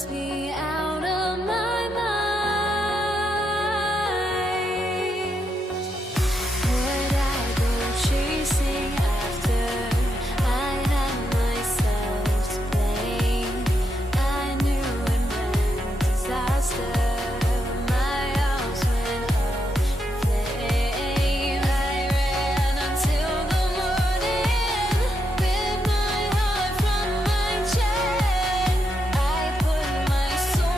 must be out of my mind. Would I go chasing after? I had myself to blame. I knew it meant disaster. My house went up in flames. I ran until the morning, with my heart from my chest. I put my soul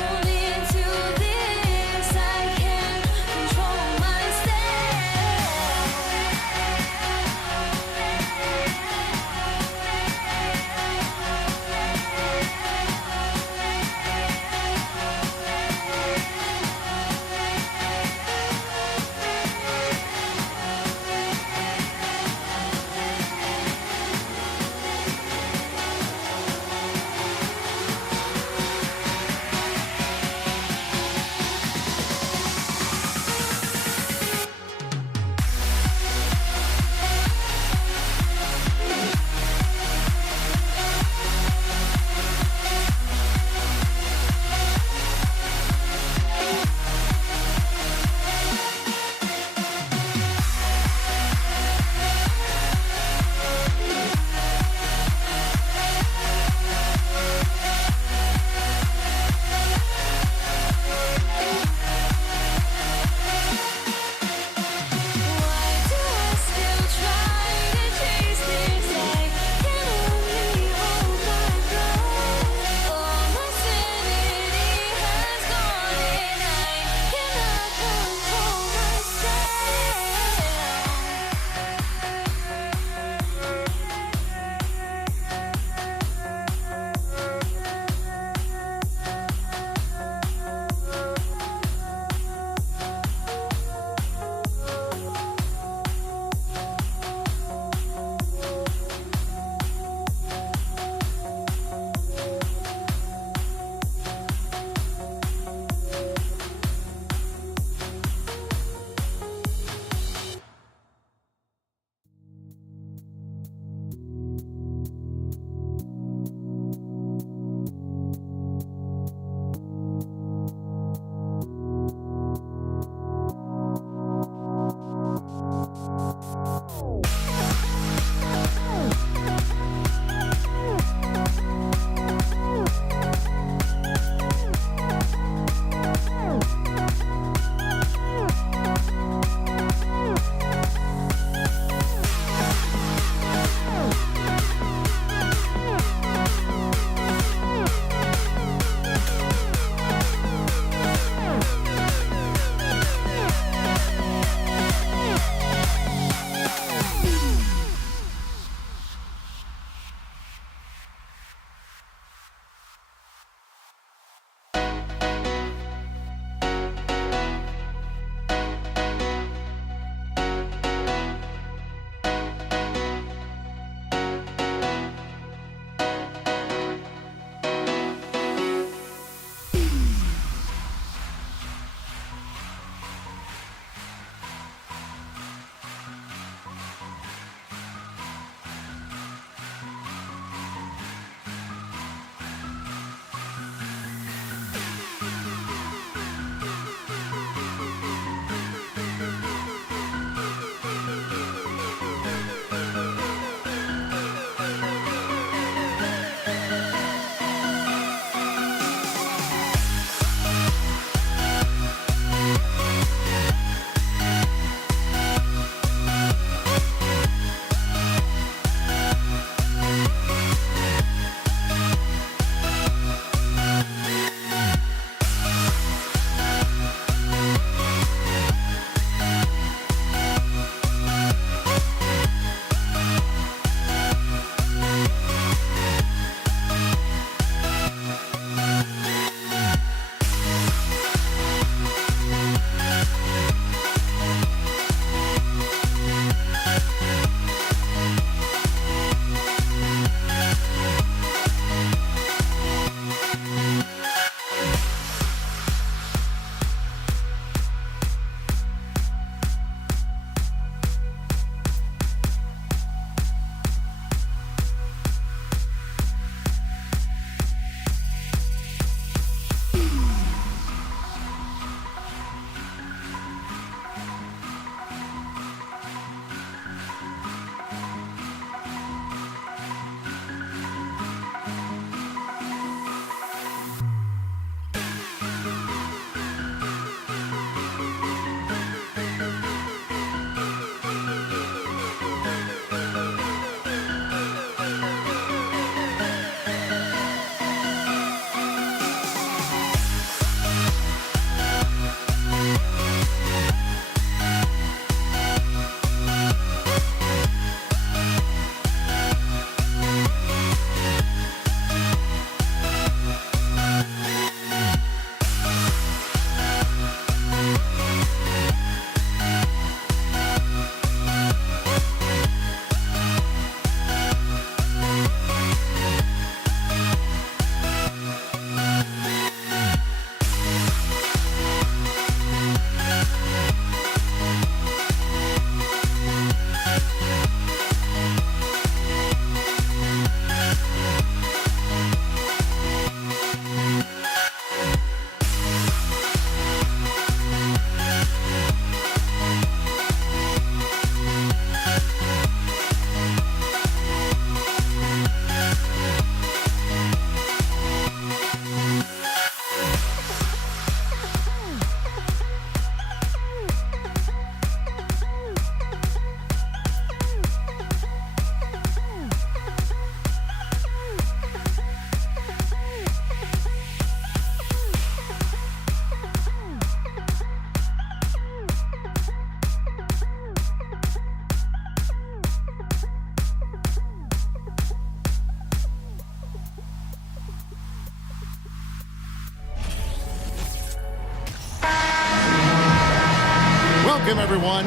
Welcome, everyone.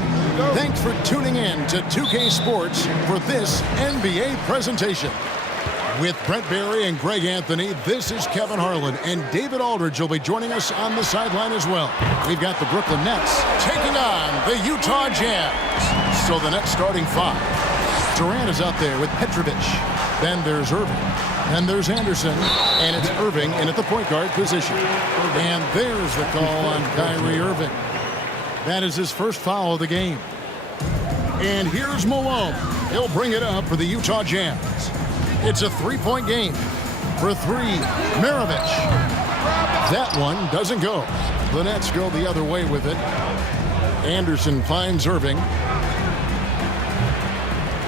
Thanks for tuning in to 2K Sports for this NBA presentation. With Brent Barry and Greg Anthony, this is Kevin Harlan, and David Aldridge will be joining us on the sideline as well. We've got the Brooklyn Nets taking on the Utah Jazz. So the Nets starting five. Durant is out there with Petrovic. Then there's Irving. Then there's Anderson. And it's Irving in at the point guard position. And there's the call on Kyrie Irving. That is his first foul of the game. And here's Malone. He'll bring it up for the Utah Jazz. It's a three-point game. For three, Maravich. That one doesn't go. The Nets go the other way with it. Anderson finds Irving.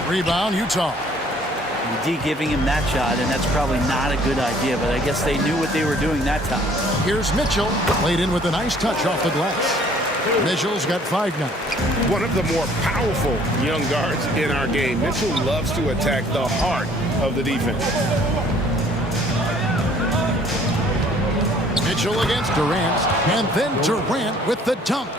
Rebound, Utah. D giving him that shot, and that's probably not a good idea, but I guess they knew what they were doing that time. Here's Mitchell, played in with a nice touch off the glass. Mitchell's got 5 now. One of the more powerful young guards in our game. Mitchell loves to attack the heart of the defense. Mitchell against Durant, and then Durant with the dunk.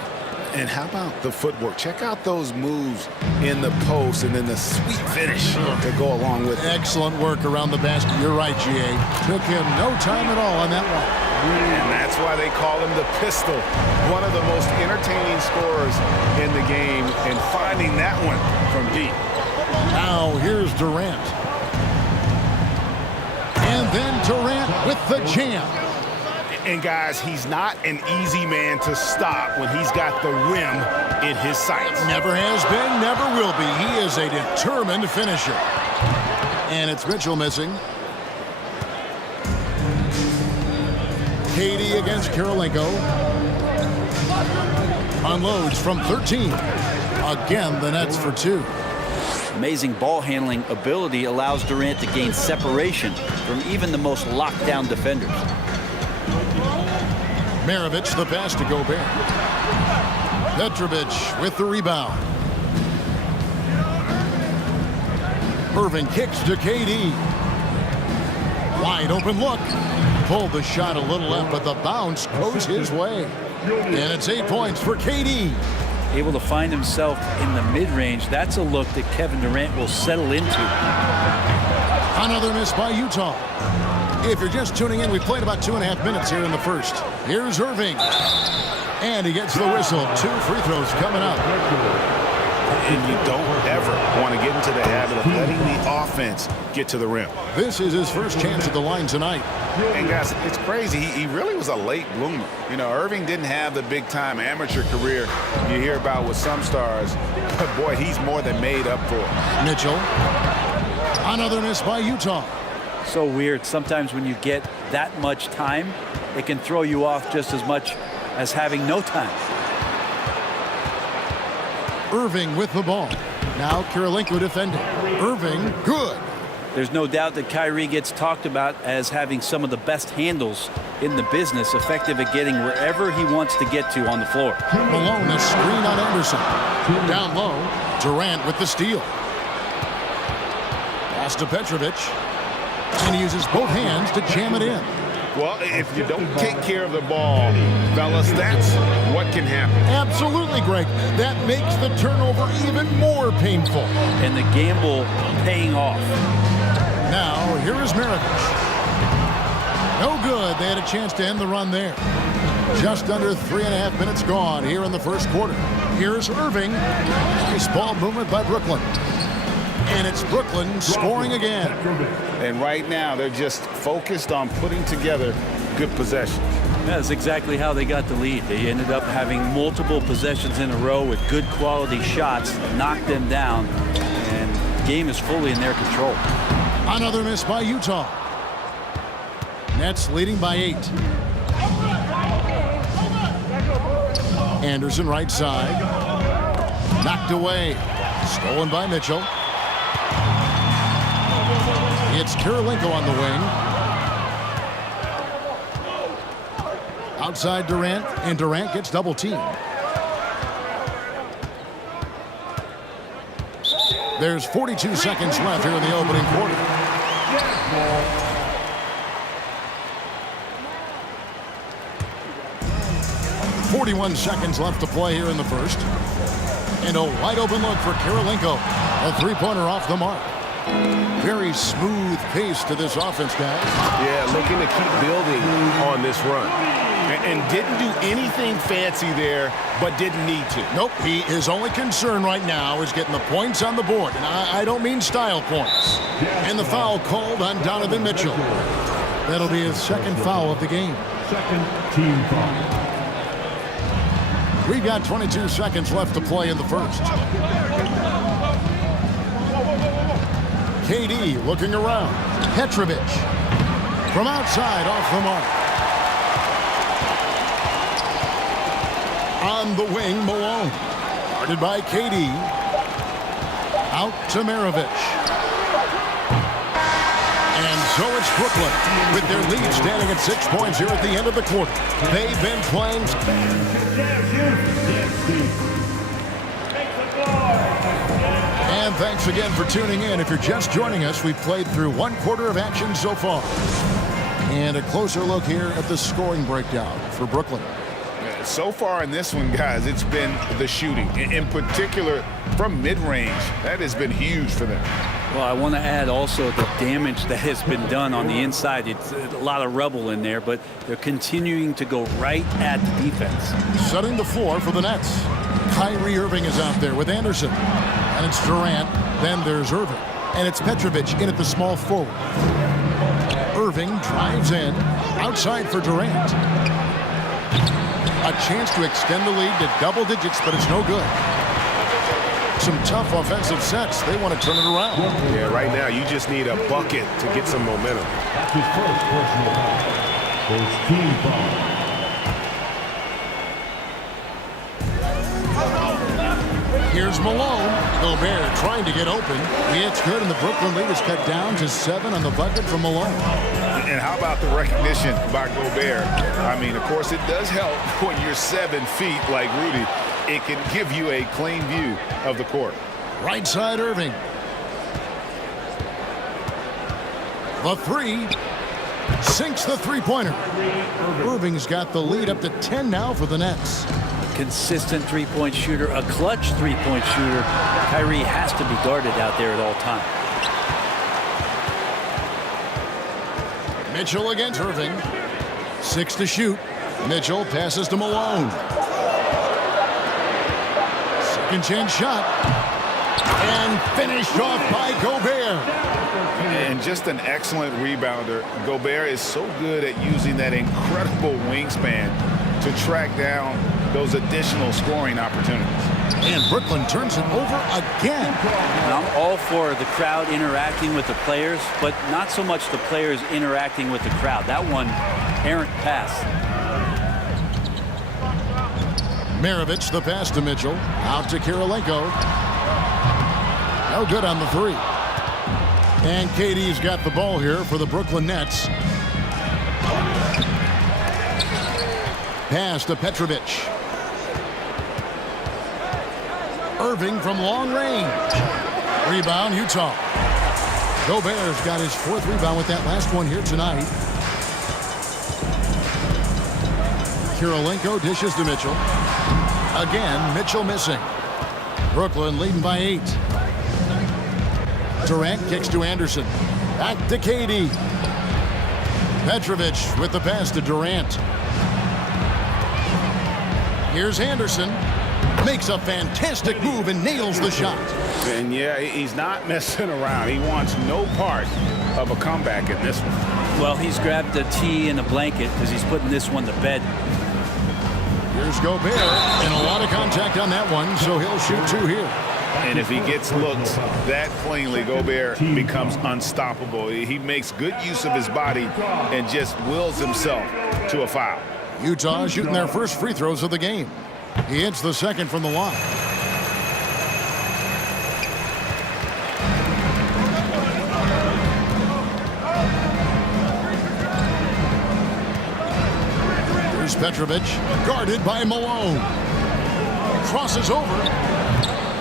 And how about the footwork? Check out those moves in the post and then the sweet finish to go along with it. Excellent work around the basket. You're right, G.A. Took him no time at all on that one. And that's why they call him the pistol. One of the most entertaining scorers in the game, and finding that one from deep. Now here's Durant. And then Durant with the jam. And guys, he's not an easy man to stop when he's got the rim in his sights. Never has been, never will be. He is a determined finisher. And it's Mitchell missing. KD against Karolinko. Unloads from 13. Again, the Nets for 2. Amazing ball handling ability allows Durant to gain separation from even the most locked down defenders. Maravich the pass to Gobert. Petrovic with the rebound. Irving kicks to KD. Wide open look. Pulled the shot a little left, but the bounce goes his way. And it's 8 points for KD. Able to find himself in the mid-range. That's a look that Kevin Durant will settle into. Another miss by Utah. If you're just tuning in, we played about 2.5 minutes here in the first. Here's Irving. And he gets the whistle. 2 free throws coming up. And you don't ever want to get into the habit of letting the offense get to the rim. This is his first chance at the line tonight. And guys, it's crazy. He really was a late bloomer. You know, Irving didn't have the big-time amateur career you hear about with some stars. But, boy, he's more than made up for it. Mitchell. Another miss by Utah. So weird. Sometimes when you get that much time, it can throw you off just as much as having no time. Irving with the ball. Now Karolinko defending. Irving, good. There's no doubt that Kyrie gets talked about as having some of the best handles in the business, effective at getting wherever he wants to get to on the floor. Malone, a screen on Anderson. Down low, Durant with the steal. Pass to Petrovic. And he uses both hands to jam it in. Well, if you don't take care of the ball, fellas, that's what can happen. Absolutely, Greg. That makes the turnover even more painful. And the gamble paying off. Now, here is Maravich. No good. They had a chance to end the run there. Just under 3.5 minutes gone here in the first quarter. Here's Irving. Nice ball movement by Brooklyn. And it's Brooklyn scoring again. And right now, they're just focused on putting together good possessions. That's exactly how they got the lead. They ended up having multiple possessions in a row with good quality shots, knocked them down, and the game is fully in their control. Another miss by Utah. Nets leading by 8. Anderson right side. Knocked away. Stolen by Mitchell. It's Karolinko on the wing. Outside Durant, and Durant gets double teamed. There's 42 seconds left here in the opening quarter. 41 seconds left to play here in the first. And a wide open look for Kirilenko. A three-pointer off the mark. Very smooth pace to this offense, guys. Yeah, looking to keep building on this run. And didn't do anything fancy there, but didn't need to. Nope, his only concern right now is getting the points on the board. And I don't mean style points. And the foul called on Donovan Mitchell. That'll be his second foul of the game. Second team foul. We've got 22 seconds left to play in the first. KD looking around. Petrovic from outside off the mark. On the wing, Malone. Guarded by KD. Out to Maravich. And so it's Brooklyn with their lead standing at 6 points here at the end of the quarter. They've been playing. And thanks again for tuning in. If you're just joining us, we've played through one quarter of action so far. And a closer look here at the scoring breakdown for Brooklyn. So far in this one, guys, it's been the shooting. In particular, from mid-range, that has been huge for them. Well, I want to add also the damage that has been done on the inside. It's a lot of rubble in there, but they're continuing to go right at the defense. Setting the floor for the Nets. Kyrie Irving is out there with Anderson. And it's Durant. Then there's Irving. And it's Petrovic in at the small forward. Irving drives in. Outside for Durant. A chance to extend the lead to double digits, but it's no good. Some tough offensive sets. They want to turn it around. Yeah, right now you just need a bucket to get some momentum. That's his first personal foul. First team foul. Here's Malone. Gobert trying to get open. It's good, and the Brooklyn lead is cut down to 7 on the bucket from Malone. And how about the recognition by Gobert? I mean, of course, it does help when you're 7 feet like Rudy. It can give you a clean view of the court. Right side, Irving. The three. Sinks the three-pointer. Irving's got the lead up to 10 now for the Nets. Consistent three-point shooter, a clutch three-point shooter. Kyrie has to be guarded out there at all times. Mitchell against Irving. 6 to shoot. Mitchell passes to Malone. Second chance shot. And finished off by Gobert. And just an excellent rebounder. Gobert is so good at using that incredible wingspan to track down those additional scoring opportunities. And Brooklyn turns it over again. And I'm all for the crowd interacting with the players, but not so much the players interacting with the crowd. That one, errant pass. Maravich, the pass to Mitchell. Out to Kirilenko. No good on the three. And KD's got the ball here for the Brooklyn Nets. Pass to Petrovic. Irving from long range. Rebound, Utah. Gobert's got his 4th rebound with that last one here tonight. Kirilenko dishes to Mitchell. Again, Mitchell missing. Brooklyn leading by 8. Durant kicks to Anderson. Back to KD. Petrovic with the pass to Durant. Here's Anderson. Makes a fantastic move and nails the shot. And yeah, he's not messing around. He wants no part of a comeback in this one. Well, he's grabbed a tee and a blanket because he's putting this one to bed. Here's Gobert, and a lot of contact on that one, so he'll shoot 2 here. And if he gets looked that cleanly, Gobert becomes unstoppable. He makes good use of his body and just wills himself to a foul. Utah shooting their first free throws of the game. He hits the second from the line. Here's Petrovic, guarded by Malone. Crosses over.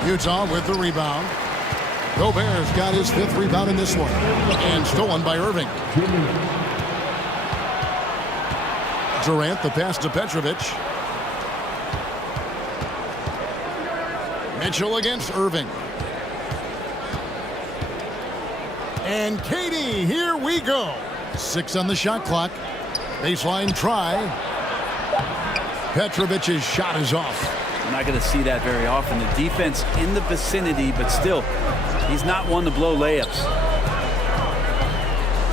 Utah with the rebound. Gobert's got his 5th rebound in this one. And stolen by Irving. Durant, the pass to Petrovic. Mitchell against Irving. And Katie, here we go. 6 on the shot clock. Baseline try. Petrovic's shot is off. We're not going to see that very often. The defense in the vicinity, but still, he's not one to blow layups.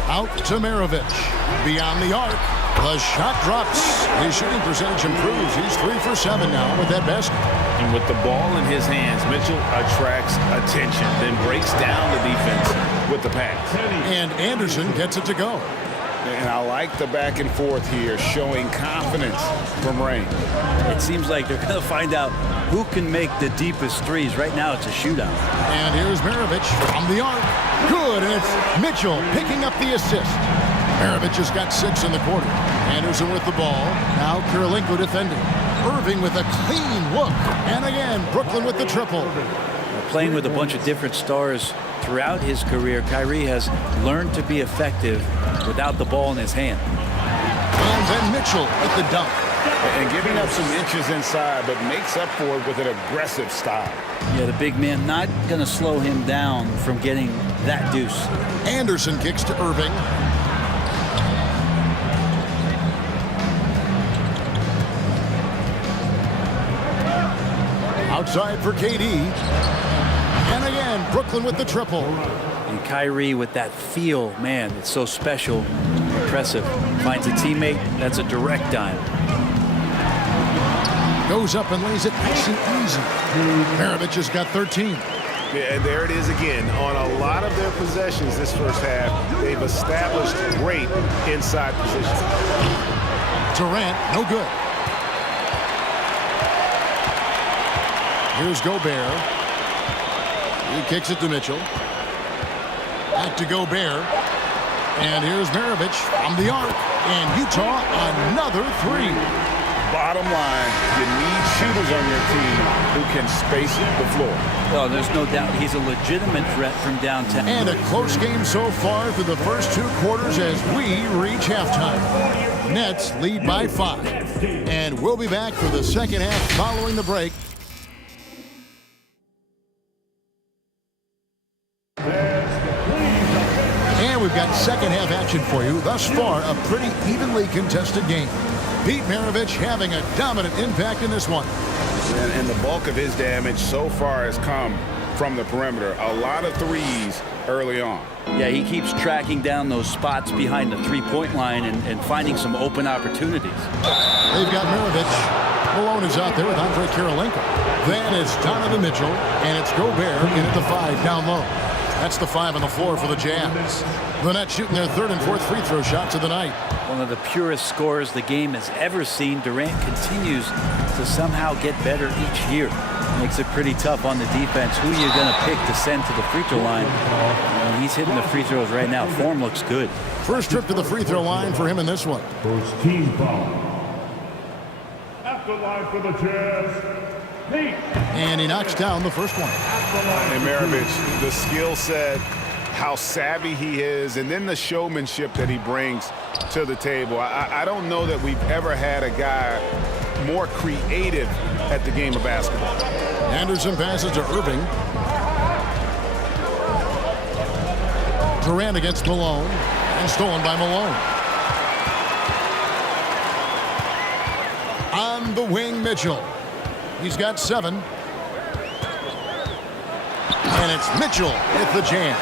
Out to Maravich. Beyond the arc. The shot drops. His shooting percentage improves. He's 3 for 7 now with that basket. And with the ball in his hands, Mitchell attracts attention, then breaks down the defense with the pass. And Anderson gets it to go. And I like the back and forth here, showing confidence from Rain. It seems like they're going to find out who can make the deepest threes. Right now, it's a shootout. And here's Maravich from the arc. Good, and it's Mitchell picking up the assist. Maravich has got 6 in the quarter. Anderson with the ball. Now Kirilenko defending. Irving with a clean look. And again, Brooklyn with the triple. Playing with a bunch of different stars throughout his career, Kyrie has learned to be effective without the ball in his hand. And then Mitchell at the dunk. And giving up some inches inside, but makes up for it with an aggressive style. Yeah, the big man not going to slow him down from getting that deuce. Anderson kicks to Irving. Outside for KD. And again, Brooklyn with the triple. And Kyrie with that feel, man, it's so special, impressive. Finds a teammate, that's a direct dime. Goes up and lays it nice and easy. Maravich has got 13. Yeah, and there it is again. On a lot of their possessions this first half, they've established great inside position. Durant, no good. Here's Gobert. He kicks it to Mitchell. Back to Gobert. And here's Maravich from the arc. And Utah, another 3. Bottom line, you need shooters on your team who can space the floor. Oh, there's no doubt he's a legitimate threat from downtown. And a close game so far through the first 2 quarters as we reach halftime. Nets lead by 5. And we'll be back for the second half following the break. And we've got second half action for you. Thus far, a pretty evenly contested game. Pete Maravich having a dominant impact in this one. And the bulk of his damage so far has come from the perimeter. A lot of threes early on. Yeah, he keeps tracking down those spots behind the three-point line and finding some open opportunities. They've got Maravich. Malone is out there with Andre Kirilenko. Then it's Donovan Mitchell, and it's Gobert in at the 5 down low. That's the 5 on the floor for the Jazz. The Nets shooting their 3rd and 4th free throw shots of the night. One of the purest scorers the game has ever seen. Durant continues to somehow get better each year. Makes it pretty tough on the defense. Who you're going to pick to send to the free throw line? And he's hitting the free throws right now. Form looks good. First trip to the free throw line for him in this one. First team foul. At the line for the Jazz, Pete. And he knocks down the first one. And Maravich, the skill set, how savvy he is, and then the showmanship that he brings to the table. I don't know that we've ever had a guy more creative at the game of basketball. Anderson passes to Irving. Durant against Malone, and stolen by Malone. On the wing, Mitchell. He's got 7. And it's Mitchell with the jam.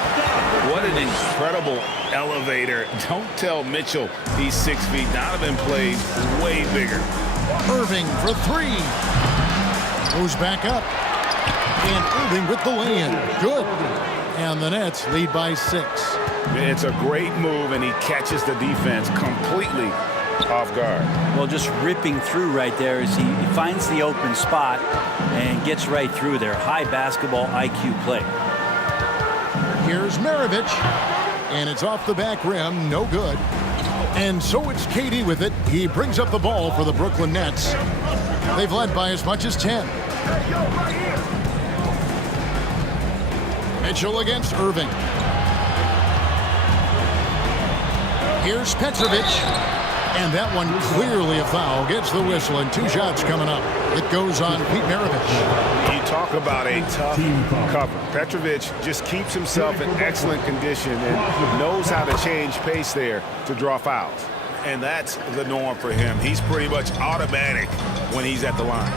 What an incredible elevator. Don't tell Mitchell he's 6 feet. Donovan plays way bigger. Irving for 3. Goes back up. And Irving with the lay-in. Good. And the Nets lead by 6. It's a great move, and he catches the defense completely off guard. Well, just ripping through right there as he finds the open spot and gets right through there. High basketball IQ play. Here's Maravich. And it's off the back rim. No good. And so it's KD with it. He brings up the ball for the Brooklyn Nets. They've led by as much as 10. Mitchell against Irving. Here's Petrovic. And that one clearly a foul. Gets the whistle, and 2 shots coming up. It goes on Pete Maravich. You talk about a tough cover. Petrovic just keeps himself in excellent condition and knows how to change pace there to draw fouls. And that's the norm for him. He's pretty much automatic when he's at the line.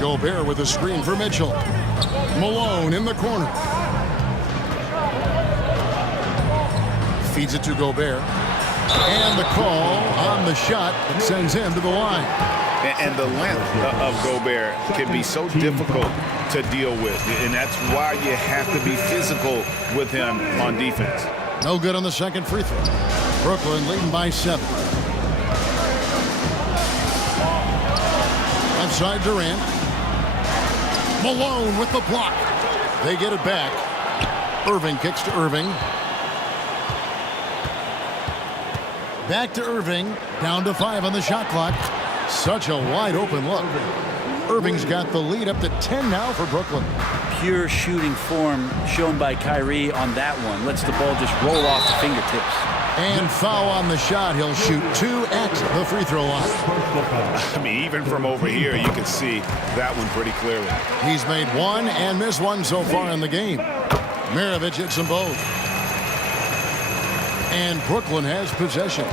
Gobert with a screen for Mitchell. Malone in the corner. Feeds it to Gobert. And the call on the shot that sends him to the line. And the length of Gobert can be so difficult to deal with. And that's why you have to be physical with him on defense. No good on the second free throw. Brooklyn leading by 7. Outside Durant. Malone with the block. They get it back. Irving kicks to Irving. Back to Irving. Down to 5 on the shot clock. Such a wide open look. Irving's got the lead up to 10 now for Brooklyn. Pure shooting form shown by Kyrie on that one. Lets the ball just roll off the fingertips. And foul on the shot. He'll shoot 2 at the free throw line. I mean, even from over here, you can see that one pretty clearly. He's made 1 and missed 1 so far in the game. Maravich hits them both. And Brooklyn has possession.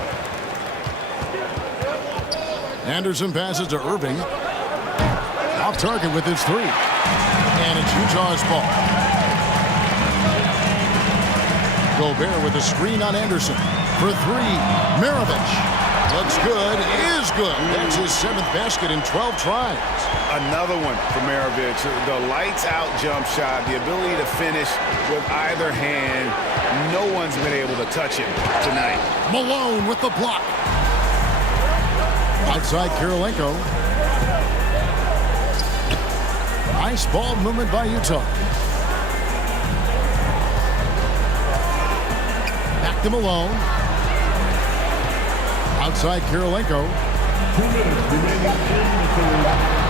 Anderson passes to Irving. Off target with his 3. And it's Utah's ball. Gobert with a screen on Anderson. For 3, Maravich. Looks good, is good. That's his 7th basket in 12 tries. Another one for Maravich. The lights-out jump shot, the ability to finish with either hand. No one's been able to touch him tonight. Malone with the block. Outside Kirilenko. Nice ball movement by Utah. Back to Malone. Outside Kirilenko. 2 minutes remaining in the third.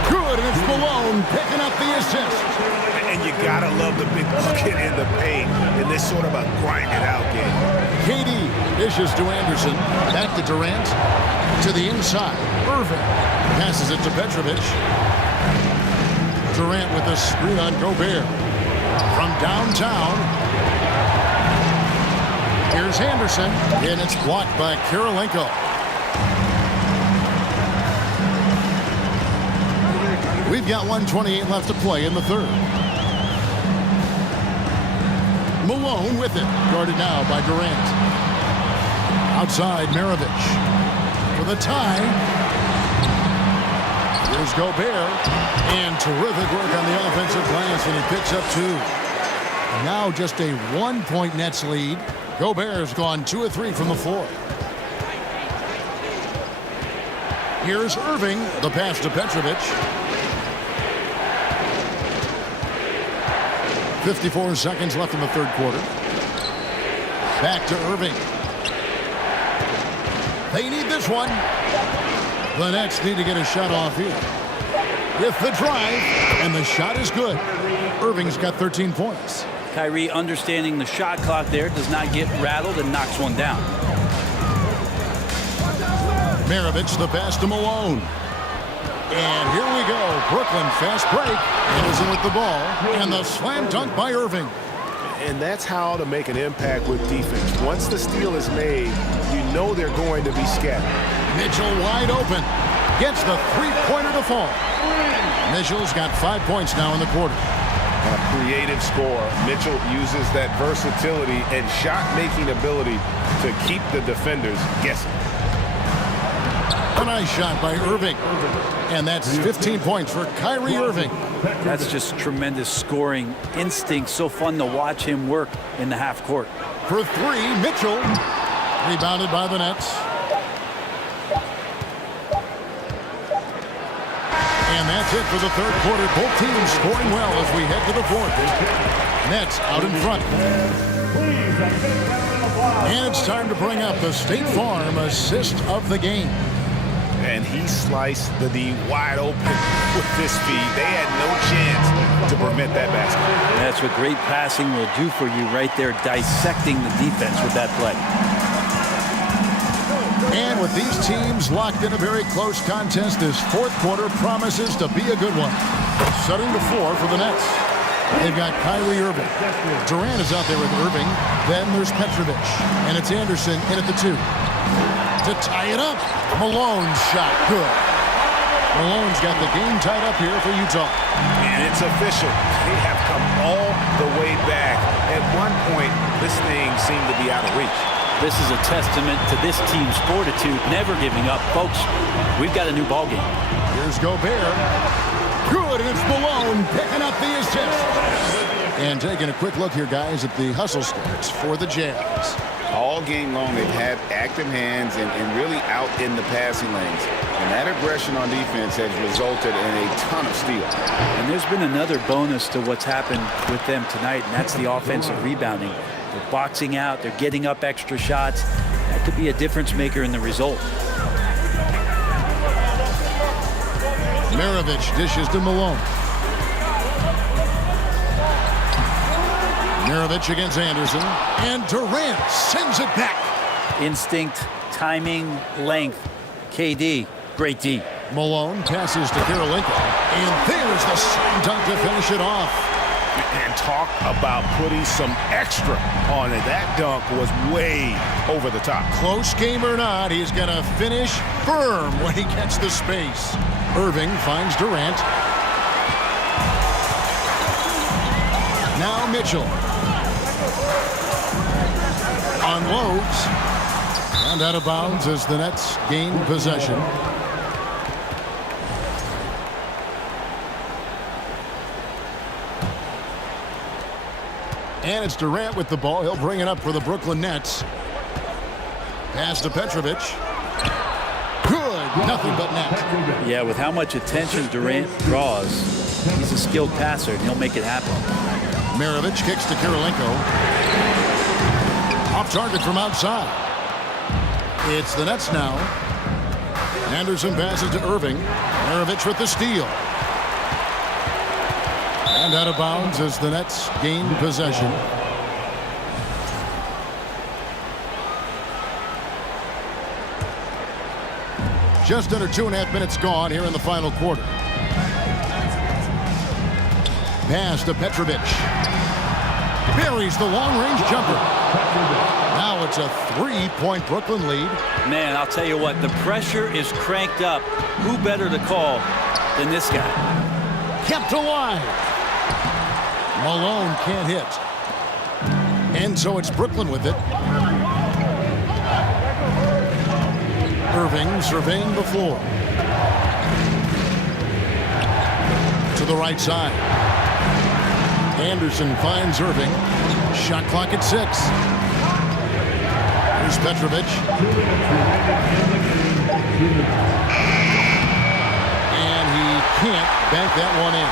Good, and it's Malone picking up the assist. And you gotta love the big bucket in the paint in this sort of a grind-it-out game. KD dishes to Anderson. Back to Durant. To the inside. Irving passes it to Petrovic. Durant with a screen on Gobert. From downtown. Here's Anderson. And it's blocked by Kirilenko. We've got 1:28 left to play in the third. Malone with it. Guarded now by Durant. Outside Maravich. For the tie. Here's Gobert. And terrific work on the offensive glass when he picks up 2. Now just a 1-point Nets lead. Gobert's gone 2 of 3 from the floor. Here's Irving. The pass to Petrovic. 54 seconds left in the third quarter. Back to Irving. They need this one. The Nets need to get a shot off here. With the drive, and the shot is good. Irving's got 13 points. Kyrie, understanding the shot clock there, does not get rattled and knocks one down. Maravich, the pass to Malone. And here we go. Brooklyn fast break. Anderson with the ball. And the slam dunk by Irving. And that's how to make an impact with defense. Once the steal is made, you know they're going to be scattered. Mitchell wide open. Gets the three-pointer to fall. Mitchell's got 5 points now in the quarter. A creative scorer. Mitchell uses that versatility and shot-making ability to keep the defenders guessing. A nice shot by Irving. And that's 15 points for Kyrie Irving. That's just tremendous scoring instinct. So fun to watch him work in the half court. For 3, Mitchell. Rebounded by the Nets. And that's it for the third quarter. Both teams scoring well as we head to the fourth. Nets out in front. And it's time to bring up the State Farm assist of the game. And he sliced the D wide open with this feed. They had no chance to prevent that basket. That's what great passing will do for you right there, dissecting the defense with that play. And with these teams locked in a very close contest, this fourth quarter promises to be a good one. Setting the floor for the Nets. They've got Kyrie Irving. Durant is out there with Irving. Then there's Petrovic. And it's Anderson in at the 2. To tie it up. Malone's shot. Good. Malone's got the game tied up here for Utah. And it's official. They have come all the way back. At one point, this thing seemed to be out of reach. This is a testament to this team's fortitude, never giving up. Folks, we've got a new ball game. Here's Gobert. Good, and it's Malone picking up the assist. And taking a quick look here, guys, at the hustle stats for the Jazz. All game long, they've had active hands and really out in the passing lanes. And that aggression on defense has resulted in a ton of steals. And there's been another bonus to what's happened with them tonight, and that's the offensive rebounding. They're boxing out. They're getting up extra shots. That could be a difference maker in the result. Maravich dishes to Malone. Maravich against Anderson. And Durant sends it back. Instinct, timing, length. KD, great D. Malone passes to Karolinko. And there's the slam dunk to finish it off. And talk about putting some extra on it. That dunk was way over the top. Close game or not, he's going to finish firm when he gets the space. Irving finds Durant. Now Mitchell. Unloads. And out of bounds as the Nets gain possession. And it's Durant with the ball. He'll bring it up for the Brooklyn Nets. Pass to Petrovic. Good. Nothing but net. Yeah, with how much attention Durant draws, he's a skilled passer, and he'll make it happen. Maravich kicks to Karolinko. Off target from outside. It's the Nets now. Anderson passes to Irving. Maravich with the steal. And out of bounds as the Nets gain possession. Just under 2.5 minutes gone here in the final quarter. Pass to Petrovic. Buries the long-range jumper. Now it's a 3-point Brooklyn lead. Man, I'll tell you what, the pressure is cranked up. Who better to call than this guy? Kept alive. Malone can't hit. And so it's Brooklyn with it. Irving surveying the floor. To the right side. Anderson finds Irving. Shot clock at 6. Here's Petrovic. And he can't bank that one in.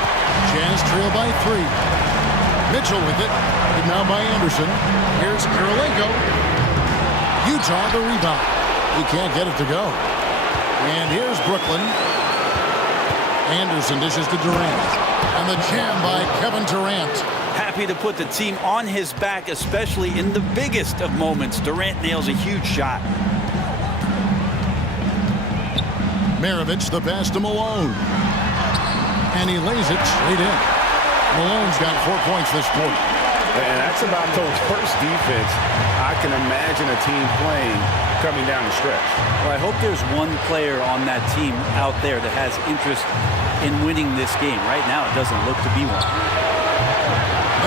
Jazz trail by 3. Mitchell with it. And now by Anderson. Here's Karolinko. Utah the rebound. He can't get it to go. And here's Brooklyn. Anderson dishes to Durant. And the jam by Kevin Durant. Happy to put the team on his back, especially in the biggest of moments. Durant nails a huge shot. Maravich the pass to Malone. And he lays it straight in. Malone's got 4 points this quarter. And that's about the worst defense I can imagine a team playing coming down the stretch. Well, I hope there's one player on that team out there that has interest in winning this game. Right now, it doesn't look to be one.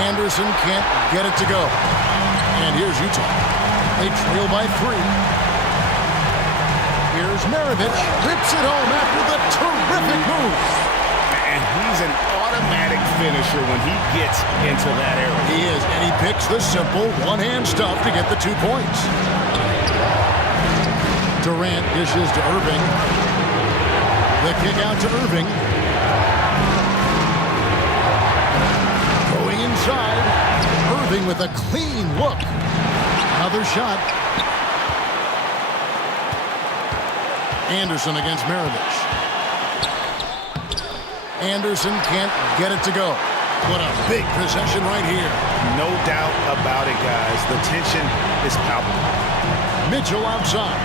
Anderson can't get it to go. And here's Utah. They trail by 3. Here's Maravich. Rips it home after the terrific move. And he's an automatic finisher when he gets into that area. He is, and he picks the simple one-hand stuff to get the 2 points. Durant dishes to Irving. The kick out to Irving. Going inside. Irving with a clean look. Another shot. Anderson against Maravich. Anderson can't get it to go. What a big possession right here. No doubt about it, guys. The tension is palpable. Mitchell outside.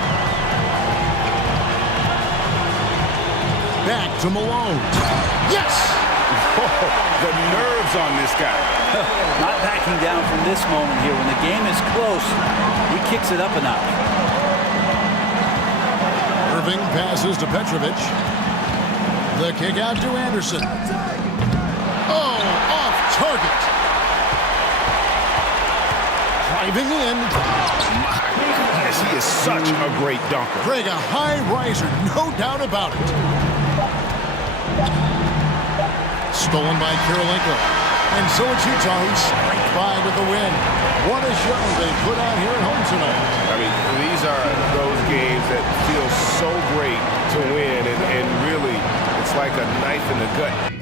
Back to Malone. Yes! The nerves on this guy. Not backing down from this moment here. When the game is close, he kicks it up a notch. Irving passes to Petrovic. The kick out to Anderson. Oh, off target. Driving in. My goodness, he is such a great dunker. Greg, a high riser, no doubt about it. Stolen by Kirilenko. And so it's Utah who scraped by with the win. What a show they put on here at home tonight. I mean, these are those games that feel so great to win, and really, it's like a knife in the gut.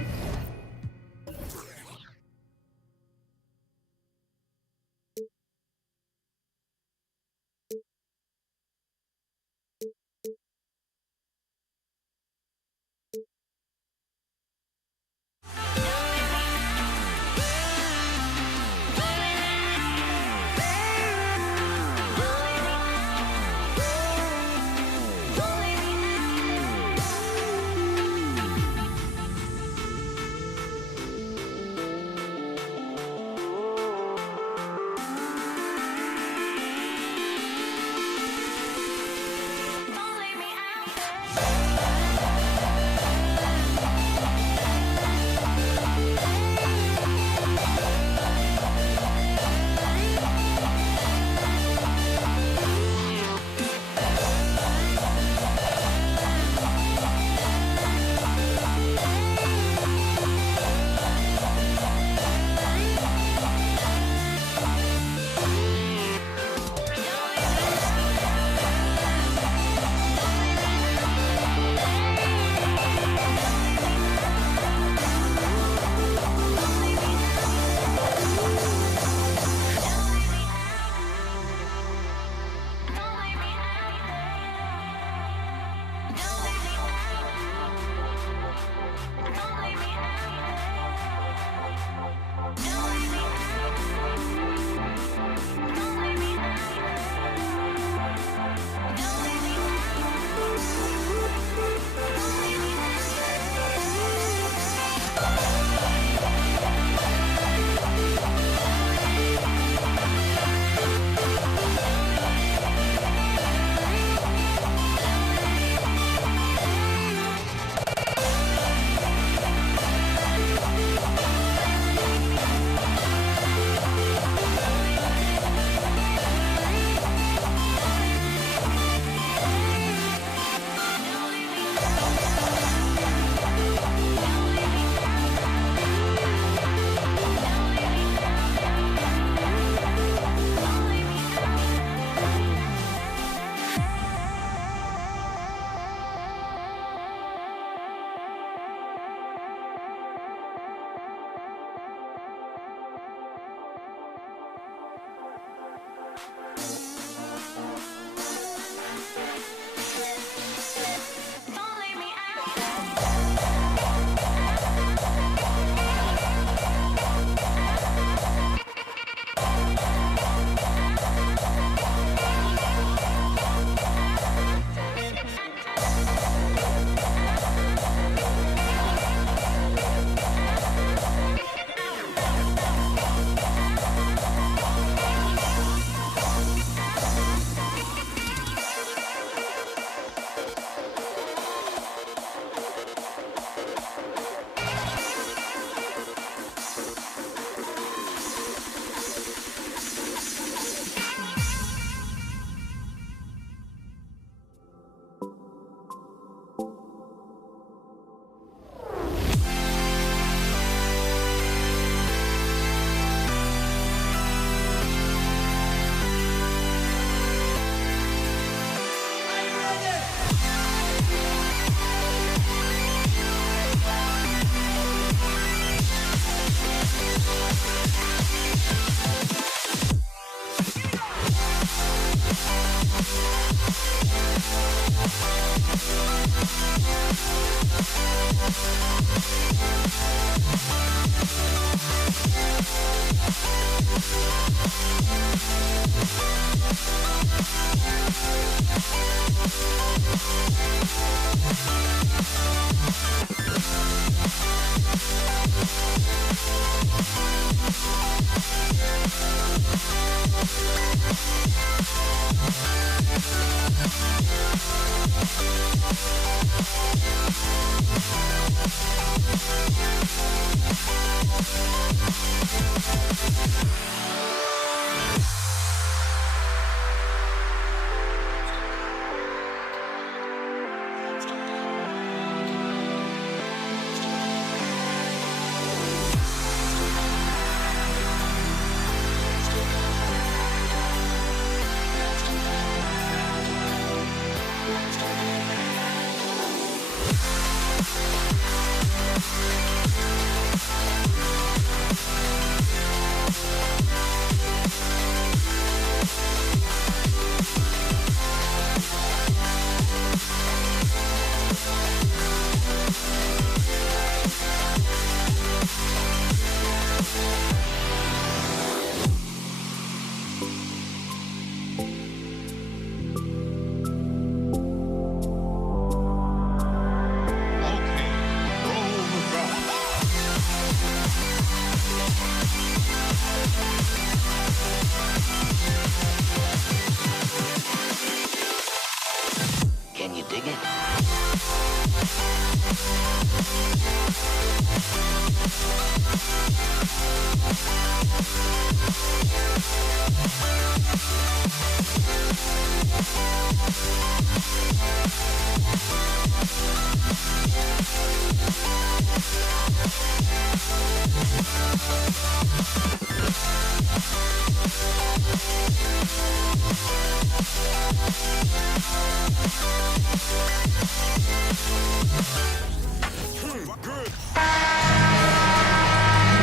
Dig it?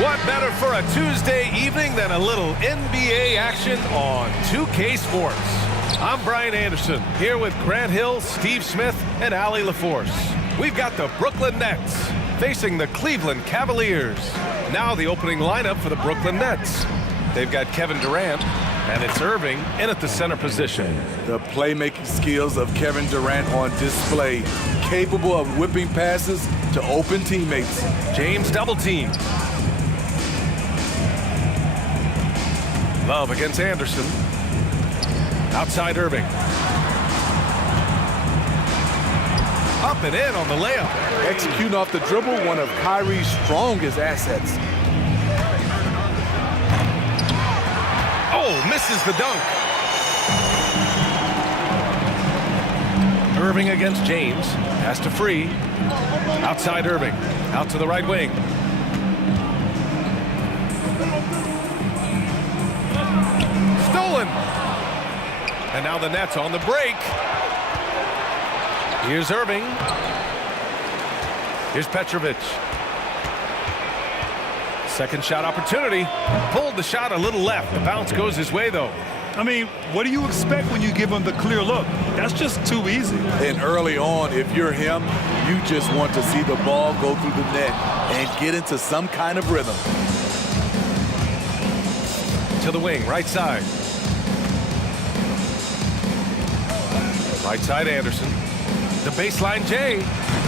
What better for a Tuesday evening than a little NBA action on 2K Sports? I'm Brian Anderson, here with Grant Hill, Steve Smith, and Allie LaForce. We've got the Brooklyn Nets facing the Cleveland Cavaliers. Now the opening lineup for the Brooklyn Nets. They've got Kevin Durant, and it's Irving in at the center position. The playmaking skills of Kevin Durant on display, capable of whipping passes to open teammates. James double team. Love against Anderson. Outside Irving. Up and in on the layup. Executing off the dribble, one of Kyrie's strongest assets. Oh, misses the dunk. Irving against James. Pass to Free. Outside Irving. Out to the right wing. Stolen. And now the Nets on the break. Here's Irving. Here's Petrovic. Second shot opportunity. Pulled the shot a little left. The bounce goes his way, though. I mean, what do you expect when you give him the clear look? That's just too easy. And early on, if you're him, you just want to see the ball go through the net and get into some kind of rhythm. To the wing, right side. Right side Anderson. The baseline Jay.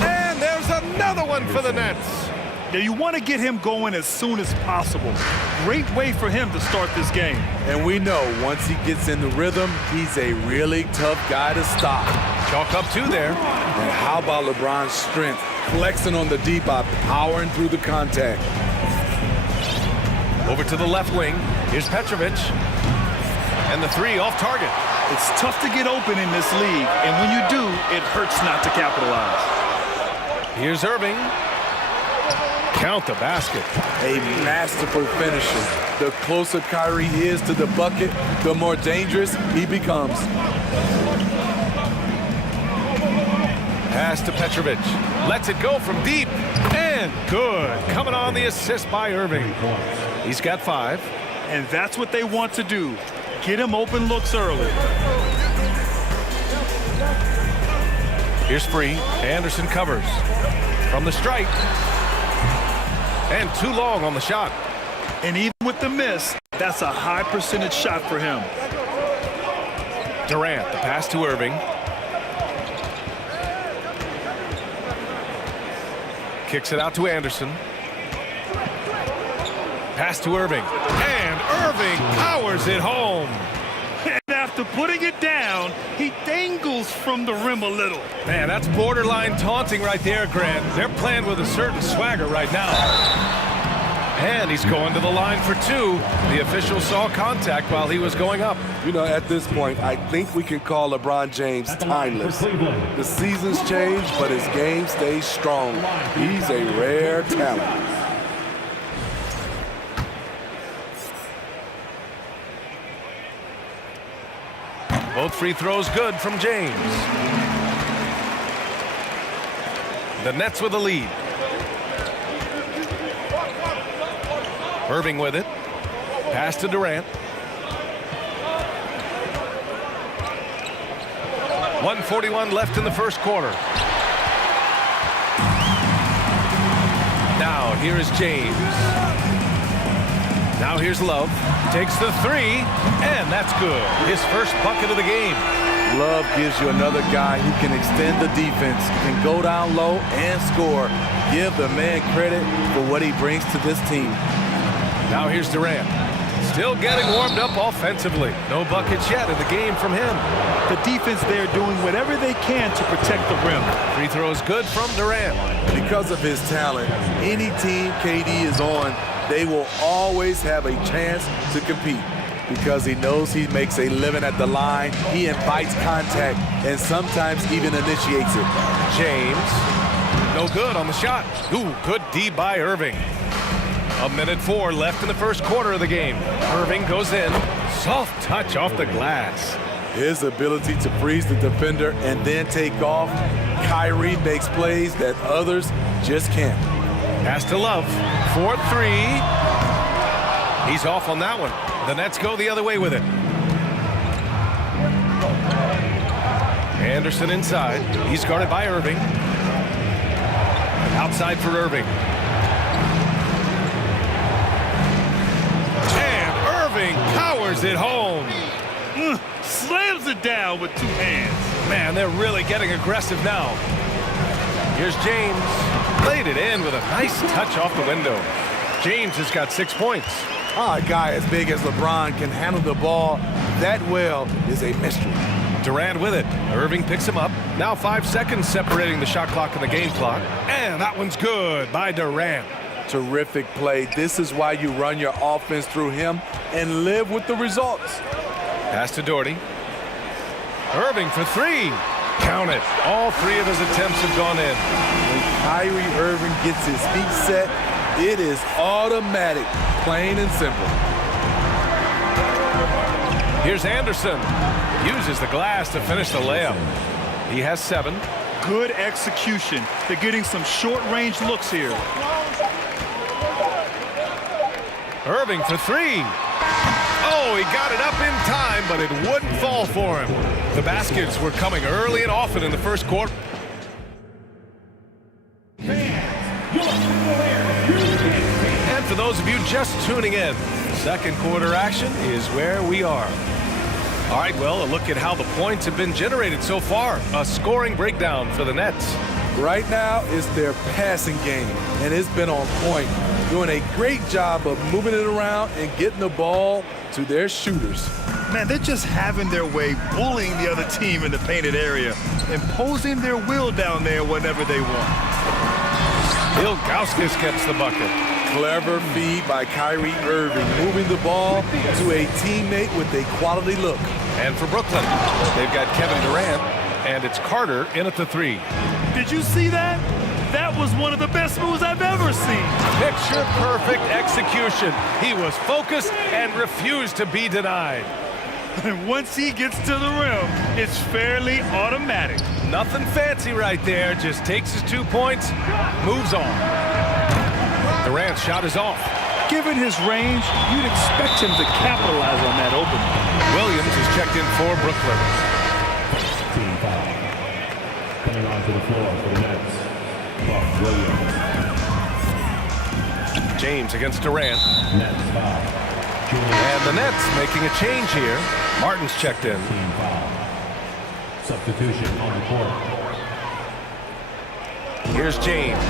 And there's another one for the Nets. Yeah, you want to get him going as soon as possible. Great way for him to start this game. And we know once he gets in the rhythm, he's a really tough guy to stop. Chalk up two there. And how about LeBron's strength, flexing on the D by powering through the contact. Over to the left wing. Here's Petrovic. And the three off target. It's tough to get open in this league, and when you do, it hurts not to capitalize. Here's Irving. Count the basket. A masterful finisher. The closer Kyrie is to the bucket, the more dangerous he becomes. Pass to Petrovic. Lets it go from deep. And good. Coming on the assist by Irving. He's got 5. And that's what they want to do. Get him open looks early. Here's Free. Anderson covers. From the stripe. And too long on the shot. And even with the miss, that's a high percentage shot for him. Durant, the pass to Irving. Kicks it out to Anderson. Pass to Irving. And Irving powers it home. And after putting it down, he dangles from the rim a little. Man, that's borderline taunting right there, Grant. They're playing with a certain swagger right now. And he's going to the line for 2. The official saw contact while he was going up. You know, at this point, I think we can call LeBron James timeless. The seasons change, but his game stays strong. He's a rare talent. Both free throws good from James. The Nets with the lead. Irving with it. Pass to Durant. 1:41 left in the first quarter. Now here is James. Now here's Love. Takes the 3, and that's good. His first bucket of the game. Love gives you another guy who can extend the defense, can go down low and score. Give the man credit for what he brings to this team. Now here's Durant. Still getting warmed up offensively. No buckets yet in the game from him. The defense there doing whatever they can to protect the rim. Free throws good from Durant. Because of his talent, any team KD is on, they will always have a chance to compete. Because he knows he makes a living at the line, he invites contact and sometimes even initiates it. James, no good on the shot. Ooh, good D by Irving. 1:04 left in the first quarter of the game. Irving goes in. Soft touch off the glass. His ability to freeze the defender and then take off. Kyrie makes plays that others just can't. Pass to Love. 4-3. He's off on that one. The Nets go the other way with it. Anderson inside. He's guarded by Irving. Outside for Irving. Irving powers it home. Slams it down with two hands. Man, they're really getting aggressive now. Here's James. Laid it in with a nice touch off the window. James has got 6 points. A guy as big as LeBron can handle the ball that well is a mystery. Durant with it. Irving picks him up. Now 5 seconds separating the shot clock and the game clock. And that one's good by Durant. Terrific play. This is why you run your offense through him and live with the results. Pass to Doherty. Irving for 3. Count it. All 3 of his attempts have gone in. When Kyrie Irving gets his feet set, it is automatic, plain and simple. Here's Anderson. Uses the glass to finish the layup. He has 7. Good execution. They're getting some short-range looks here. Irving for 3. Oh, he got it up in time, but it wouldn't fall for him. The baskets were coming early and often in the first quarter. And for those of you just tuning in, second quarter action is where we are. All right, well, a look at how the points have been generated so far. A scoring breakdown for the Nets. Right now, it's their passing game, and it's been on point. Doing a great job of moving it around and getting the ball to their shooters. Man, they're just having their way, bullying the other team in the painted area, imposing their will down there whenever they want. Ilgauskas gets the bucket. Clever feed by Kyrie Irving, moving the ball to a teammate with a quality look. And for Brooklyn, they've got Kevin Durant, and it's Carter in at the 3. Did you see that? That was one of the best moves I've ever seen. Picture perfect execution. He was focused and refused to be denied. And once he gets to the rim, it's fairly automatic. Nothing fancy right there. Just takes his 2 points, moves on. Durant's shot is off. Given his range, you'd expect him to capitalize on that opening. Williams is checked in for Brooklyn. Team foul. Coming onto the floor for the Nets, Buck Williams. James against Durant. Nets foul. And the Nets making a change here. Martin's checked in. Team foul. Substitution on the court. Here's James.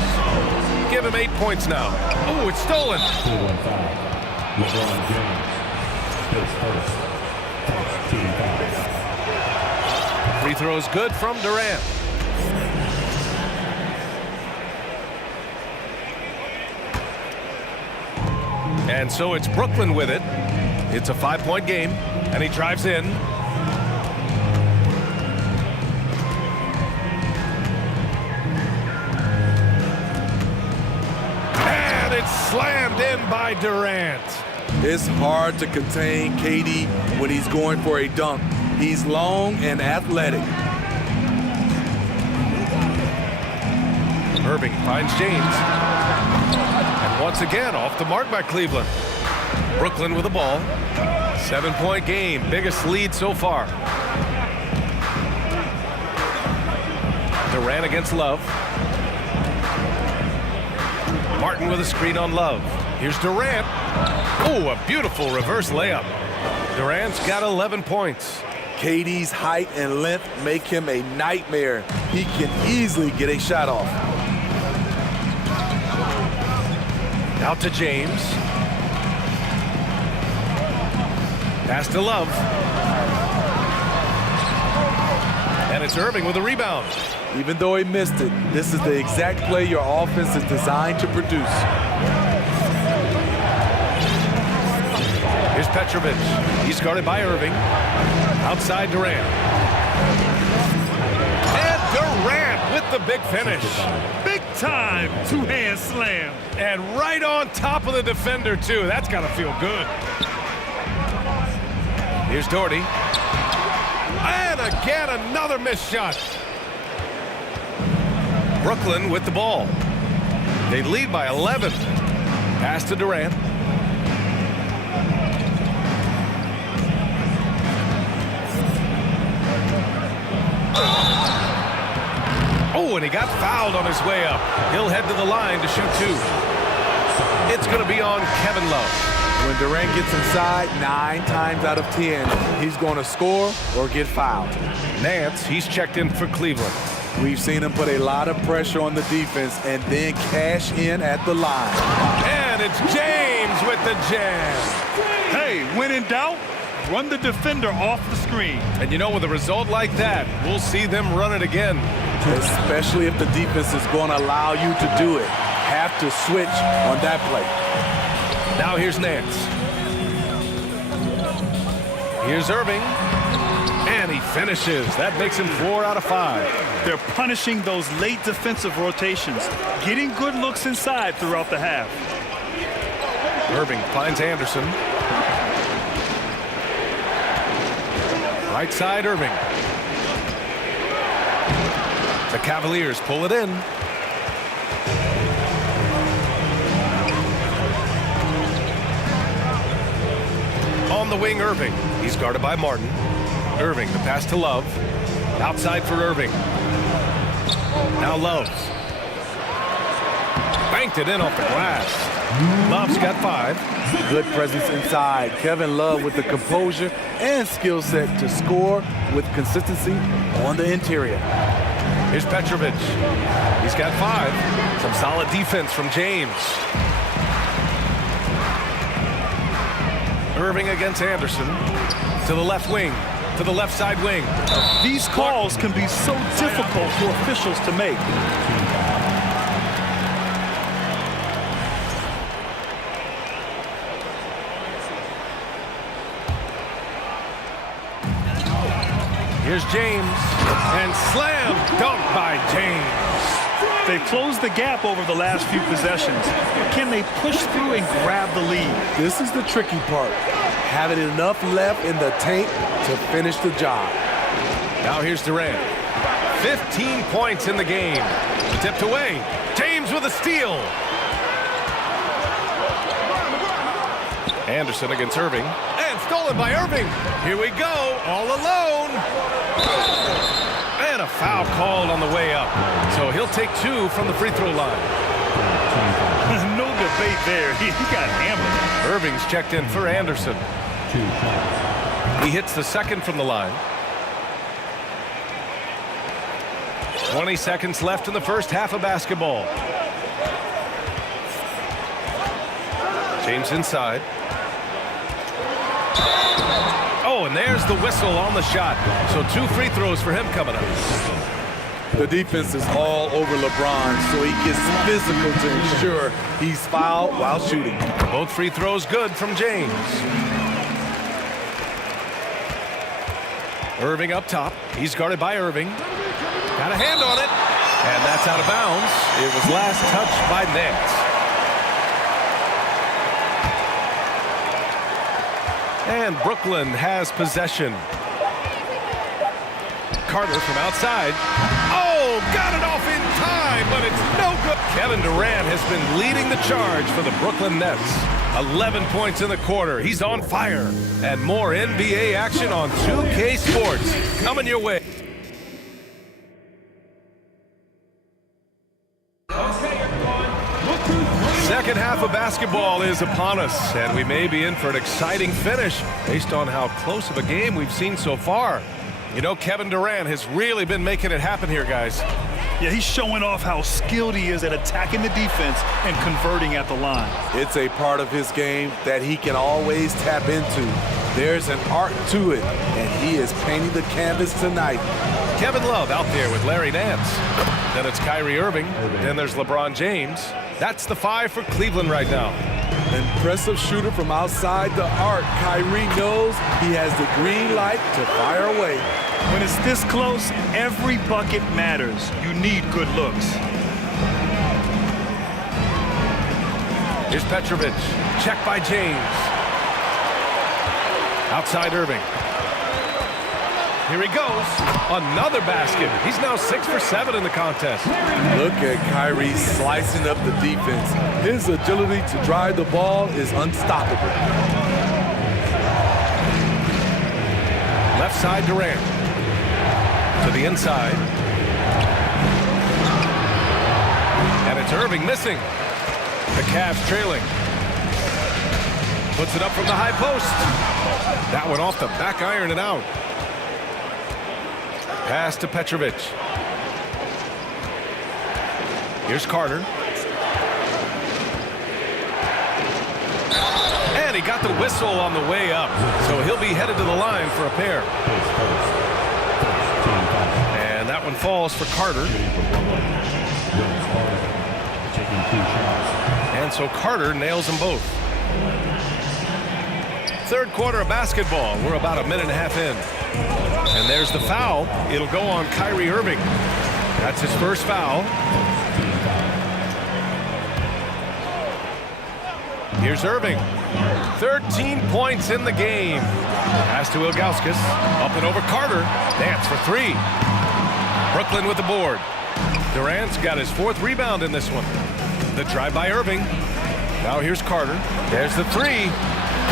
Give him 8 points now. Oh, it's stolen. 2-1 foul. LeBron James. His first. Team foul. Free throws good from Durant. And so it's Brooklyn with it. It's a 5-point game, and he drives in. And it's slammed in by Durant. It's hard to contain KD when he's going for a dunk. He's long and athletic. Irving finds James. And once again, off the mark by Cleveland. Brooklyn with the ball. 7-point game, biggest lead so far. Durant against Love. Martin with a screen on Love. Here's Durant. Oh, a beautiful reverse layup. Durant's got 11 points. KD's height and length make him a nightmare. He can easily get a shot off. Out to James. Pass to Love. And it's Irving with a rebound. Even though he missed it, this is the exact play your offense is designed to produce. Here's Petrovic. He's guarded by Irving. Outside Durant. And Durant with the big finish. Big time two-hand slam. And right on top of the defender, too. That's got to feel good. Here's Doherty. And again, another missed shot. Brooklyn with the ball. They lead by 11. Pass to Durant. Oh, and he got fouled on his way up. He'll head to the line to shoot 2. It's going to be on Kevin Love. When Durant gets inside, 9 times out of 10, he's going to score or get fouled. Nance, he's checked in for Cleveland. We've seen him put a lot of pressure on the defense and then cash in at the line. And it's James with the jam. Hey, when in doubt, run the defender off the screen. And you know, with a result like that, we'll see them run it again. Especially if the defense is going to allow you to do it. Have to switch on that play. Now here's Nance. Here's Irving. And he finishes. That makes him 4 out of 5. They're punishing those late defensive rotations, getting good looks inside throughout the half. Irving finds Anderson. Right side, Irving. The Cavaliers pull it in. On the wing, Irving. He's guarded by Martin. Irving, the pass to Love. Outside for Irving. Now Love. Banked it in off the glass. Love's got 5. Good presence inside. Kevin Love with the composure and skill set to score with consistency on the interior. Here's Petrovic. He's got 5. Some solid defense from James. Irving against Anderson. To the left wing. To the left side wing. These calls can be so difficult for officials to make. Here's James. And slam dunk by James. They've closed the gap over the last few possessions. Can they push through and grab the lead? This is the tricky part. Having enough left in the tank to finish the job. Now here's Durant. 15 points in the game. Tipped away. James with a steal. Anderson against Irving. And stolen by Irving. Here we go. All alone. And a foul called on the way up. So he'll take 2 from the free throw line. No debate there. He got hammered. Irving's checked in for Anderson. He hits the second from the line. 20 seconds left in the first half of basketball. James inside. Oh, and there's the whistle on the shot. So 2 free throws for him coming up. The defense is all over LeBron, so he gets physical to ensure he's fouled while shooting. Both free throws good from James. Irving up top. He's guarded by Irving. Got a hand on it. And that's out of bounds. It was last touched by Nance. And Brooklyn has possession. Carter from outside. Oh, got it off in time, but it's no good. Kevin Durant has been leading the charge for the Brooklyn Nets. 11 points in the quarter. He's on fire. And more NBA action on 2K Sports coming your way. Second half of basketball is upon us, and we may be in for an exciting finish based on how close of a game we've seen so far. You know, Kevin Durant has really been making it happen here, guys. Yeah, he's showing off how skilled he is at attacking the defense and converting at the line. It's a part of his game that he can always tap into. There's an art to it, and he is painting the canvas tonight. Kevin Love out there with Larry Nance. Then it's Kyrie Irving. Then there's LeBron James. That's the 5 for Cleveland right now. Impressive shooter from outside the arc. Kyrie knows he has the green light to fire away. When it's this close, every bucket matters. You need good looks. Here's Petrovic. Check by James. Outside Irving. Here he goes. Another basket. He's now 6 for 7 in the contest. Look at Kyrie slicing up the defense. His agility to drive the ball is unstoppable. Left side Durant. To the inside. And it's Irving missing. The Cavs trailing. Puts it up from the high post. That one off the back iron and out. Pass to Petrovic. Here's Carter. And he got the whistle on the way up. So he'll be headed to the line for a pair. And that one falls for Carter. And so Carter nails them both. Third quarter of basketball. We're about a minute and a half in. And there's the foul. It'll go on Kyrie Irving. That's his first foul. Here's Irving. 13 points in the game. Pass to Ilgauskas. Up and over Carter. Nance for 3. Brooklyn with the board. Durant's got his 4th rebound in this one. The drive by Irving. Now here's Carter. There's the 3.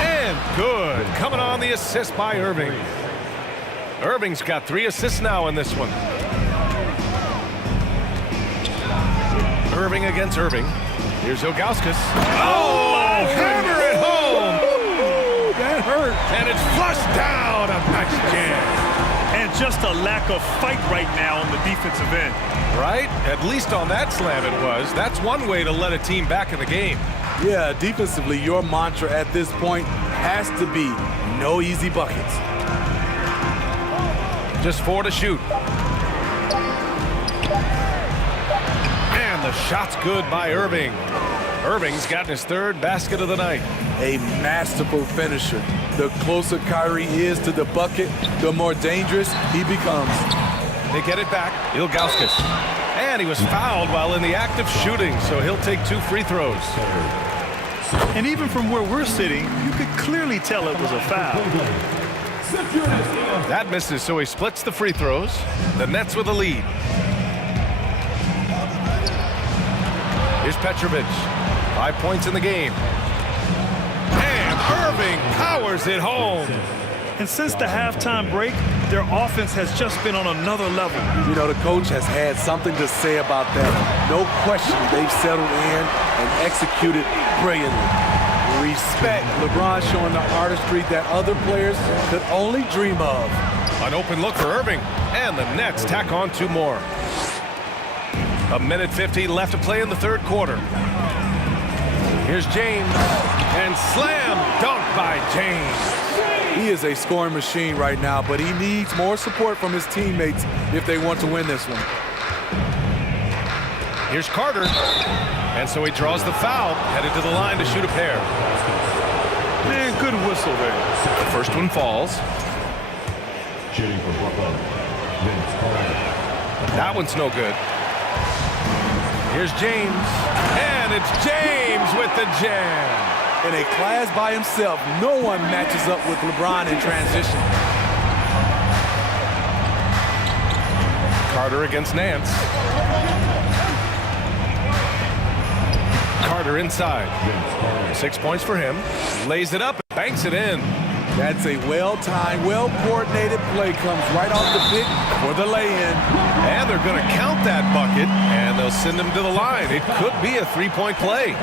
And good. Coming on the assist by Irving. Irving's got 3 assists now in this one. Irving against Irving. Here's Ilgauskas. Oh, hammer it home. Ooh, that hurt. And it's flushed down. A nice jam. And just a lack of fight right now on the defensive end. Right? At least on that slam it was. That's one way to let a team back in the game. Yeah, defensively, your mantra at this point has to be no easy buckets. Just 4 to shoot. And the shot's good by Irving. Irving's gotten his 3rd basket of the night. A masterful finisher. The closer Kyrie is to the bucket, the more dangerous he becomes. They get it back. Ilgauskas. And he was fouled while in the act of shooting, so he'll take 2 free throws. And even from where we're sitting, you could clearly tell it was a foul. That misses, so he splits the free throws. The Nets with a lead. Here's Petrovic. 5 points in the game. And Irving powers it home. And since the halftime break, their offense has just been on another level. You know, the coach has had something to say about that. No question, they've settled in and executed brilliantly. Respect. LeBron showing the artistry that other players could only dream of. An open look for Irving. And the Nets tack on 2 more. A minute 50 left to play in the 3rd quarter. Here's James. And slam dunk by James. He is a scoring machine right now, but he needs more support from his teammates if they want to win this one. Here's Carter. And so he draws the foul, headed to the line to shoot a pair. Man, good whistle there. The first one falls. Shooting for Brooklyn, Vince Carter. That one's no good. Here's James. And it's James with the jam. In a class by himself, no one matches up with LeBron in transition. Carter against Nance. Carter inside. 6 points for him. Lays it up and banks it in. That's a well-timed, well-coordinated play. Comes right off the pick for the lay-in. And they're going to count that bucket, and they'll send him to the line. It could be a 3-point play.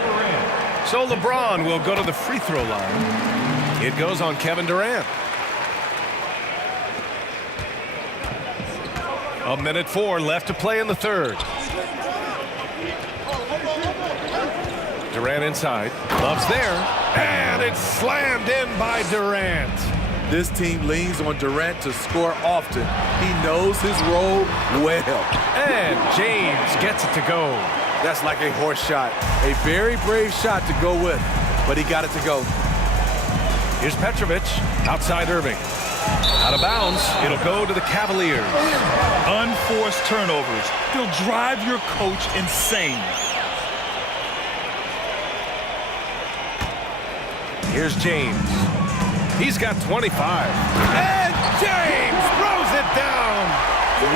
So LeBron will go to the free throw line. It goes on Kevin Durant. A minute 4 left to play in the 3rd. Durant inside. Love's there. And it's slammed in by Durant. This team leans on Durant to score often. He knows his role well. And James gets it to go. That's like a horse shot. A very brave shot to go with, but he got it to go. Here's Petrovic. Outside Irving. Out of bounds. It'll go to the Cavaliers. Unforced turnovers. They'll drive your coach insane. Here's James. He's got 25. And James throws it down.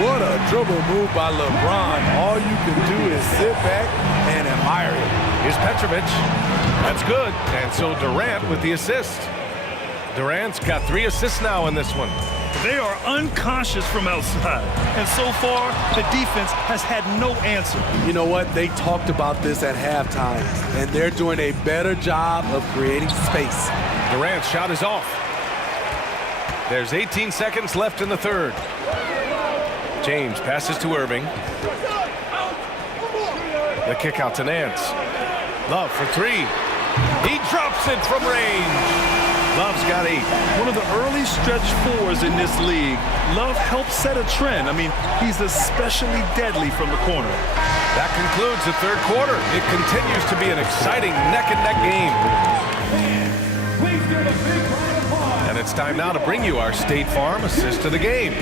What a dribble move by LeBron. All you can do is sit back and admire it. Here's Petrovic. That's good. And so Durant with the assist. Durant's got 3 assists now in this one. They are unconscious from outside. And so far, the defense has had no answer. You know what? They talked about this at halftime, and they're doing a better job of creating space. Durant's shot is off. There's 18 seconds left in the third. James passes to Irving. The kick out to Nance. Love for 3. He drops it from range. Love's got 8. One of the early stretch fours in this league. Love helps set a trend. I mean, he's especially deadly from the corner. That concludes the third quarter. It continues to be an exciting neck-and-neck game. And it's time now to bring you our State Farm assist of the game.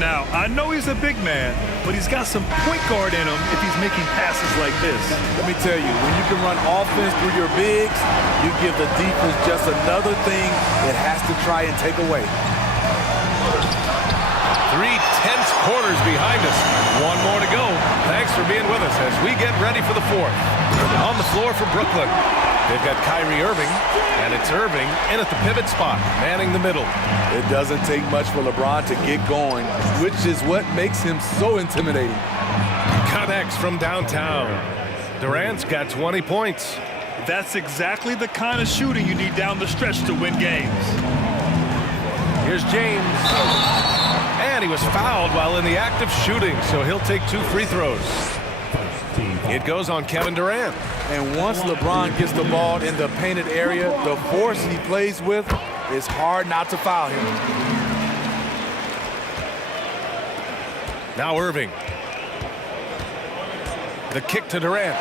Now, I know he's a big man, but he's got some point guard in him if he's making passes like this. Let me tell you, when you can run offense through your bigs, you give the defense just another thing it has to try and take away. 3 tense quarters behind us. One more to go. Thanks for being with us as we get ready for the fourth. On the floor for Brooklyn, they've got Kyrie Irving, and it's Irving in at the pivot spot, manning the middle. It doesn't take much for LeBron to get going, which is what makes him so intimidating. Connects from downtown. Durant's got 20 points. That's exactly the kind of shooting you need down the stretch to win games. Here's James. And he was fouled while in the act of shooting, so he'll take 2 free throws. It goes on Kevin Durant. And once LeBron gets the ball in the painted area, the force he plays with, it's hard not to foul him. Now Irving. The kick to Durant.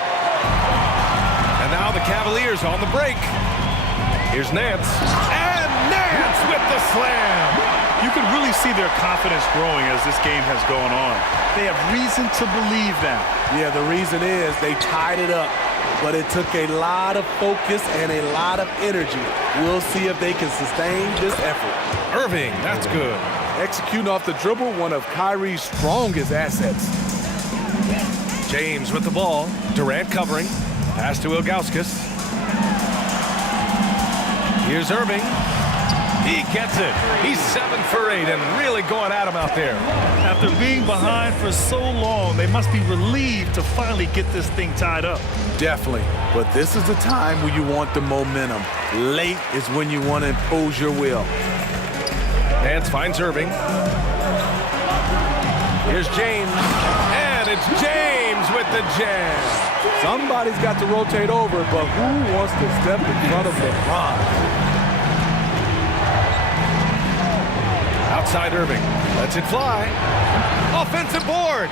And now the Cavaliers on the break. Here's Nance. And Nance with the slam. You can really see their confidence growing as this game has gone on. They have reason to believe that. Yeah, the reason is they tied it up, but it took a lot of focus and a lot of energy. We'll see if they can sustain this effort. Irving, that's good. Executing off the dribble, one of Kyrie's strongest assets. James with the ball. Durant covering. Pass to Ilgauskas. Here's Irving. He gets it. He's 7 for 8 and really going at him out there. After being behind for so long, they must be relieved to finally get this thing tied up. Definitely. But this is the time when you want the momentum. Late is when you want to impose your will. Nance finds Irving. Here's James. And it's James with the jam. Somebody's got to rotate over, but who wants to step in front of LeBron? Outside Irving. Lets it fly. Offensive board.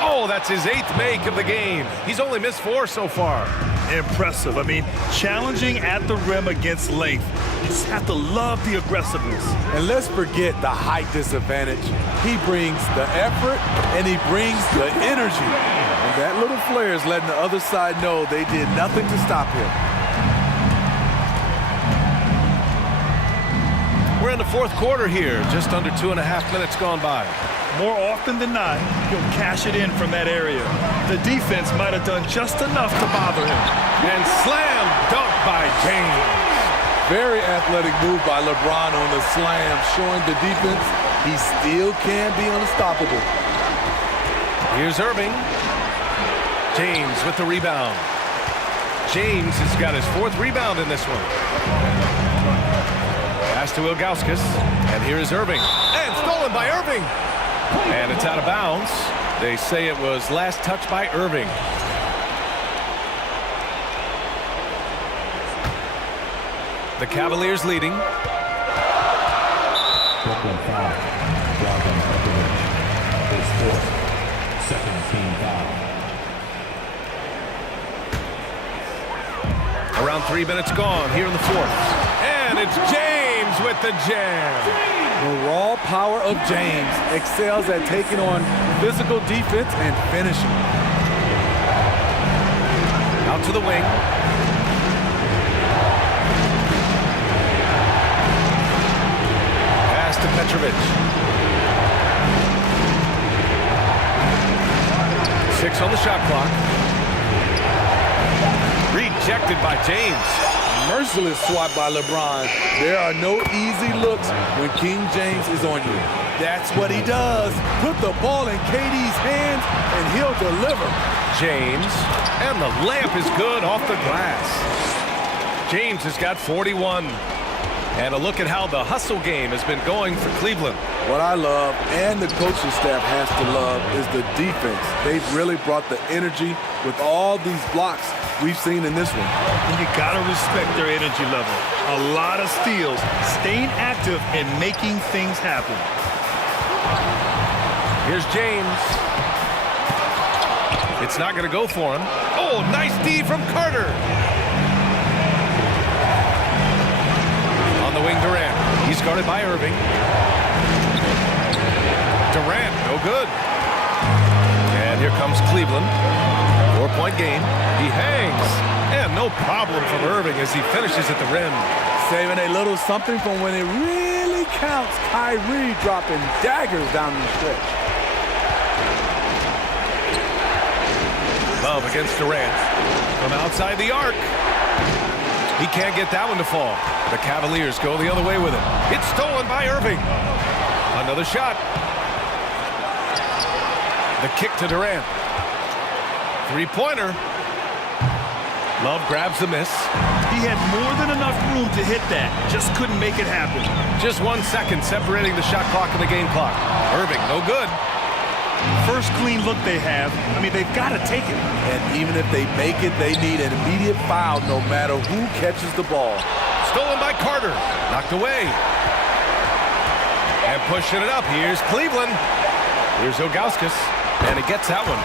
Oh, that's his 8th make of the game. He's only missed 4 so far. Impressive. I mean, challenging at the rim against length. You just have to love the aggressiveness. And let's forget the height disadvantage. He brings the effort and he brings the energy. And that little flare is letting the other side know they did nothing to stop him. We're in the fourth quarter here. Just under 2.5 minutes gone by. More often than not, he'll cash it in from that area. The defense might have done just enough to bother him. And slam dunk by James. Very athletic move by LeBron on the slam, showing the defense he still can be unstoppable. Here's Irving. James with the rebound. James has got his 4th rebound in this one. Pass to Ilgauskas. And here is Irving. And stolen by Irving. And it's out of bounds. They say it was last touched by Irving. The Cavaliers leading. Brooklyn foul. Dragan Petrovic. His fourth. Second team foul. Around 3 minutes gone here in the fourth. And it's James with the jam. The raw power of James excels at taking on physical defense and finishing. Out to the wing. Pass to Petrovic. 6 on the shot clock. Rejected by James. Merciless swat by LeBron. There are no easy looks when King James is on you. That's what he does. Put the ball in KD's hands and he'll deliver. James, and the layup is good off the glass. James has got 41. And a look at how the hustle game has been going for Cleveland. What I love, and the coaching staff has to love, is the defense. They've really brought the energy with all these blocks we've seen in this one. And you gotta respect their energy level. A lot of steals, staying active and making things happen. Here's James. It's not gonna go for him. Oh, nice D from Carter. On the wing, Durant. He's guarded by Irving. Durant, no good. And here comes Cleveland. 4-point game. He hangs. And no problem from Irving as he finishes at the rim. Saving a little something from when it really counts. Kyrie dropping daggers down the stretch. Love against Durant. From outside the arc. He can't get that one to fall. The Cavaliers go the other way with it. It's stolen by Irving. Another shot. The kick to Durant. Three-pointer. Love grabs the miss. He had more than enough room to hit that. Just couldn't make it happen. Just 1 second separating the shot clock and the game clock. Irving, no good. First clean look they have. I mean, they've got to take it. And even if they make it, they need an immediate foul no matter who catches the ball. Stolen by Carter. Knocked away. And pushing it up. Here's Cleveland. Here's Ilgauskas. And he gets that one.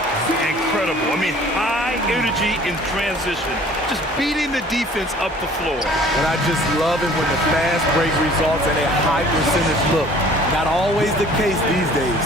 Incredible. I mean, high energy in transition. Just beating the defense up the floor. And I just love it when the fast break results in a high percentage look. Not always the case these days.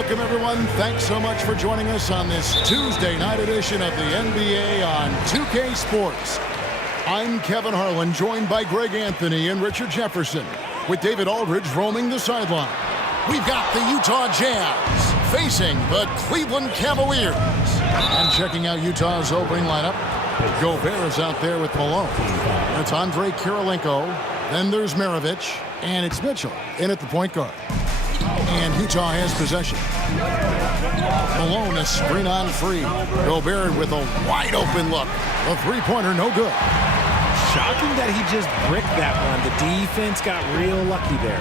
welcome, everyone. Thanks so much for joining us on this Tuesday night edition of the NBA on 2K Sports. I'm Kevin Harlan, joined by Greg Anthony and Richard Jefferson, with David Aldridge roaming the sideline. We've got the Utah Jazz facing the Cleveland Cavaliers. And checking out Utah's opening lineup, Gobert is out there with Malone. That's Andre Kirilenko. Then there's Maravich, and it's Mitchell in at the point guard. And Utah has possession. Malone, a screen on free. Gobert with a wide open look. The three-pointer, no good. Shocking that he just bricked that one. The defense got real lucky there.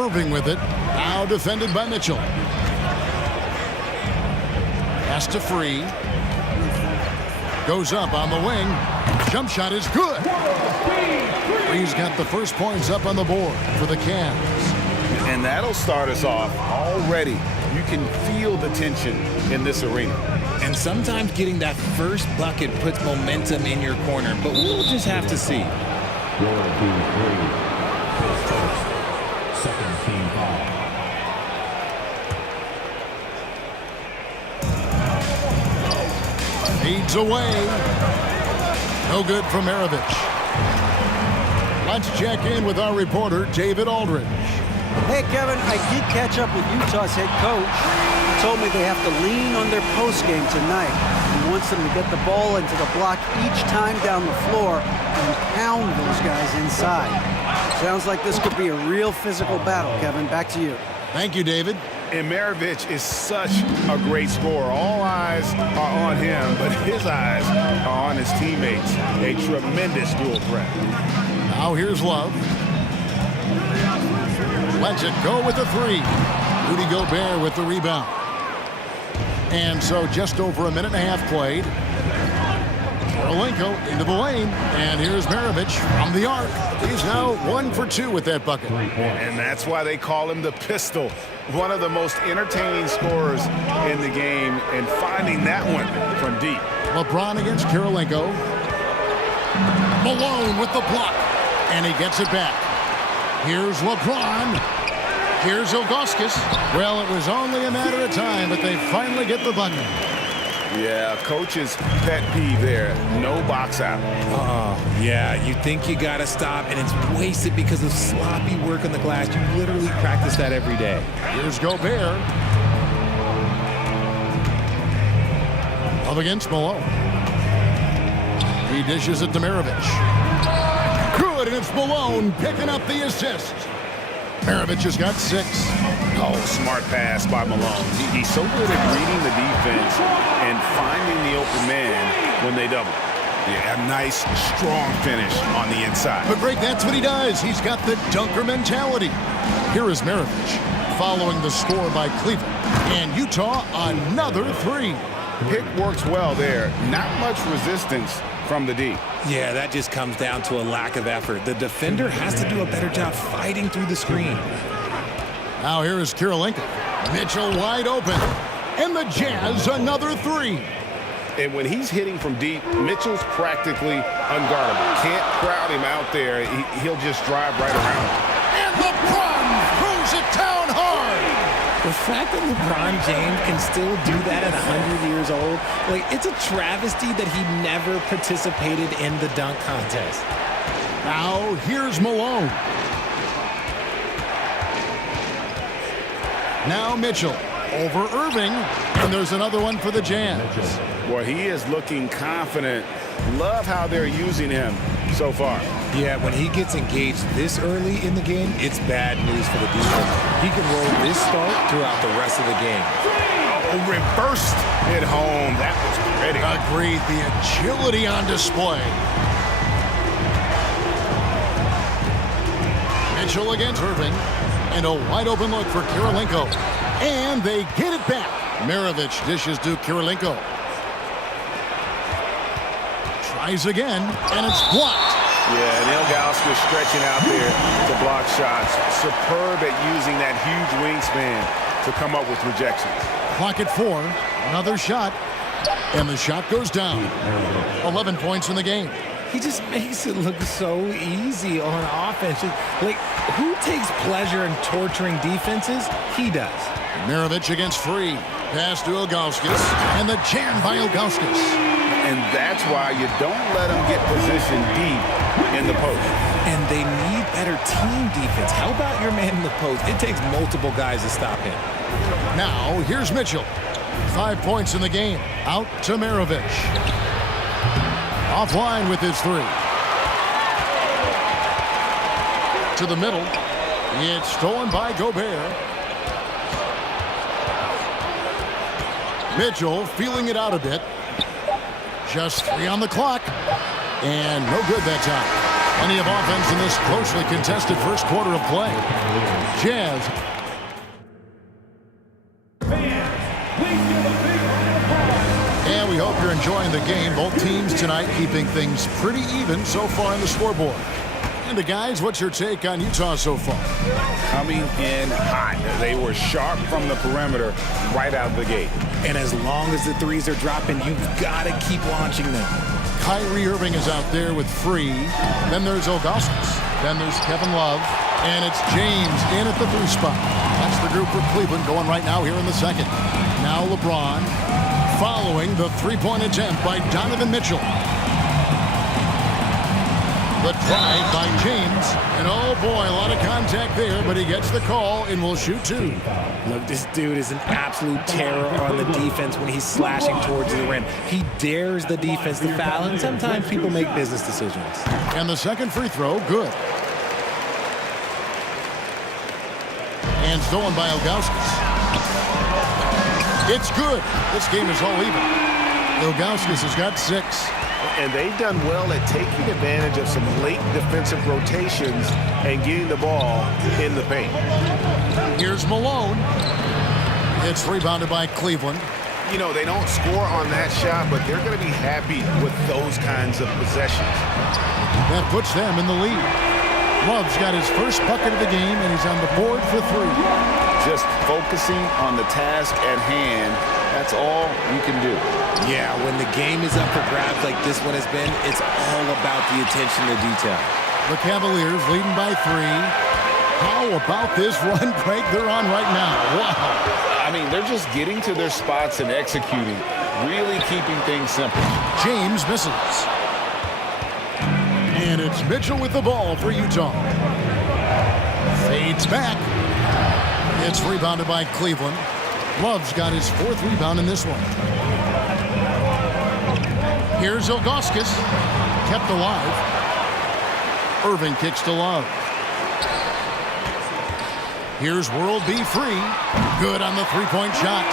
Irving with it. Now defended by Mitchell. Pass to Free. Goes up on the wing. Jump shot is good. Free's got the first points up on the board for the Cavs. And that'll start us off already. You can feel the tension in this arena. And sometimes getting that first bucket puts momentum in your corner, but we'll just have to see. 1, 2, 3. Pistons. Second team foul. Feeds away. No good from Maravich. Let's check in with our reporter, David Aldridge. Hey, Kevin, I did catch up with Utah's head coach. He told me they have to lean on their postgame tonight. He wants them to get the ball into the block each time down the floor and pound those guys inside. Sounds like this could be a real physical battle, Kevin. Back to you. Thank you, David. And Maravich is such a great scorer. All eyes are on him, but his eyes are on his teammates. A tremendous dual threat. Now here's Love. Lets it go with the three. Rudy Gobert with the rebound. And so just over a minute and a half played. Kirilenko into the lane. And here's Maravich from the arc. He's now 1 for 2 with that bucket. And that's why they call him the Pistol. One of the most entertaining scorers in the game. And finding that one from deep. LeBron against Kirilenko. Malone with the block. And he gets it back. Here's LeBron. Here's Ilgauskas. Well, it was only a matter of time, but they finally get the bucket. Yeah, coach's pet peeve there. No box out. Oh, yeah, you think you got to stop, and it's wasted because of sloppy work on the glass. You literally practice that every day. Here's Gobert. Up against Malone. He dishes it to Maravich. Good, and it's Malone picking up the assist. Maravich has got 6. Oh, smart pass by Malone. He's so good at reading the defense and finding the open man when they double. Yeah, a nice, strong finish on the inside. But Greg, that's what he does. He's got the dunker mentality. Here is Maravich following the score by Cleveland. And Utah, another 3. Pick works well there. Not much resistance from the D. Yeah, that just comes down to a lack of effort. The defender has to do a better job fighting through the screen. Now here is Kirilenko. Mitchell wide open. And the Jazz, another 3. And when he's hitting from deep, Mitchell's practically unguardable. Can't crowd him out there. He'll just drive right around him. And LeBron throws it down hard. The fact that LeBron James can still do that at 100 years old, like, it's a travesty that he never participated in the dunk contest. Now here's Malone. Now Mitchell over Irving, and there's another one for the Jazz. Well, he is looking confident. Love how they're using him so far. Yeah, when he gets engaged this early in the game, it's bad news for the defense. He can roll this start throughout the rest of the game. Oh, reversed it home. That was pretty. Agreed. The agility on display. Mitchell against Irving. And a wide open look for Kirilenko. And they get it back. Maravich dishes to Kirilenko. Tries again, and it's blocked. Yeah, and Ilgauskas stretching out there to block shots. Superb at using that huge wingspan to come up with rejections. Clock at 4. Another shot. And the shot goes down. 11 points in the game. He just makes it look so easy on offense. Like, who takes pleasure in torturing defenses? He does. Maravich against Free. Pass to Ilgauskas. And the jam by Ilgauskas. And that's why you don't let them get positioned deep in the post. And they need better team defense. How about your man in the post? It takes multiple guys to stop him. Now, here's Mitchell. 5 points in the game. Out to Maravich. Offline with his 3. To the middle. It's stolen by Gobert. Mitchell feeling it out a bit. Just 3 on the clock. And no good that time. Plenty of offense in this closely contested first quarter of play. Jazz. And we hope you're enjoying the game. Both teams tonight keeping things pretty even so far on the scoreboard. And guys, what's your take on Utah so far? Coming in hot. They were sharp from the perimeter right out of the gate. And as long as the threes are dropping, you've got to keep launching them. Kyrie Irving is out there with Free. Then there's Ilgauskas. Then there's Kevin Love. And it's James in at the 3 spot. That's the group for Cleveland going right now here in the second. Now LeBron following the 3-point attempt by Donovan Mitchell. The drive by James. And oh boy, a lot of contact there, but he gets the call and will shoot 2. Look, this dude is an absolute terror on the defense when he's slashing towards the rim. He dares the defense to foul, and sometimes people make business decisions. And the second free throw, good. And stolen by Ilgauskas. It's good. This game is all even. Ilgauskas has got 6. And they've done well at taking advantage of some late defensive rotations and getting the ball in the paint. Here's Malone. It's rebounded by Cleveland. You know, they don't score on that shot, but they're going to be happy with those kinds of possessions. That puts them in the lead. Love's got his first bucket of the game, and he's on the board for 3. Just focusing on the task at hand. That's all you can do. Yeah, when the game is up for grabs like this one has been, it's all about the attention to detail. The Cavaliers leading by 3. How about this run break they're on right now? Wow. I mean, they're just getting to their spots and executing, really keeping things simple. James misses. And it's Mitchell with the ball for Utah. Fades back. It's rebounded by Cleveland. Love's got his 4th rebound in this one. Here's Ilgauskas. Kept alive. Irving kicks to Love. Here's World B. Free. Good on the 3-point shot.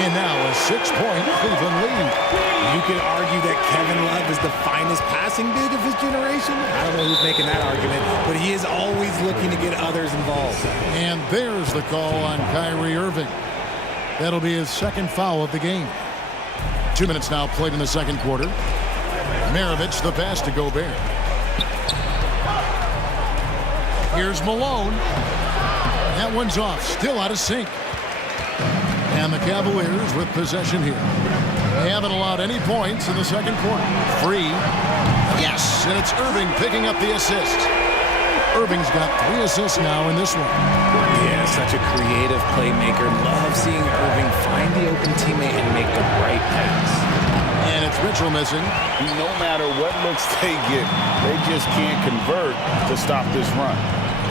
And now a 6-point Cleveland lead. You could argue that Kevin Love is the finest passing big of his generation. I don't know who's making that argument, but he is always looking to get others involved. And there's the call on Kyrie Irving. That'll be his 2nd foul of the game. 2 minutes now played in the second quarter. Maravich the pass to Gobert. Here's Malone. That one's off, still out of sync. And the Cavaliers with possession here. They haven't allowed any points in the second quarter. Free. Yes, and it's Irving picking up the assist. Irving's got 3 assists now in this one. Yeah, such a creative playmaker. Love seeing Irving find the open teammate and make the right pass. And it's Mitchell missing. No matter what looks they get, they just can't convert to stop this run.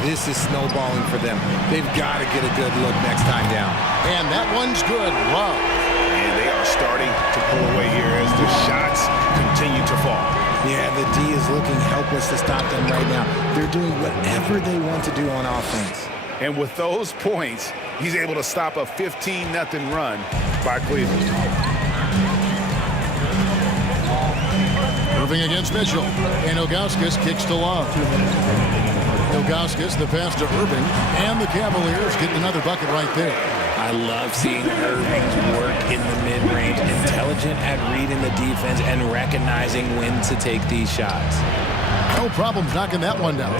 This is snowballing for them. They've got to get a good look next time down. And that one's good. Love. And they are starting to pull away here as the shots continue to fall. Yeah, the D is looking helpless to stop them right now. They're doing whatever they want to do on offense. And with those points, he's able to stop a 15-0 run by Cleveland. Irving against Mitchell. And Ilgauskas kicks to Love. Ilgauskas, the pass to Irving. And the Cavaliers getting another bucket right there. I love seeing Irving's work in the mid-range, intelligent at reading the defense and recognizing when to take these shots. No problems knocking that one down.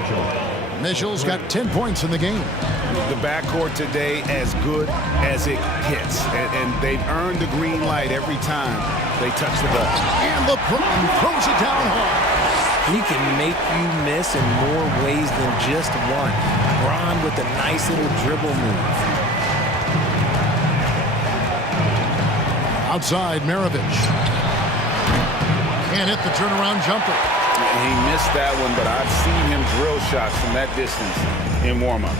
Mitchell's got 10 points in the game. The backcourt today as good as it gets. And they've earned the green light every time they touch the ball. And LeBron throws it down hard. He can make you miss in more ways than just one. Bron with a nice little dribble move. Outside, Maravich. Can't hit the turnaround jumper. He missed that one, but I've seen him drill shots from that distance in warm-up.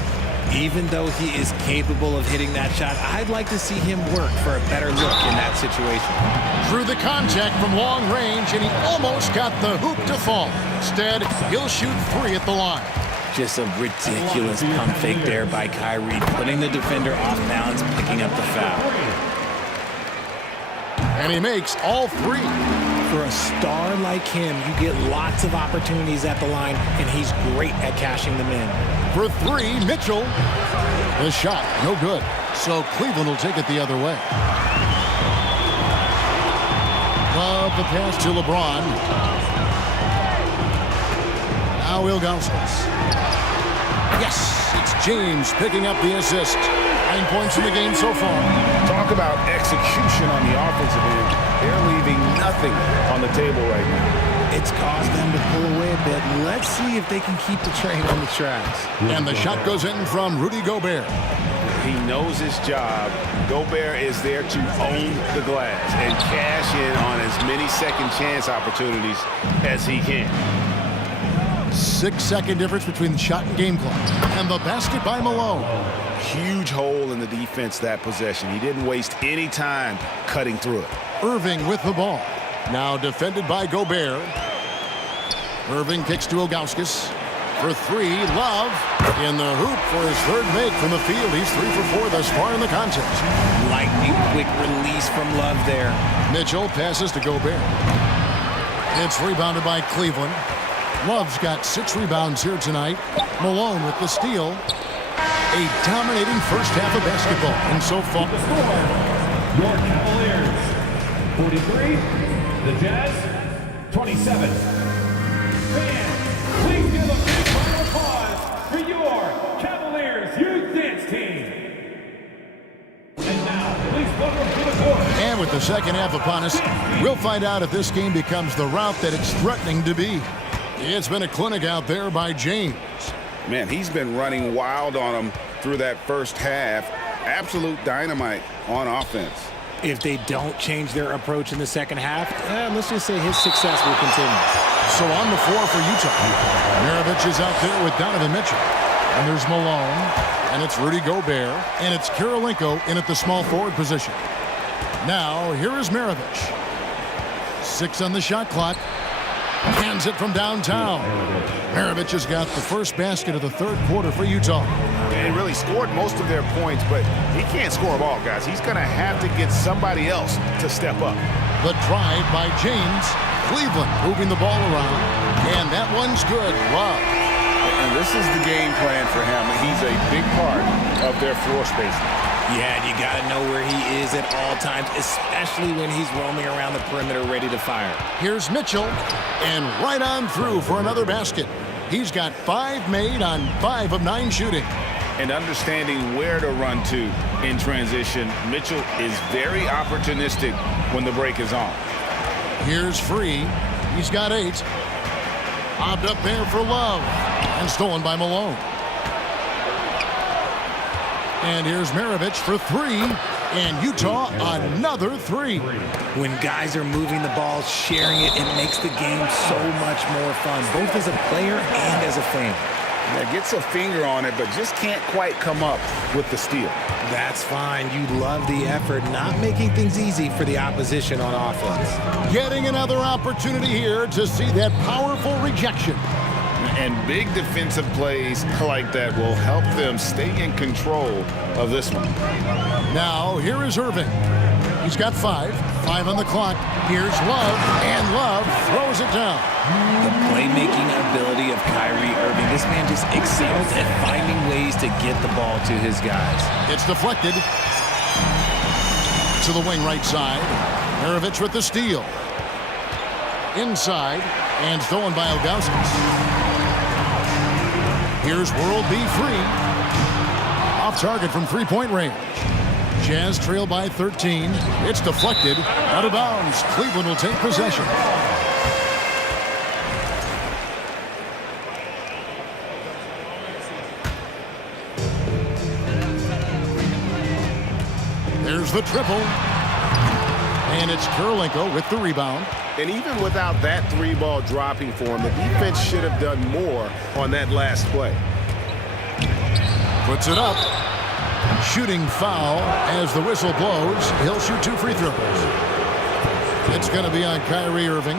Even though he is capable of hitting that shot, I'd like to see him work for a better look in that situation. Through the contact from long range, and he almost got the hoop to fall. Instead, he'll shoot 3 at the line. Just a ridiculous pump fake there by Kyrie, putting the defender off balance, picking up the foul. And he makes all 3. For a star like him, you get lots of opportunities at the line, and he's great at cashing them in. For 3, Mitchell. The shot, no good. So Cleveland will take it the other way. Love the pass to LeBron. Now Ilgauskas. Yes, it's James picking up the assist. 9 points in the game so far. Talk about execution on the offensive end. They're leaving nothing on the table right now. It's caused them to pull away a bit. Let's see if they can keep the train on the tracks. And the shot goes in from Rudy Gobert. He knows his job. Gobert is there to own the glass and cash in on as many second chance opportunities as he can. 6-second difference between the shot and game clock. And the basket by Malone. Huge hole in the defense that possession. He didn't waste any time cutting through it. Irving with the ball. Now defended by Gobert. Irving kicks to Ilgauskas. For 3, Love in the hoop for his 3rd make from the field. He's 3 for 4 thus far in the contest. Lightning quick release from Love there. Mitchell passes to Gobert. It's rebounded by Cleveland. Love's got 6 rebounds here tonight. Malone with the steal. A dominating first half of basketball. And so far, Your Cavaliers, 43. The Jazz, 27. Fans, please give a big round of applause for your Cavaliers Youth Dance Team. And now, please welcome to the court. And with the second half upon us, we'll find out if this game becomes the route that it's threatening to be. It's been a clinic out there by James. Man, he's been running wild on him through that first half. Absolute dynamite on offense. If they don't change their approach in the second half, let's just say his success will continue. So on the floor for Utah, Maravich is out there with Donovan Mitchell. And there's Malone, and it's Rudy Gobert, and it's Kirilenko in at the small forward position. Now, here is Maravich. 6 on the shot clock. Hands it from downtown. Maravich has got the first basket of the 3rd quarter for Utah. And he really scored most of their points, but he can't score them all, guys. He's going to have to get somebody else to step up. The drive by James. Cleveland moving the ball around. And that one's good. Love. And this is the game plan for him. He's a big part of their floor spacing. Yeah, you got to know where he is at all times, especially when he's roaming around the perimeter ready to fire. Here's Mitchell, and right on through for another basket. He's got 5 made on 5 of 9 shooting. And understanding where to run to in transition, Mitchell is very opportunistic when the break is on. Here's Free. He's got 8. Popped up there for Love, and stolen by Malone. And here's Maravich for 3. And Utah, another 3. When guys are moving the ball, sharing it, it makes the game so much more fun, both as a player and as a fan. Yeah, gets a finger on it, but just can't quite come up with the steal. That's fine. You love the effort, not making things easy for the opposition on offense. Getting another opportunity here to see that powerful rejection. And big defensive plays like that will help them stay in control of this one. Now, here is Irving. He's got 5. 5 on the clock. Here's Love, and Love throws it down. The playmaking ability of Kyrie Irving. This man just excels at finding ways to get the ball to his guys. It's deflected to the wing right side. Maravich with the steal. Inside, and stolen by Ilgauskas. Here's World B. Free. Off target from 3-point range. Jazz trail by 13. It's deflected. Out of bounds. Cleveland will take possession. There's the triple. And it's Kirilenko with the rebound. And even without that 3-ball dropping for him, the defense should have done more on that last play. Puts it up. Shooting foul as the whistle blows. He'll shoot 2 free throws. It's going to be on Kyrie Irving.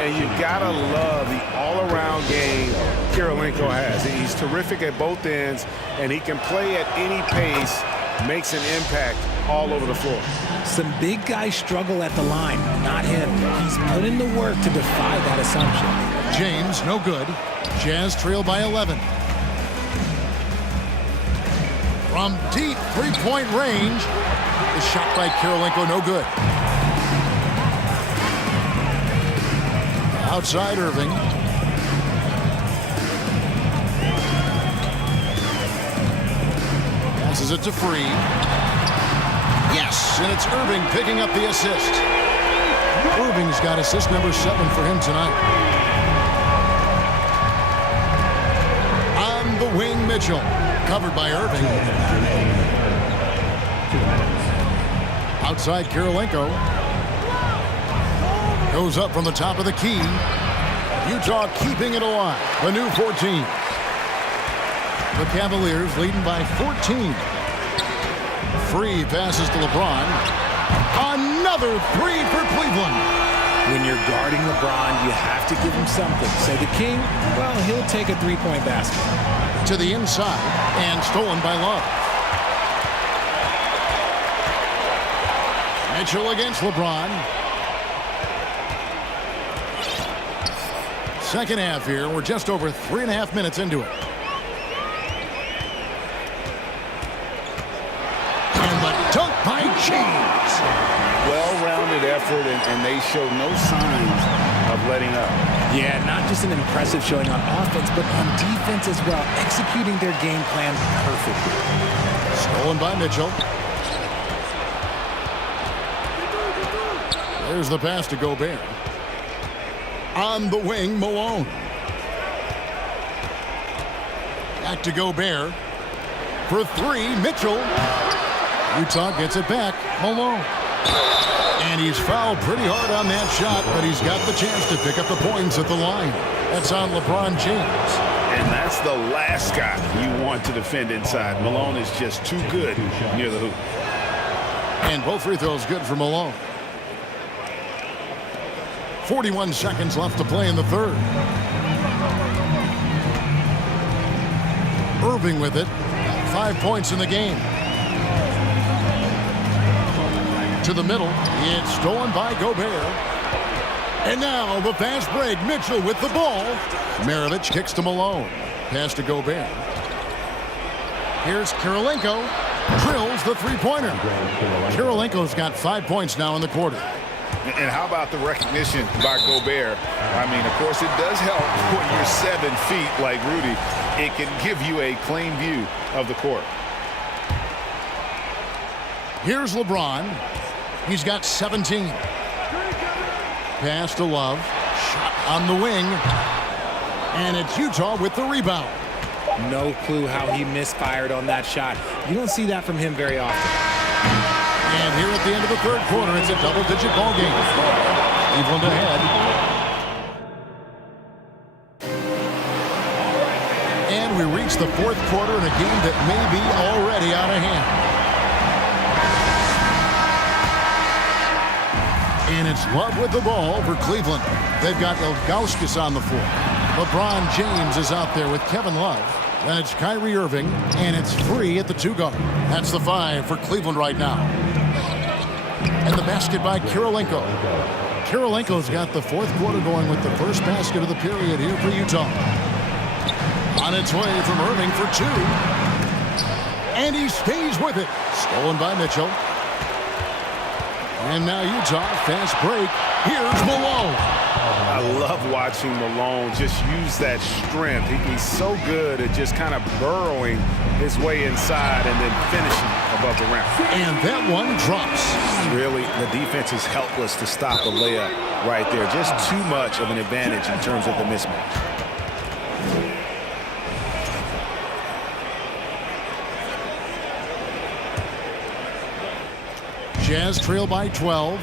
And you gotta love the all-around game Kirilenko has. He's terrific at both ends, and he can play at any pace, makes an impact all over the floor. Some big guys struggle at the line, not him. He's put in the work to defy that assumption. James, no good. Jazz trail by 11. From deep three-point range, the shot by Kirilenko, no good. Outside Irving. Passes it to Free. Yes, and it's Irving picking up the assist. Irving's got assist number 7 for him tonight. On the wing, Mitchell. Covered by Irving. Outside Kirilenko. Goes up from the top of the key. Utah keeping it alive. A new 14. The Cavaliers leading by 14. Free passes to LeBron. Another 3 for Cleveland. When you're guarding LeBron, you have to give him something. So the King, well, he'll take a 3-point basket. To the inside and stolen by Love. Mitchell against LeBron. Second half here. We're just over 3.5 minutes into it. And the dunk by James. Well-rounded effort, and they show no signs of letting up. Yeah, not just an impressive showing on offense, but on defense as well, executing their game plan perfectly. Stolen by Mitchell. There's the pass to Gobert. On the wing, Malone. Back to Gobert. For 3, Mitchell. Utah gets it back. Malone. And he's fouled pretty hard on that shot, but he's got the chance to pick up the points at the line. That's on LeBron James. And that's the last guy you want to defend inside. Malone is just too good near the hoop. And both free throws good for Malone. 41 seconds left to play in the third. Irving with it. 5 points in the game. To the middle. It's stolen by Gobert. And now the fast break. Mitchell with the ball. Maravich kicks to Malone. Pass to Gobert. Here's Kirilenko. Drills the three-pointer. Kirilenko's got 5 points now in the quarter. And how about the recognition by Gobert? I mean, of course, it does help when you're 7 feet like Rudy. It can give you a clean view of the court. Here's LeBron. He's got 17. Pass to Love. Shot on the wing. And it's Utah with the rebound. No clue how he misfired on that shot. You don't see that from him very often. And here at the end of the third quarter, it's a double-digit ball game. Cleveland ahead. And we reach the fourth quarter in a game that may be already out of hand. And it's Love with the ball for Cleveland. They've got Ilgauskas on the floor. LeBron James is out there with Kevin Love. Then it's Kyrie Irving, and it's Free at the 2-guard. That's the 5 for Cleveland right now. And the basket by Kirilenko. Kirilenko's got the fourth quarter going with the first basket of the period here for Utah. On its way from Irving for 2. And he stays with it. Stolen by Mitchell. And now Utah, fast break. Here's Malone. I love watching Malone just use that strength. He's so good at just kind of burrowing his way inside and then finishing above the rim. And that one drops. Really, the defense is helpless to stop the layup right there. Just too much of an advantage in terms of the mismatch. Jazz trail by 12.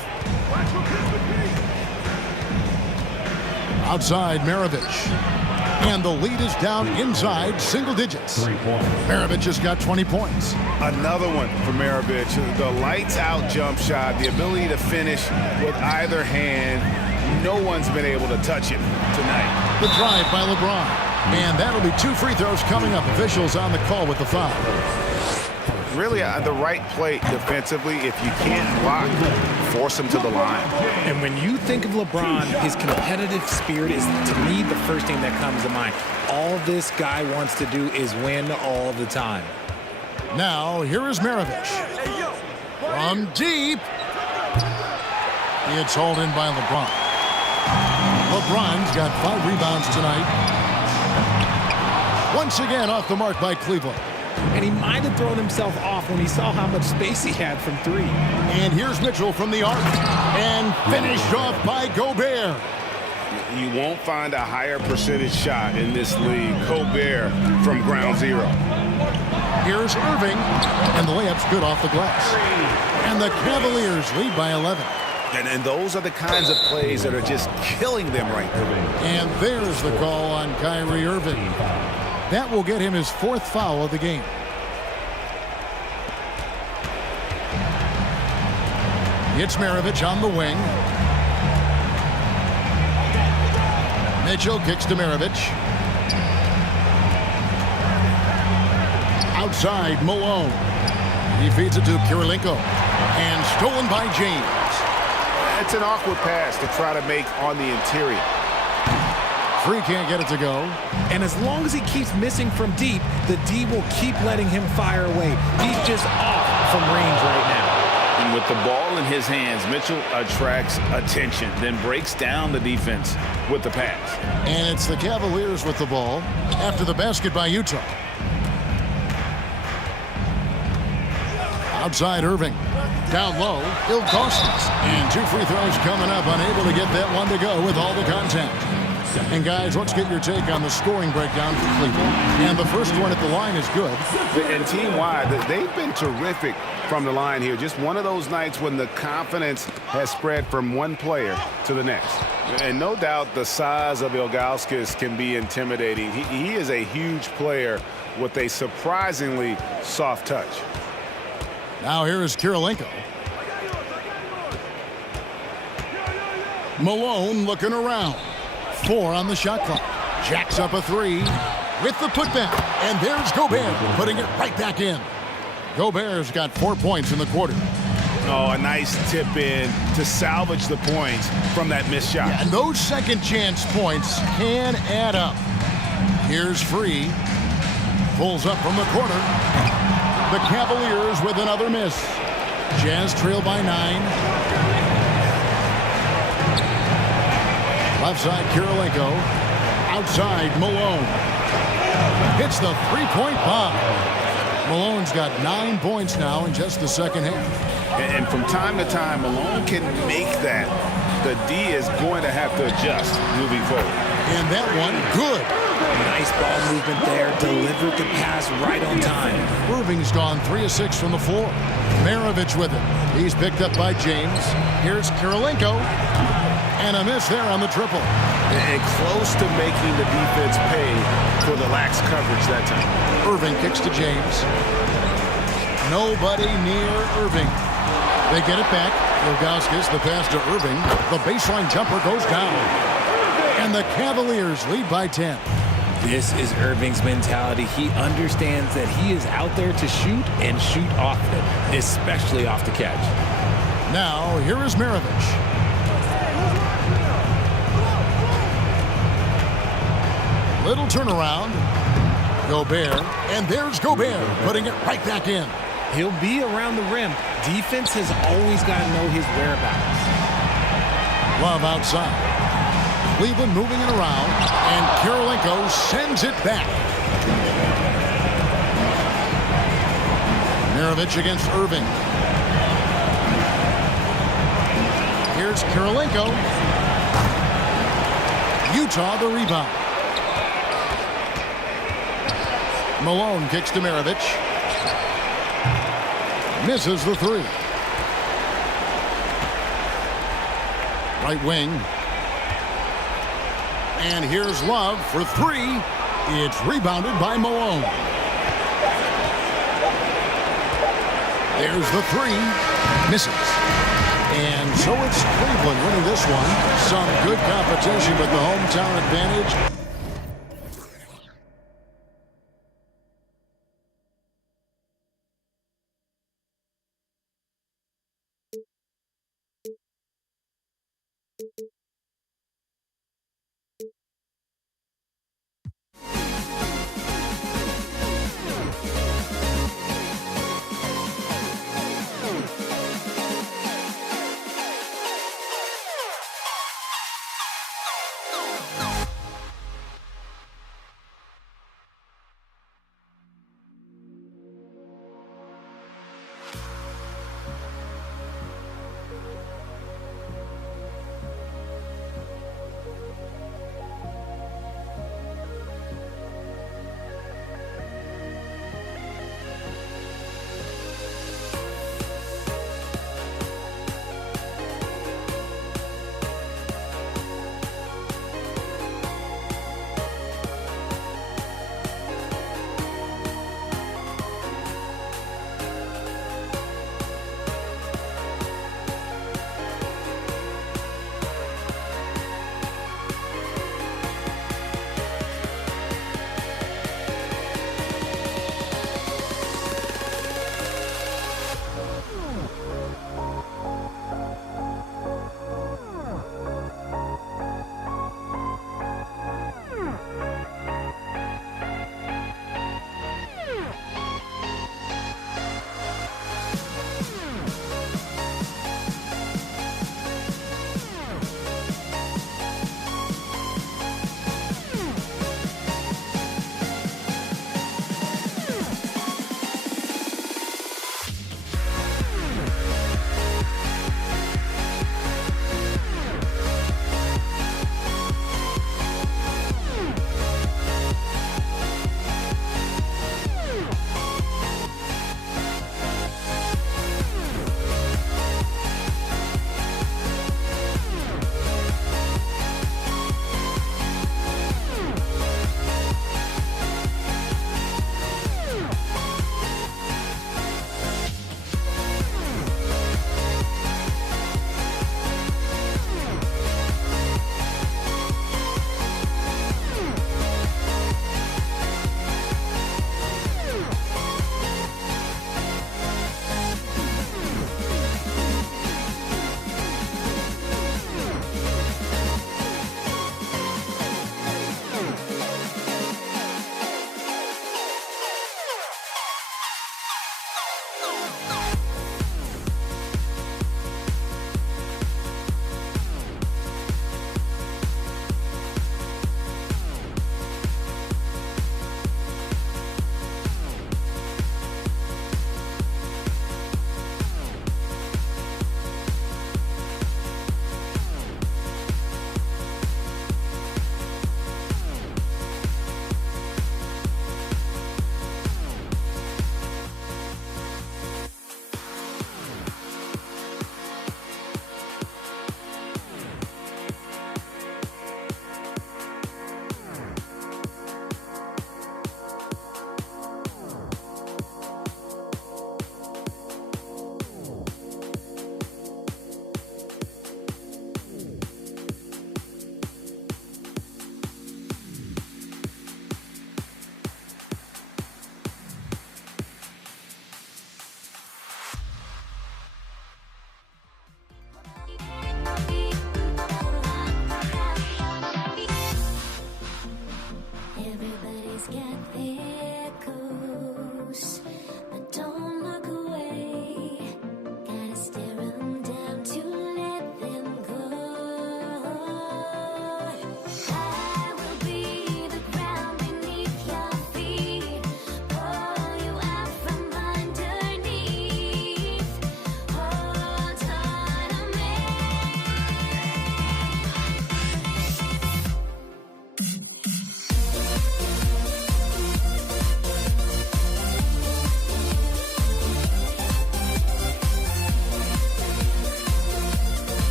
Outside Maravich. And the lead is down inside single digits. Maravich has got 20 points. Another one for Maravich. The lights out jump shot, the ability to finish with either hand. No one's been able to touch him tonight. The drive by LeBron. And that'll be 2 free throws coming up. Officials on the call with the foul. Really the right play defensively. If you can't block, force him to the line. And when you think of LeBron, his competitive spirit is, to me, the first thing that comes to mind. All this guy wants to do is win all the time. Now, here is Maravich. From deep. It's hauled in by LeBron. LeBron's got 5 rebounds tonight. Once again off the mark by Cleveland. And he might have thrown himself off when he saw how much space he had from 3. And here's Mitchell from the arc. And finished off by Gobert. You won't find a higher percentage shot in this league. Gobert from ground zero. Here's Irving. And the layup's good off the glass. And the Cavaliers lead by 11. And those are the kinds of plays that are just killing them right now. And there's the call on Kyrie Irving. That will get him his 4th foul of the game. It's Maravich on the wing. Mitchell kicks to Maravich. Outside, Malone. He feeds it to Kirilenko. And stolen by James. It's an awkward pass to try to make on the interior. Free can't get it to go. And as long as he keeps missing from deep, the D will keep letting him fire away. He's just off from range right now. And with the ball in his hands, Mitchell attracts attention, then breaks down the defense with the pass. And it's the Cavaliers with the ball after the basket by Utah. Outside Irving. Down low, Ilgauskas. And 2 free throws coming up, unable to get that one to go with all the contact. And guys, let's get your take on the scoring breakdown for Cleveland. And the first one at the line is good. And team-wide, they've been terrific from the line here. Just one of those nights when the confidence has spread from one player to the next. And no doubt the size of Ilgauskas can be intimidating. He is a huge player with a surprisingly soft touch. Now here is Kirilenko. Malone looking around. 4 on the shot clock. Jacks up a 3 with the putback. And there's Gobert putting it right back in. Gobert's got 4 points in the quarter. Oh, a nice tip in to salvage the points from that missed shot. Yeah, and those second chance points can add up. Here's Free. Pulls up from the corner. The Cavaliers with another miss. Jazz trail by 9. Left side, Kirilenko. Outside, Malone. Hits the 3-point bomb. Malone's got 9 points now in just the second half. And from time to time, Malone can make that. The D is going to have to adjust moving forward. And that one, good. Nice ball movement there. Delivered the pass right on time. Irving's gone 3 of 6 from the floor. Maravich with it. He's picked up by James. Here's Kirilenko. And a miss there on the triple. And close to making the defense pay for the lax coverage that time. Irving kicks to James. Nobody near Irving. They get it back. Ilgauskas, the pass to Irving. The baseline jumper goes down. And the Cavaliers lead by 10. This is Irving's mentality. He understands that he is out there to shoot and shoot often, especially off the catch. Now, here is Maravich. Little turnaround. Gobert. And there's Gobert putting it right back in. He'll be around the rim. Defense has always got to know his whereabouts. Love outside. Cleveland moving it around. And Kirilenko sends it back. Maravich against Irving. Here's Kirilenko. Utah the rebound. Malone kicks to Maravich. Misses the 3. Right wing. And here's Love for three. It's rebounded by Malone. There's the three. Misses. And so it's Cleveland winning this one. Some good competition with the hometown advantage.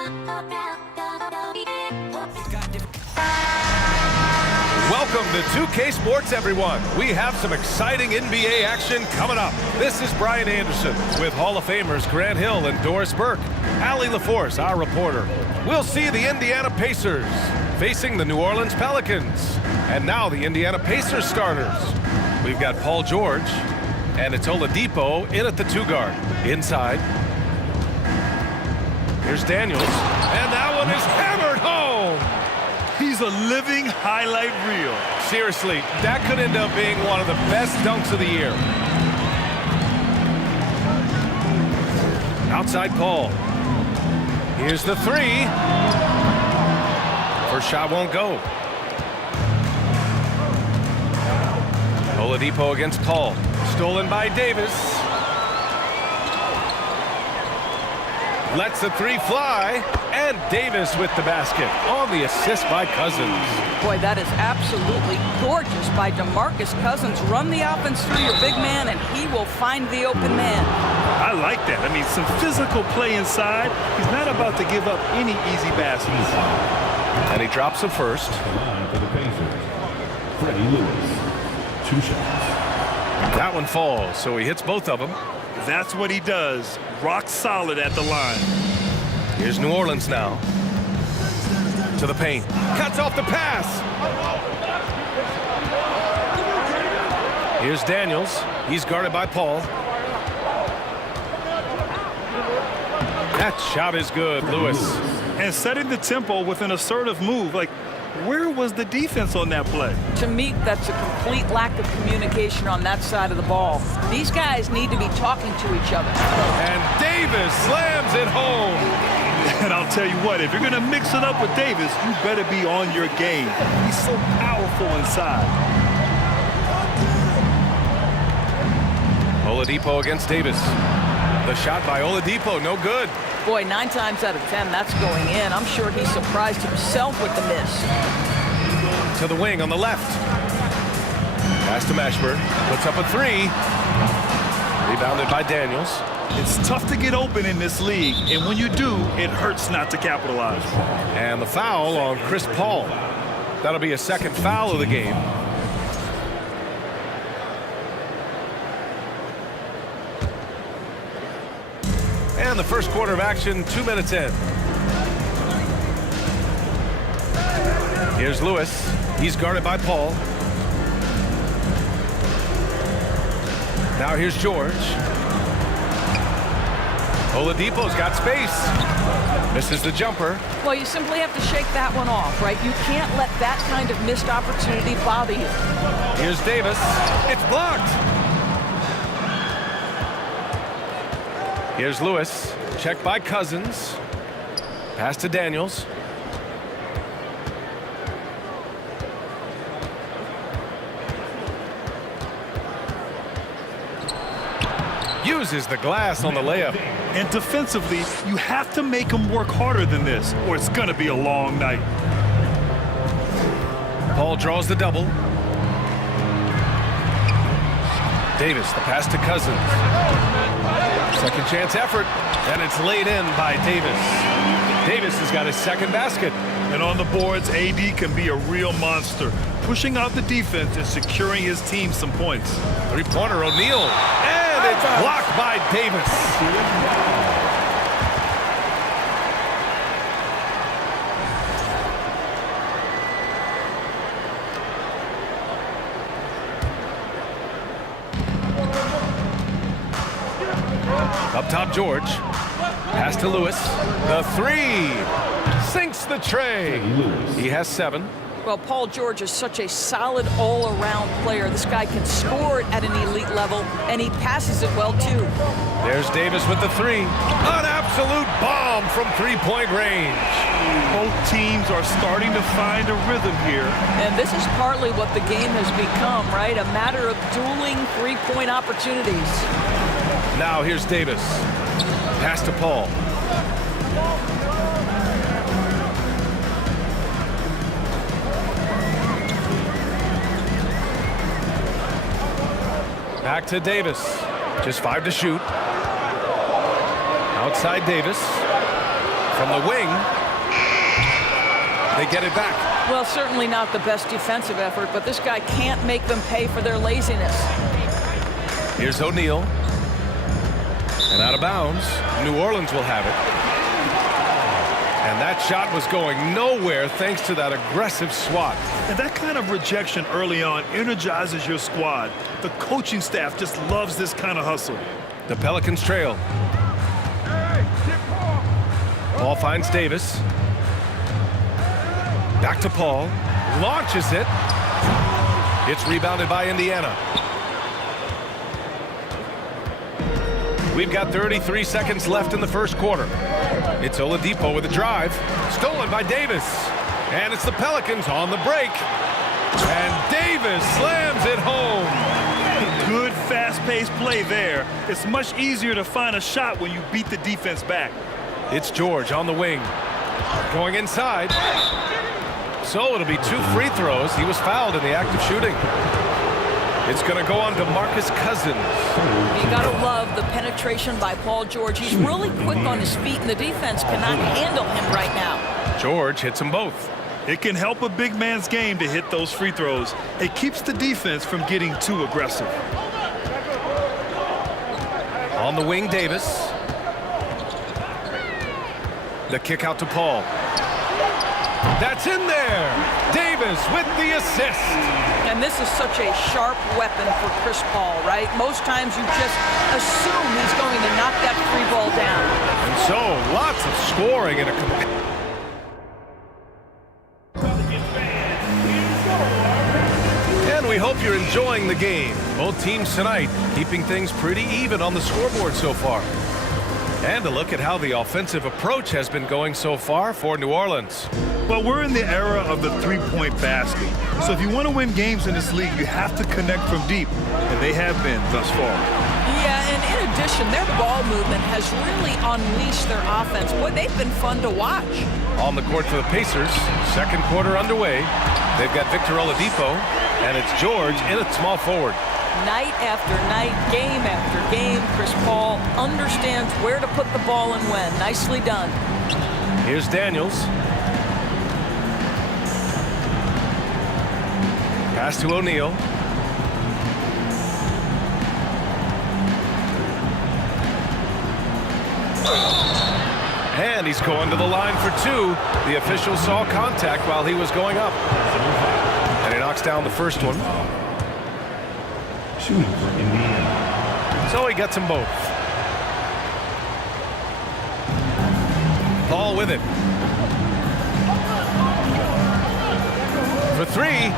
Welcome to 2K Sports, everyone. We have some exciting NBA action coming up. This is Brian Anderson with Hall of Famers Grant Hill and Doris Burke. Allie LaForce, our reporter. We'll see the Indiana Pacers facing the New Orleans Pelicans. And now the Indiana Pacers starters. We've got Paul George, and it's Oladipo in at the 2-guard. Inside. Here's Daniels, and that one is hammered home. He's a living highlight reel. Seriously, that could end up being one of the best dunks of the year. Outside Paul. Here's the 3. First shot won't go. Oladipo against Paul. Stolen by Davis. Lets the 3 fly, and Davis with the basket on the assist by Cousins. Boy, that is absolutely gorgeous by DeMarcus Cousins. Run the offense through your big man, and he will find the open man. I like that. I mean, some physical play inside. He's not about to give up any easy baskets. And he drops the first. For the Pacers, Freddie Lewis. 2 shots. That one falls, so he hits both of them. That's what he does. Rock solid at the line. Here's New Orleans now. To the paint. Cuts off the pass. Here's Daniels. He's guarded by Paul. That shot is good, Lewis. And setting the tempo with an assertive move. Like, where was the defense on that play? To me, that's a complete lack of communication on that side of the ball. These guys need to be talking to each other. And Davis slams it home. And I'll tell you what, if you're going to mix it up with Davis, you better be on your game. He's so powerful inside. Oladipo against Davis. The shot by Oladipo, no good. Boy, 9 times out of 10, that's going in. I'm sure he's surprised himself with the miss. To the wing on the left. Pass to Mashburn. Puts up a 3. Rebounded by Daniels. It's tough to get open in this league, and when you do, it hurts not to capitalize. And the foul on Chris Paul. That'll be a second foul of the game. And the first quarter of action, 2 minutes in. Here's Lewis. He's guarded by Paul. Now here's George. Oladipo's got space. Misses the jumper. Well, you simply have to shake that one off, right? You can't let that kind of missed opportunity bother you. Here's Davis. It's blocked. Here's Lewis. Checked by Cousins. Pass to Daniels. Uses the glass on the layup. And defensively, you have to make him work harder than this, or it's going to be a long night. Paul draws the double. Davis, the pass to Cousins. Second chance effort, and it's laid in by Davis. Davis has got his second basket. And on the boards, AD can be a real monster, pushing out the defense and securing his team some points. Three-pointer, O'Neal, and it's blocked by Davis. Up top, George. Pass to Lewis. The 3. Sinks the tray. He has 7. Well, Paul George is such a solid all-around player. This guy can score at an elite level, and he passes it well, too. There's Davis with the 3. An absolute bomb from three-point range. Both teams are starting to find a rhythm here. And this is partly what the game has become, right? A matter of dueling three-point opportunities. Now here's Davis. Pass to Paul. Back to Davis. Just 5 to shoot. Outside Davis. From the wing, they get it back. Well, certainly not the best defensive effort, but this guy can't make them pay for their laziness. Here's O'Neal. And out of bounds. New Orleans will have it. And that shot was going nowhere thanks to that aggressive swat. And that kind of rejection early on energizes your squad. The coaching staff just loves this kind of hustle. The Pelicans trail. Paul finds Davis. Back to Paul. Launches it. It's rebounded by Indiana. We've got 33 seconds left in the first quarter. It's Oladipo with a drive. Stolen by Davis. And it's the Pelicans on the break. And Davis slams it home. Good fast-paced play there. It's much easier to find a shot when you beat the defense back. It's George on the wing. Going inside. So it'll be 2 free throws. He was fouled in the act of shooting. It's going to go on to DeMarcus Cousins. You got to love the penetration by Paul George. He's really quick on his feet, and the defense cannot handle him right now. George hits them both. It can help a big man's game to hit those free throws. It keeps the defense from getting too aggressive. On the wing, Davis. The kick out to Paul. That's in there. Davis with the assist. And this is such a sharp weapon for Chris Paul, right? Most times you just assume he's going to knock that free ball down. And so lots of scoring in a and we hope you're enjoying the game. Both teams tonight keeping things pretty even on the scoreboard so far. And a look at how the offensive approach has been going so far for New Orleans. Well, we're in the era of the three-point basket. So if you want to win games in this league, you have to connect from deep. And they have been thus far. Yeah, and in addition, their ball movement has really unleashed their offense. Boy, they've been fun to watch. On the court for the Pacers, second quarter underway. They've got Victor Oladipo, and it's George in at small forward. Night after night, game after game, Chris Paul understands where to put the ball and when. Nicely done. Here's Daniels. Pass to O'Neal. And he's going to the line for 2. The official saw contact while he was going up. And he knocks down the first one. Shooting for Indiana. So he gets them both. Paul with it. For 3.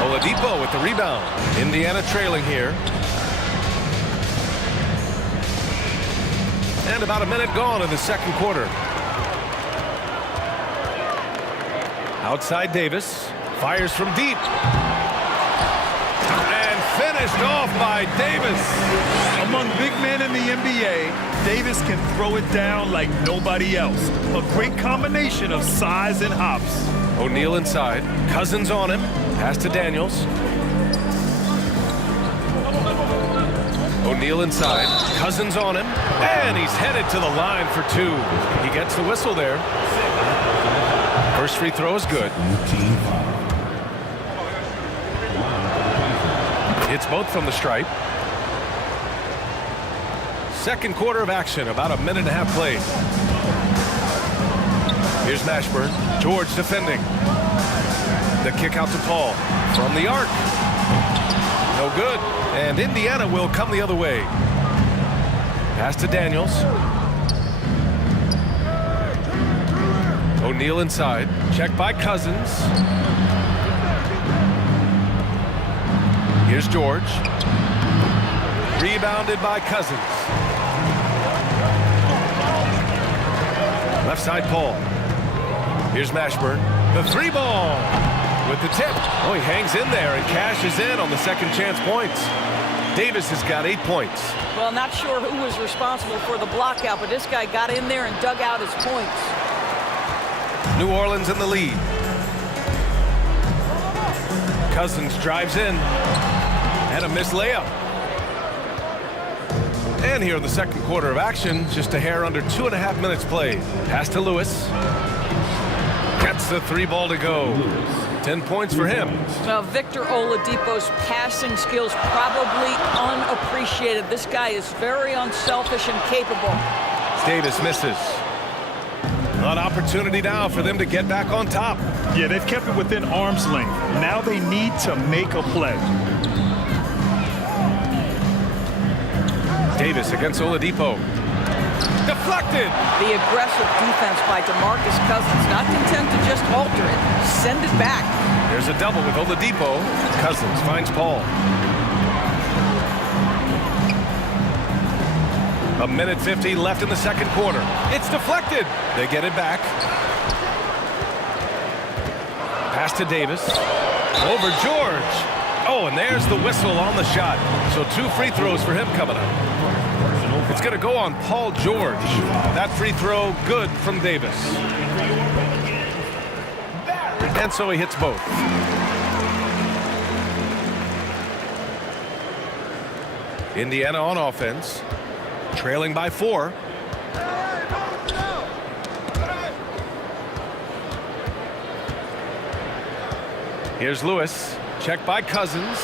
Oladipo with the rebound. Indiana trailing here. And about a minute gone in the second quarter. Outside Davis. Fires from deep. Finished off by Davis. Among big men in the NBA, Davis can throw it down like nobody else. A great combination of size and hops. O'Neal inside. Cousins on him. Pass to Daniels. O'Neal inside. Cousins on him. And he's headed to the line for 2. He gets the whistle there. First free throw is good. It's both from the stripe. Second quarter of action, about a minute and a half played. Here's Mashburn. George defending. The kick out to Paul from the arc. No good. And Indiana will come the other way. Pass to Daniels. O'Neal inside. Check by Cousins. Here's George. Rebounded by Cousins. Left side Paul. Here's Mashburn. The 3 ball with the tip. Oh, he hangs in there and cashes in on the second chance points. Davis has got 8 points. Well, not sure who was responsible for the block out, but this guy got in there and dug out his points. New Orleans in the lead. Cousins drives in. And a missed layup. And here in the second quarter of action, just a hair under 2.5 minutes played. Pass to Lewis. Gets the 3 ball to go. 10 points for him. Well, Victor Oladipo's passing skills probably unappreciated. This guy is very unselfish and capable. Davis misses. An opportunity now for them to get back on top. Yeah, they've kept it within arm's length. Now they need to make a play. Davis against Oladipo. Deflected. The aggressive defense by DeMarcus Cousins, not content to just alter it. Send it back. There's a double with Oladipo. Cousins finds Paul. 1:50 left in the second quarter. It's deflected. They get it back. Pass to Davis. Over George. Oh, and there's the whistle on the shot. So 2 free throws for him coming up. It's going to go on Paul George. That free throw good from Davis. And so he hits both. Indiana on offense. Trailing by 4. Here's Lewis. Checked by Cousins.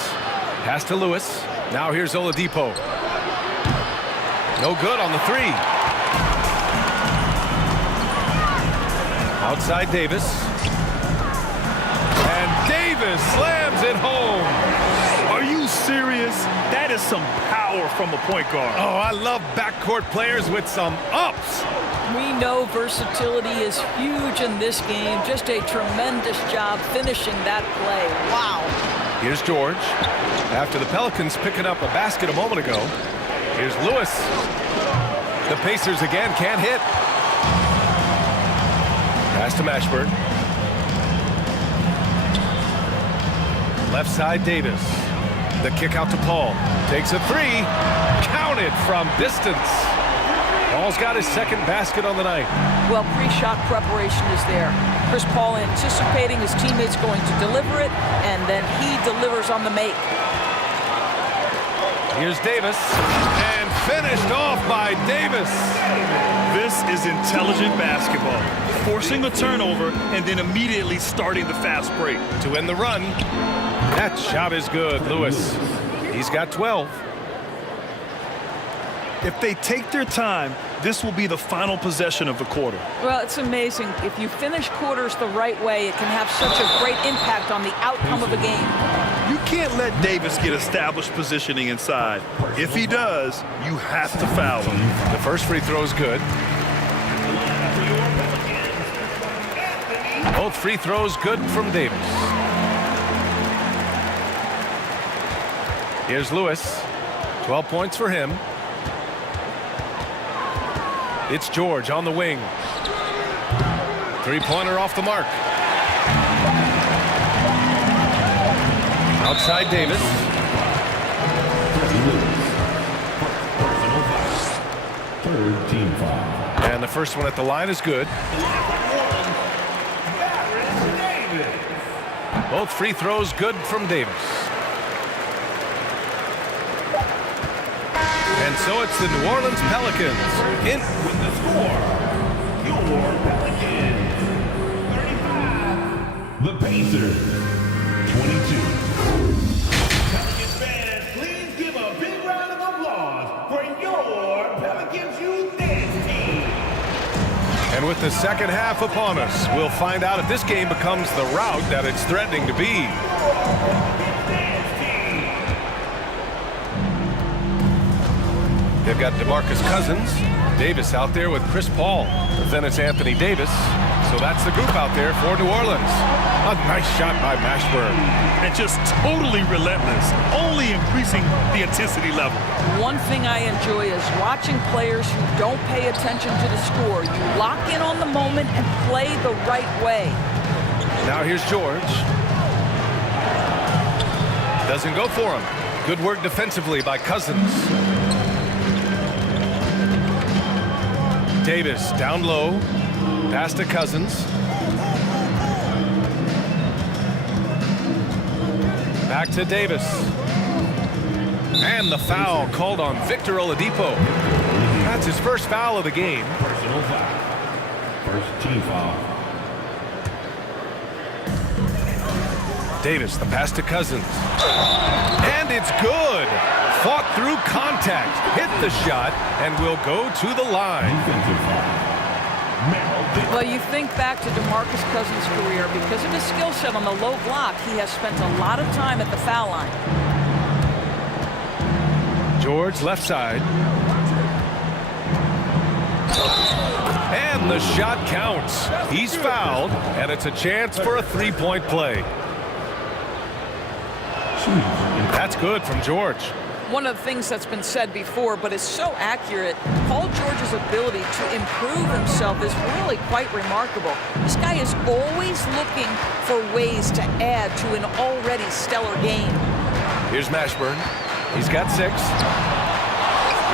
Pass to Lewis. Now here's Oladipo. No good on the 3. Outside Davis. And Davis slams it home. Are you serious? That is some power from a point guard. Oh, I love backcourt players with some ups. We know versatility is huge in this game. Just a tremendous job finishing that play. Wow. Here's George. After the Pelicans picking up a basket a moment ago. Here's Lewis. The Pacers again can't hit. Pass to Mashburn. Left side Davis. The kick out to Paul. Takes a 3. Counted from distance. Paul's got his second basket on the night. Well, pre-shot preparation is there. Chris Paul anticipating his teammates going to deliver it, and then he delivers on the make. Here's Davis, and finished off by Davis. This is intelligent basketball. Forcing a turnover and then immediately starting the fast break. To end the run, that shot is good, Lewis. He's got 12. If they take their time, this will be the final possession of the quarter. Well, it's amazing. If you finish quarters the right way, it can have such a great impact on the outcome of a game. You can't let Davis get established positioning inside. If he does, you have to foul him. The first free throw is good. Both free throws good from Davis. Here's Lewis. 12 points for him. It's George on the wing. 3-pointer off the mark. Outside Davis. Third team foul. And the first one at the line is good. Both free throws good from Davis. And so it's the New Orleans Pelicans in With the score, your Pelicans 35, the Pacers 22. Pelicans fans, please give a big round of applause for your Pelicans Youth Dance Team. And with the second half upon us, we'll find out if this game becomes the rout that it's threatening to be. They've got DeMarcus Cousins, Davis out there with Chris Paul. Then it's Anthony Davis. So that's the group out there for New Orleans. A nice shot by Mashburn. And just totally relentless, only increasing the intensity level. One thing I enjoy is watching players who don't pay attention to the score. You lock in on the moment and play the right way. Now here's George. Doesn't go for him. Good work defensively by Cousins. Davis down low. Pass to Cousins. Back to Davis. And the foul called on Victor Oladipo. That's his first foul of the game. Personal foul. First team foul. Davis, the pass to Cousins. And it's good. Fought through contact, hit the shot, and will go to the line. Well, you think back to DeMarcus Cousins' career. Because of his skill set on the low block, he has spent a lot of time at the foul line. George, left side. And the shot counts. He's fouled, and it's a chance for a three-point play. That's good from George. One of the things that's been said before, but is so accurate, Paul George's ability to improve himself is really quite remarkable. This guy is always looking for ways to add to an already stellar game. Here's Mashburn. He's got 6.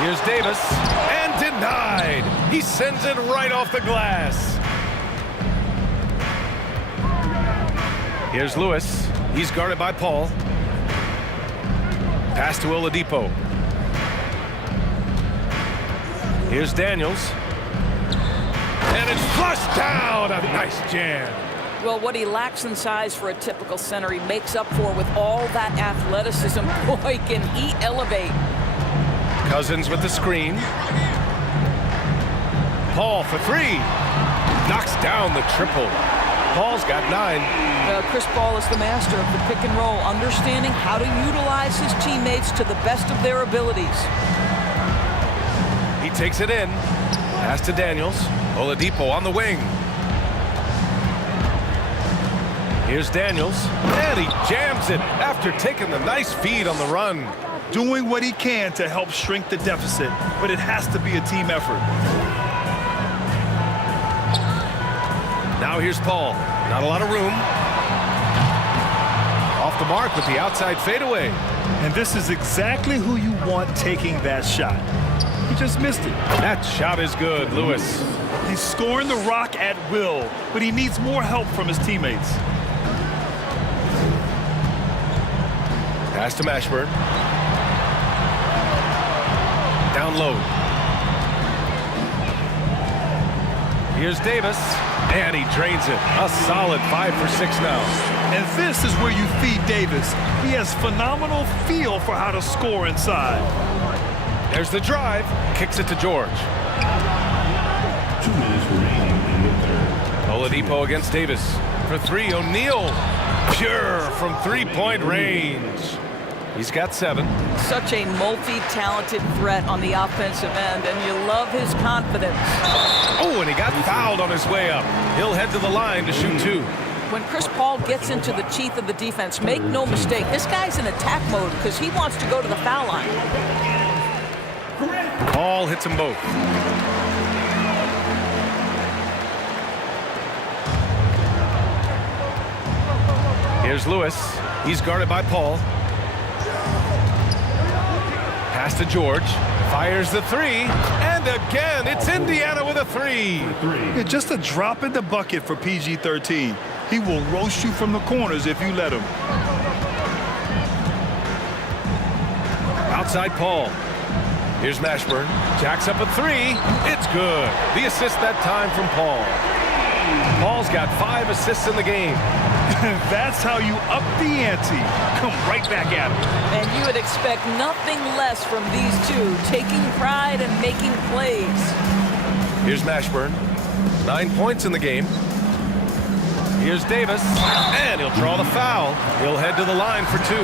Here's Davis. And denied. He sends it right off the glass. Here's Lewis. He's guarded by Paul. Pass to Oladipo. Here's Daniels. And it's flushed down. A nice jam. Well, what he lacks in size for a typical center, he makes up for with all that athleticism. Boy, can he elevate. Cousins with the screen. Paul for 3. Knocks down the triple. Paul's got 9. Chris Paul is the master of the pick and roll, understanding how to utilize his teammates to the best of their abilities. He takes it in. Pass to Daniels. Oladipo on the wing. Here's Daniels. And he jams it after taking the nice feed on the run. Doing what he can to help shrink the deficit, but it has to be a team effort. Now here's Paul. Not a lot of room. Off the mark with the outside fadeaway. And this is exactly who you want taking that shot. He just missed it. That shot is good, Lewis. He's scoring the rock at will, but he needs more help from his teammates. Pass to Mashburn. Down low. Here's Davis. And he drains it. A solid 5 for 6 now. And this is where you feed Davis. He has phenomenal feel for how to score inside. There's the drive. Kicks it to George. 2 minutes remaining in the third. Oladipo against Davis. For 3, O'Neal. Pure from three-point range. He's got 7. Such a multi-talented threat on the offensive end, and you love his confidence. Oh, and he got fouled on his way up. He'll head to the line to shoot 2. When Chris Paul gets into the teeth of the defense, make no mistake, this guy's in attack mode because he wants to go to the foul line. Paul hits them both. Here's Lewis. He's guarded by Paul. Pass to George. Fires the 3. And again, it's Indiana with a 3. Yeah, just a drop in the bucket for PG-13. He will roast you from the corners if you let him. Outside Paul. Here's Mashburn. Jacks up a 3. It's good. The assist that time from Paul. Paul's got 5 assists in the game. That's how you up the ante. Come right back at him. And you would expect nothing less from these two, taking pride and making plays. Here's Mashburn. 9 points in the game. Here's Davis. And he'll draw the foul. He'll head to the line for 2.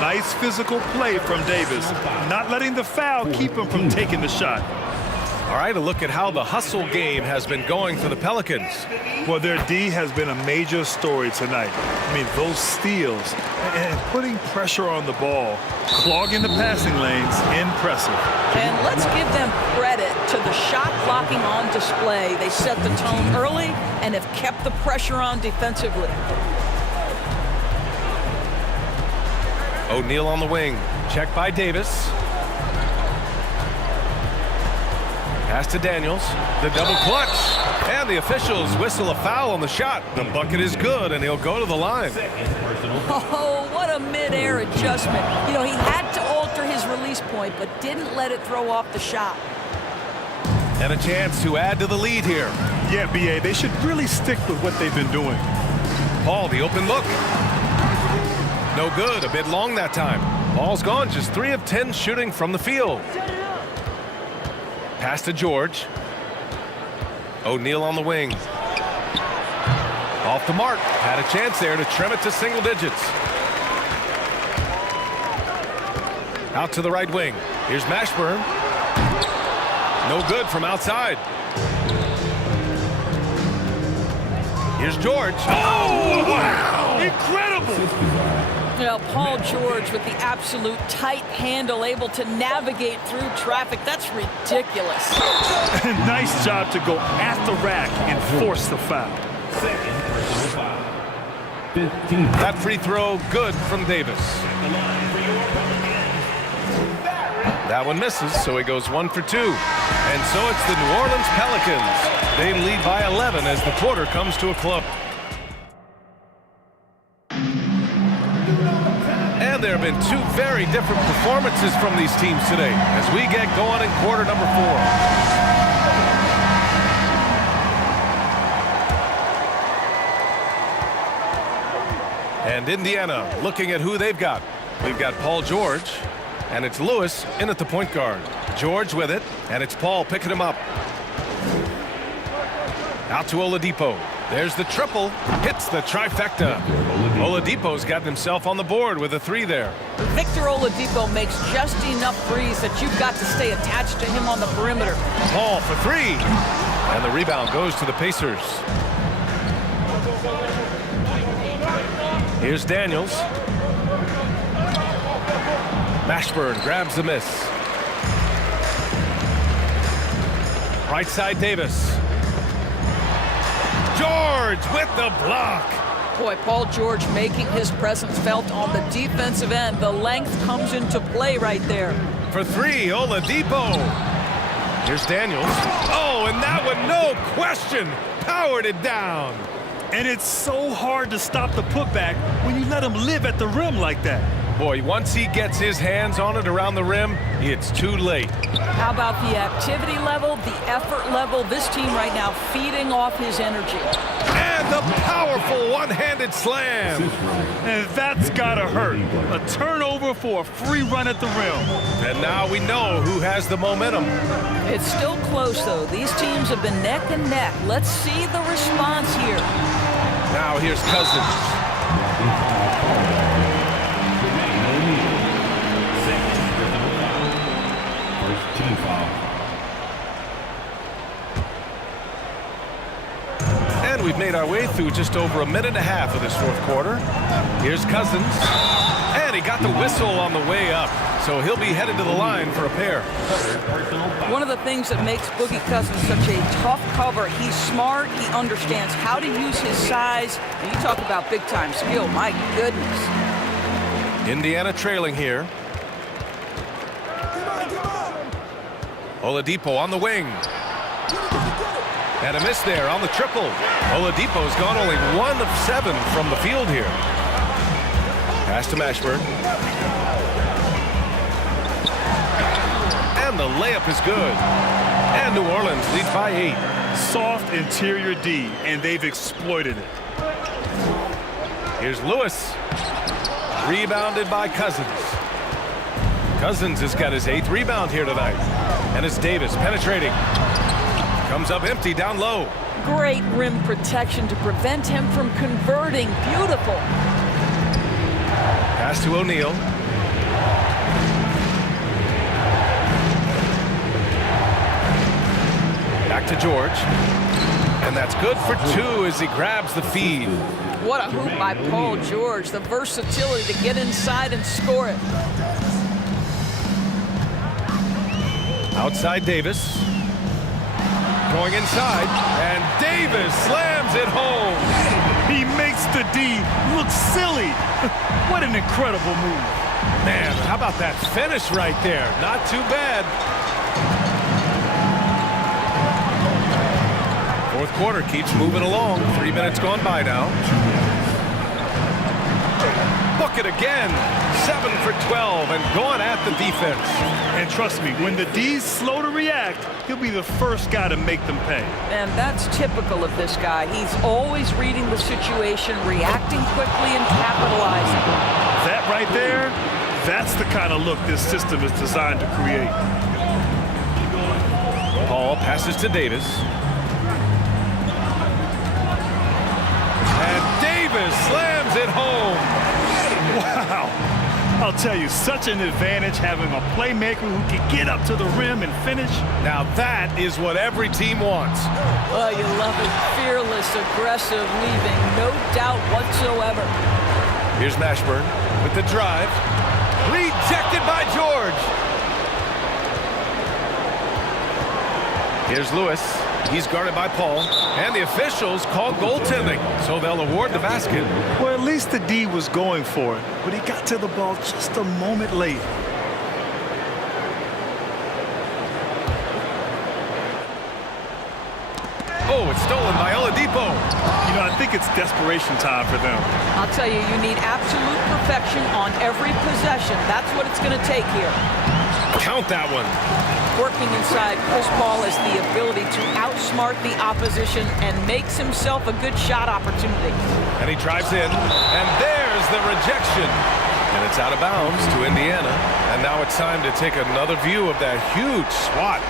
Nice physical play from Davis. Not letting the foul keep him from taking the shot. All right, a look at how the hustle game has been going for the Pelicans. Well, their D has been a major story tonight. I mean, those steals and putting pressure on the ball, clogging the passing lanes, impressive. And let's give them credit to the shot blocking on display. They set the tone early and have kept the pressure on defensively. O'Neal on the wing. Check by Davis. Pass to Daniels. The double clutch. And the officials whistle a foul on the shot. The bucket is good, and he'll go to the line. Oh, what a mid-air adjustment. You know, he had to alter his his release point, but didn't let it throw off the shot. And a chance to add to the lead here. Yeah, B.A., they should really stick with what they've been doing. Paul, the open look. No good, a bit long that time. Ball's gone, just 3 of 10 shooting from the field. Pass to George. O'Neal on the wing. Off the mark. Had a chance there to trim it to single digits. Out to the right wing. Here's Mashburn. No good from outside. Here's George. Oh, wow! Incredible! Well, Paul George with the absolute tight handle, able to navigate through traffic. That's ridiculous. Nice job to go at the rack and force the foul. Second personal foul. 15. That free throw good from Davis. That one misses, so he goes 1 for 2. And so it's the New Orleans Pelicans. They lead by 11 as the quarter comes to a close. And there have been 2 very different performances from these teams today as we get going in quarter number 4. And Indiana looking at who they've got. We've got Paul George, and it's Lewis in at the point guard. George with it, and it's Paul picking him up. Out to Oladipo. There's the triple. Hits the trifecta. Oladipo's gotten himself on the board with a 3 there. Victor Oladipo makes just enough threes that you've got to stay attached to him on the perimeter. Paul for 3. And the rebound goes to the Pacers. Here's Daniels. Mashburn grabs the miss. Right side Davis. George with the block. Boy, Paul George making his presence felt on the defensive end. The length comes into play right there. For 3, Oladipo. Here's Daniels. Oh, and that one, no question, powered it down. And it's so hard to stop the putback when you let him live at the rim like that. Boy, once he gets his hands on it around the rim, it's too late. How about the activity level, the effort level? This team right now feeding off his energy. And the powerful one-handed slam. And that's gotta hurt. A turnover for a free run at the rim. And now we know who has the momentum. It's still close, though. These teams have been neck and neck. Let's see the response here. Now here's Cousins. And we've made our way through just over a minute and a half of this 4th quarter. Here's Cousins. And he got the whistle on the way up. So he'll be headed to the line for a pair. One of the things that makes Boogie Cousins such a tough cover, he's smart, he understands how to use his size. And you talk about big-time skill, my goodness. Indiana trailing here. Oladipo on the wing. And a miss there on the triple. Oladipo's gone only 1 of 7 from the field here. Pass to Mashburn. And the layup is good. And New Orleans leads by 8. Soft interior D, and they've exploited it. Here's Lewis. Rebounded by Cousins. Cousins has got his 8th rebound here tonight. And it's Davis penetrating. Comes up empty down low. Great rim protection to prevent him from converting. Beautiful. Pass to O'Neal. Back to George. And that's good for 2 as he grabs the feed. What a hoop by Paul George. The versatility to get inside and score it. Outside Davis. Going inside, and Davis slams it home. He makes the D look silly. What an incredible move. Man, how about that finish right there? Not too bad. 4th quarter keeps moving along. 3 minutes gone by now. book it again. 7 for 12 and going at the defense. And trust me, when the D's slow to react, he'll be the first guy to make them pay. And that's typical of this guy. He's always reading the situation, reacting quickly and capitalizing. That right there, that's the kind of look this system is designed to create. Paul passes to Davis. And Davis slams it home. Wow. I'll tell you, such an advantage having a playmaker who can get up to the rim and finish. Now that is what every team wants. Oh, you love it. Fearless, aggressive, leaving no doubt whatsoever. Here's Mashburn with the drive. Rejected by George. Here's Lewis. He's guarded by Paul. And the officials call goaltending, so they'll award the basket. Well, at least the D was going for it, but he got to the ball just a moment late. Oh, it's stolen by Oladipo. You know, I think it's desperation time for them. I'll tell you, you need absolute perfection on every possession. That's what it's going to take here. Count that one. Working inside, Chris Paul has the ability to outsmart the opposition and makes himself a good shot opportunity. And he drives in, and there's the rejection. And it's out of bounds to Indiana. And now it's time to take another view of that huge swat.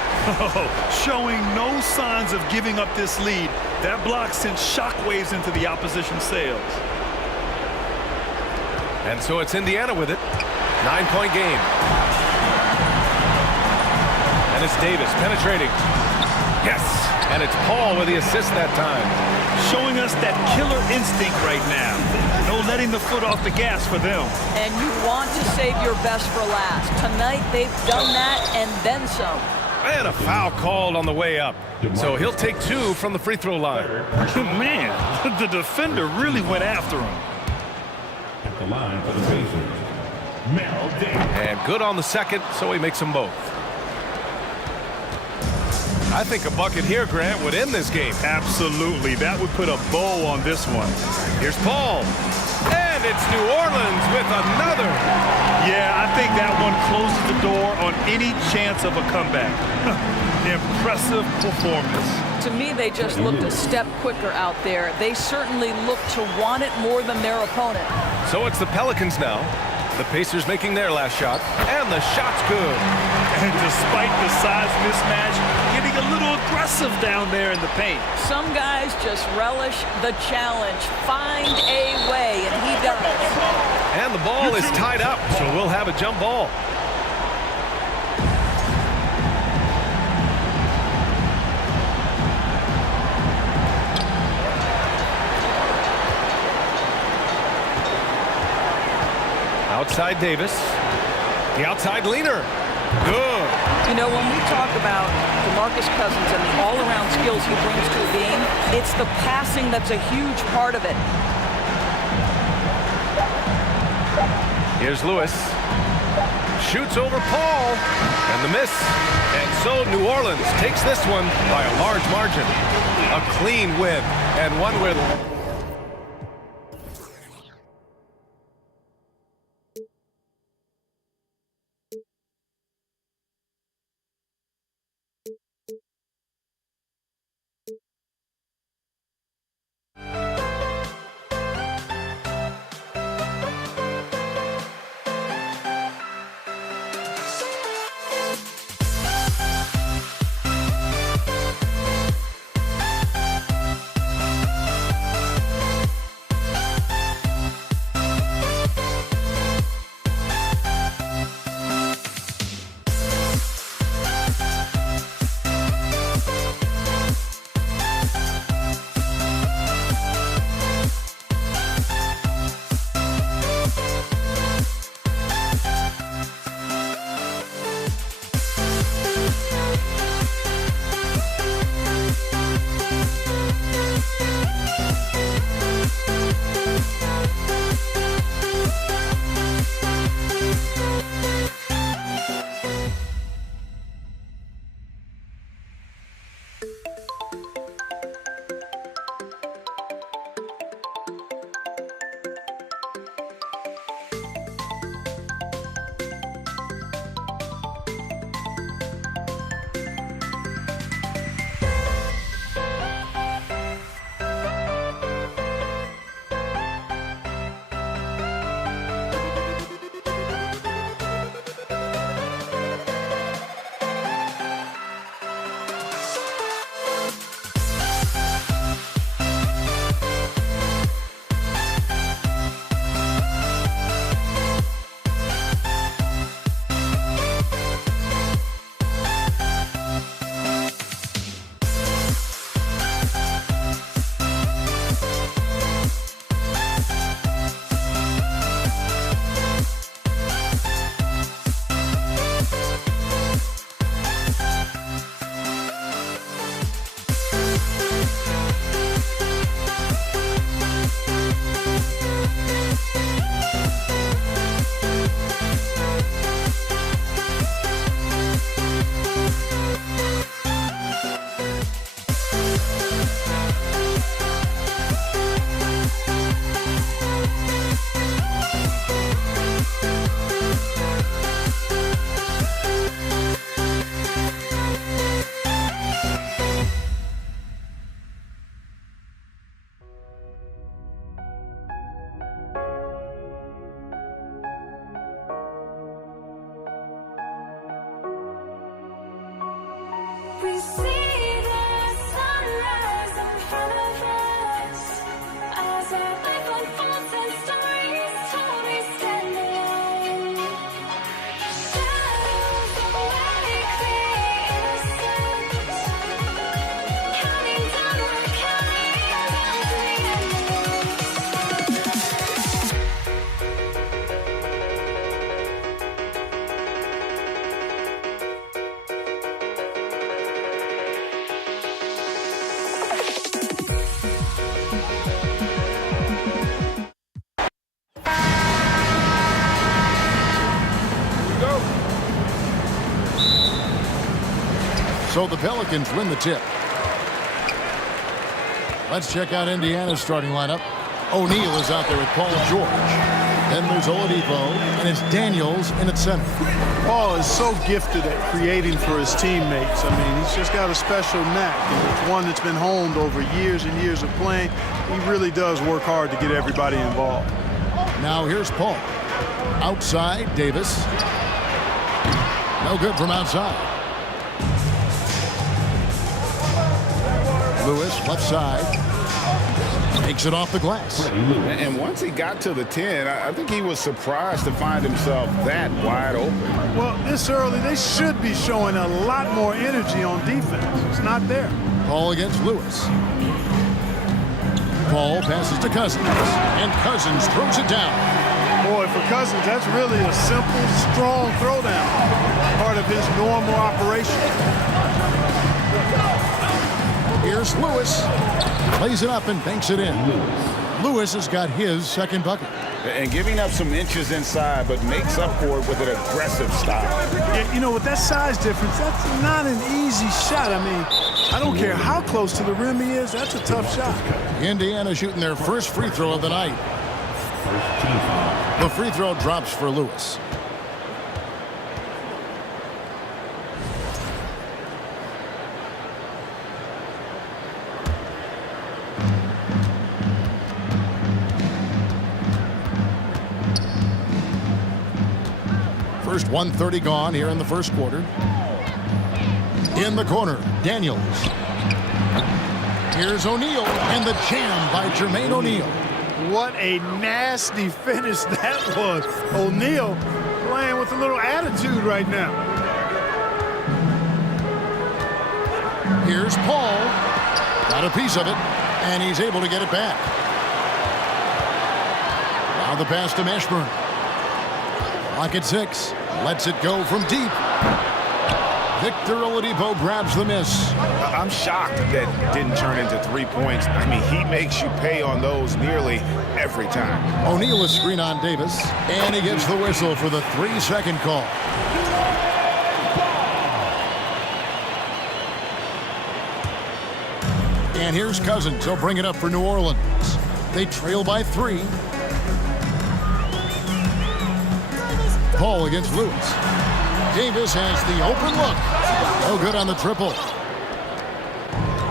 Showing no signs of giving up this lead. That block sent shockwaves into the opposition sails. And so it's Indiana with it. 9-point game. And it's Davis penetrating. Yes! And it's Paul with the assist that time. Showing us that killer instinct right now. No letting the foot off the gas for them. And you want to save your best for last. Tonight they've done that and then some. And a foul called on the way up. So he'll take 2 from the free throw line. Man, the defender really went after him. At the line for the Pacers, Mel Davis. And good on the second, so he makes them both. I think a bucket here, Grant, would end this game. Absolutely. That would put a bow on this one. Here's Paul. And it's New Orleans with another. Yeah, I think that one closes the door on any chance of a comeback. Impressive performance. To me, they just looked a step quicker out there. They certainly look to want it more than their opponent. So it's the Pelicans now. The Pacers making their last shot. And the shot's good. And despite the size mismatch, getting a little aggressive down there in the paint. Some guys just relish the challenge. Find a way, and he does. And the ball is tied up, so we'll have a jump ball. Outside Davis. The outside leaner. Good. You know, when we talk about DeMarcus Cousins and the all-around skills he brings to a game, it's the passing that's a huge part of it. Here's Lewis. Shoots over Paul. And the miss. And so New Orleans takes this one by a large margin. A clean win. And one where... So the Pelicans win the tip. Let's check out Indiana's starting lineup. O'Neal is out there with Paul George. Then there's Oladipo, and it's Daniels in at center. Paul is so gifted at creating for his teammates. I mean, he's just got a special knack, and it's one that's been honed over years and years of playing. He really does work hard to get everybody involved. Now here's Paul. Outside, Davis. No good from outside. Lewis, left side. Takes it off the glass. And once he got to the 10, I think he was surprised to find himself that wide open. Well, this early, they should be showing a lot more energy on defense. It's not there. Paul against Lewis. Paul passes to Cousins, and Cousins throws it down. Boy, for Cousins, that's really a simple, strong throwdown. Part of his normal operation. Here's Lewis. Plays it up and banks it in. Lewis has got his second bucket. And giving up some inches inside, but makes up for it with an aggressive style. Yeah, you know, with that size difference, that's not an easy shot. I mean, I don't care how close to the rim he is, that's a tough shot. Indiana shooting their first free throw of the night. The free throw drops for Lewis. First 1:30 gone here in the first quarter. In the corner, Daniels. Here's O'Neal, and the jam by Jermaine O'Neal. What a nasty finish that was. O'Neal playing with a little attitude right now. Here's Paul. Got a piece of it, and he's able to get it back. Now the pass to Mashburn. Clock at 6. Lets it go from deep. Victor Oladipo grabs the miss. I'm shocked that didn't turn into 3 points. I mean, he makes you pay on those nearly every time. O'Neal is screen on Davis, and he gets the whistle for the 3-second call. And here's Cousins. He'll bring it up for New Orleans. They trail by 3. Paul against Lewis. Davis has the open look. No good on the triple.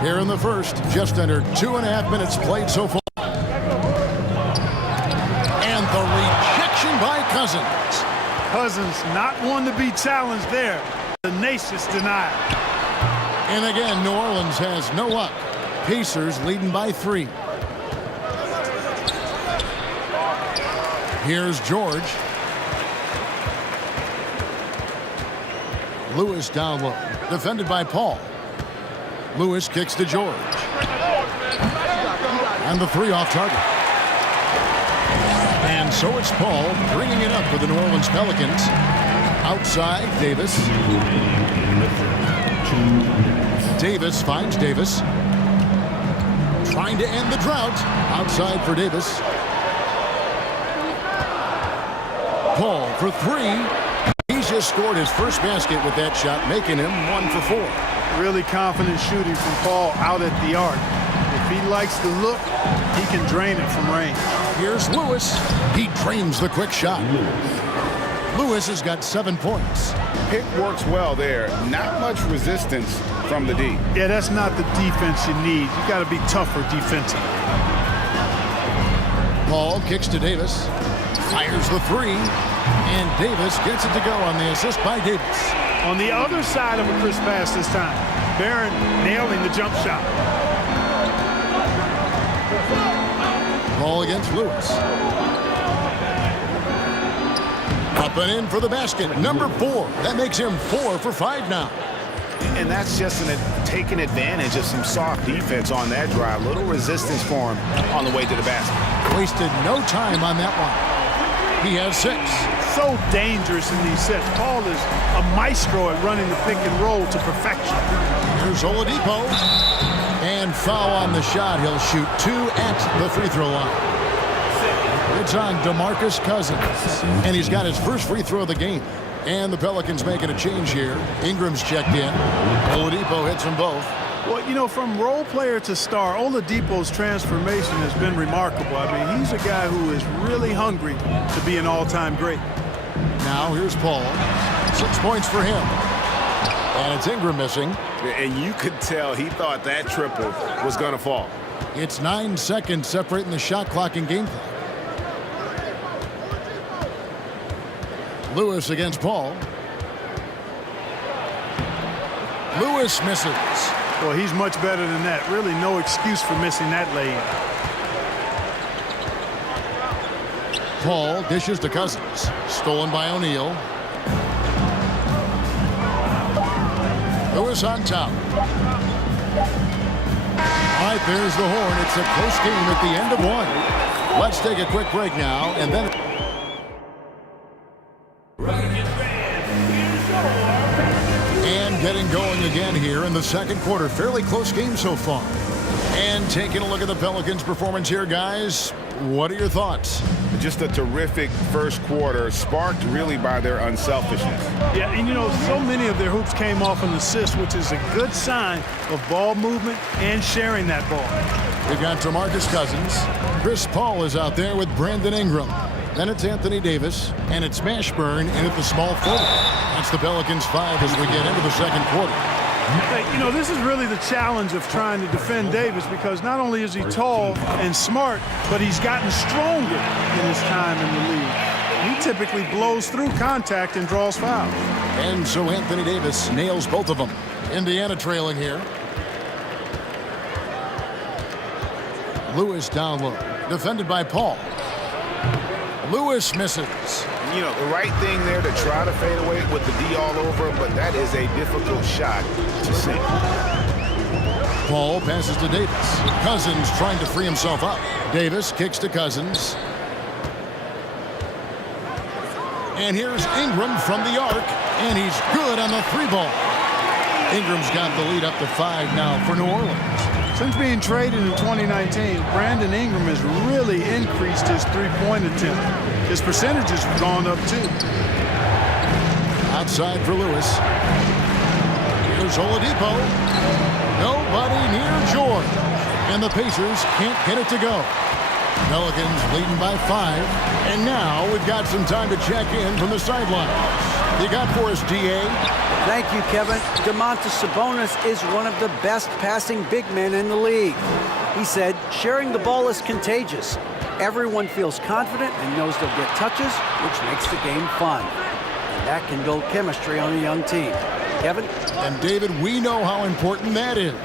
Here in the first, just under 2.5 minutes played so far. And the rejection by Cousins. Cousins not one to be challenged there. Tenacious denial. And again, New Orleans has no luck. Pacers leading by 3. Here's George. Lewis down low. Defended by Paul. Lewis kicks to George. And the 3 off target. And so it's Paul bringing it up for the New Orleans Pelicans. Outside, Davis. Davis finds Davis. Trying to end the drought. Outside for Davis. Paul for 3. He's just scored his first basket with that shot, making him 1 for 4. Really confident shooting from Paul out at the arc. If he likes the look, he can drain it from range. Here's Lewis. He drains the quick shot. Lewis has got 7 points. Pick works well there. Not much resistance from the D. Yeah, that's not the defense you need. You got to be tougher defensively. Paul kicks to Davis. Fires the 3. And Davis gets it to go on the assist by Davis. On the other side of a crisp pass this time. Barron nailing the jump shot. Paul against Lewis. Up and in for the basket. Number 4. That makes him 4 for 5 now. And that's just taking advantage of some soft defense on that drive. Little resistance for him on the way to the basket. Wasted no time on that one. He has 6. So dangerous in these sets. Paul is a maestro at running the pick and roll to perfection. Here's Oladipo. And foul on the shot. He'll shoot 2 at the free throw line. It's on DeMarcus Cousins. And he's got his first free throw of the game. And the Pelicans making a change here. Ingram's checked in. Oladipo hits them both. Well, you know, from role player to star, Oladipo's transformation has been remarkable. I mean, he's a guy who is really hungry to be an all-time great. Now here's Paul. 6 points for him. And it's Ingram missing. And you could tell he thought that triple was going to fall. It's 9 seconds separating the shot clock and game clock. Lewis against Paul. Lewis misses. Well, he's much better than that. Really no excuse for missing that lay-in. Paul dishes to Cousins. Stolen by O'Neal. Lewis on top. All right, there's the horn. It's a close game at the end of one. Let's take a quick break now, and then... And getting going again here in the second quarter. Fairly close game so far. And taking a look at the Pelicans' performance here, guys. What are your thoughts? Just a terrific first quarter, sparked really by their unselfishness. Yeah, and you know, so many of their hoops came off an assist, which is a good sign of ball movement and sharing that ball. We've got DeMarcus Cousins. Chris Paul is out there with Brandon Ingram. Then it's Anthony Davis, and it's Mashburn in at the small forward. That's the Pelicans 5 as we get into the second quarter. You know, this is really the challenge of trying to defend Davis, because not only is he tall and smart, but he's gotten stronger in his time in the league. He typically blows through contact and draws fouls. And so Anthony Davis nails both of them. Indiana trailing here. Lewis down low. Defended by Paul. Lewis misses. You know, the right thing there to try to fade away with the D all over, but that is a difficult shot to sink. Paul passes to Davis. Cousins trying to free himself up. Davis kicks to Cousins. And here's Ingram from the arc, and he's good on the three ball. Ingram's got the lead up to 5 now for New Orleans. Since being traded in 2019, Brandon Ingram has really increased his three-point attempt. His percentages have gone up too. Outside for Lewis. Here's Oladipo. Nobody near George. And the Pacers can't get it to go. Pelicans leading by 5. And now we've got some time to check in from the sideline. You got for us, D.A.? Thank you, Kevin. Domantas Sabonis is one of the best passing big men in the league. He said, sharing the ball is contagious. Everyone feels confident and knows they'll get touches, which makes the game fun. And that can build chemistry on a young team. Kevin? And David, we know how important that is.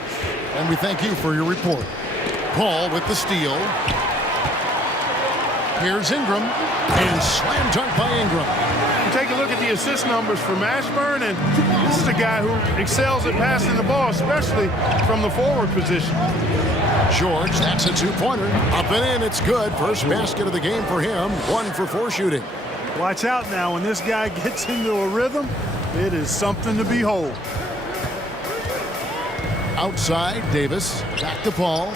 And we thank you for your report. Paul with the steal. Here's Ingram. And slam dunk by Ingram. Take a look at the assist numbers for Mashburn, and this is a guy who excels at passing the ball, especially from the forward position. George, that's a 2-pointer. Up and in, it's good. First basket of the game for him. 1 for 4 shooting. Watch out now. When this guy gets into a rhythm, it is something to behold. Outside, Davis. Back to Paul.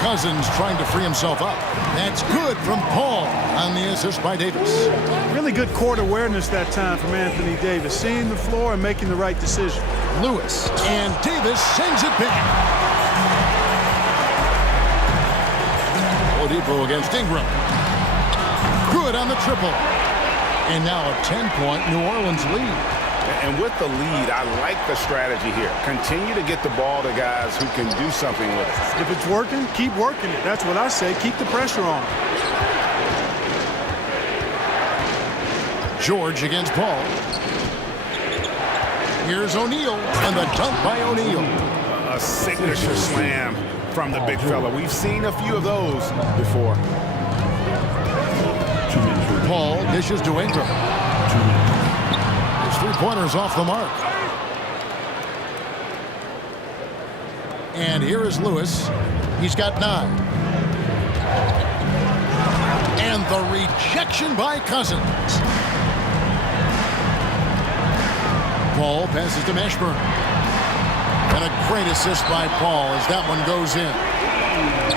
Cousins trying to free himself up. That's good from Paul on the assist by Davis. Really good court awareness that time from Anthony Davis, seeing the floor and making the right decision. Lewis, and Davis sends it back. Oladipo against Ingram. Good on the triple. And now a 10-point New Orleans lead. And with the lead, I like the strategy here. Continue to get the ball to guys who can do something with it. If it's working, keep working it. That's what I say. Keep the pressure on. George against Paul. Here's O'Neal, and the dunk by O'Neal. A signature slam from the big fella. We've seen a few of those before. Paul dishes to Ingram. His three-pointer's off the mark. And here is Lewis. He's got 9. And the rejection by Cousins. Paul passes to Mashburn. And a great assist by Paul as that one goes in.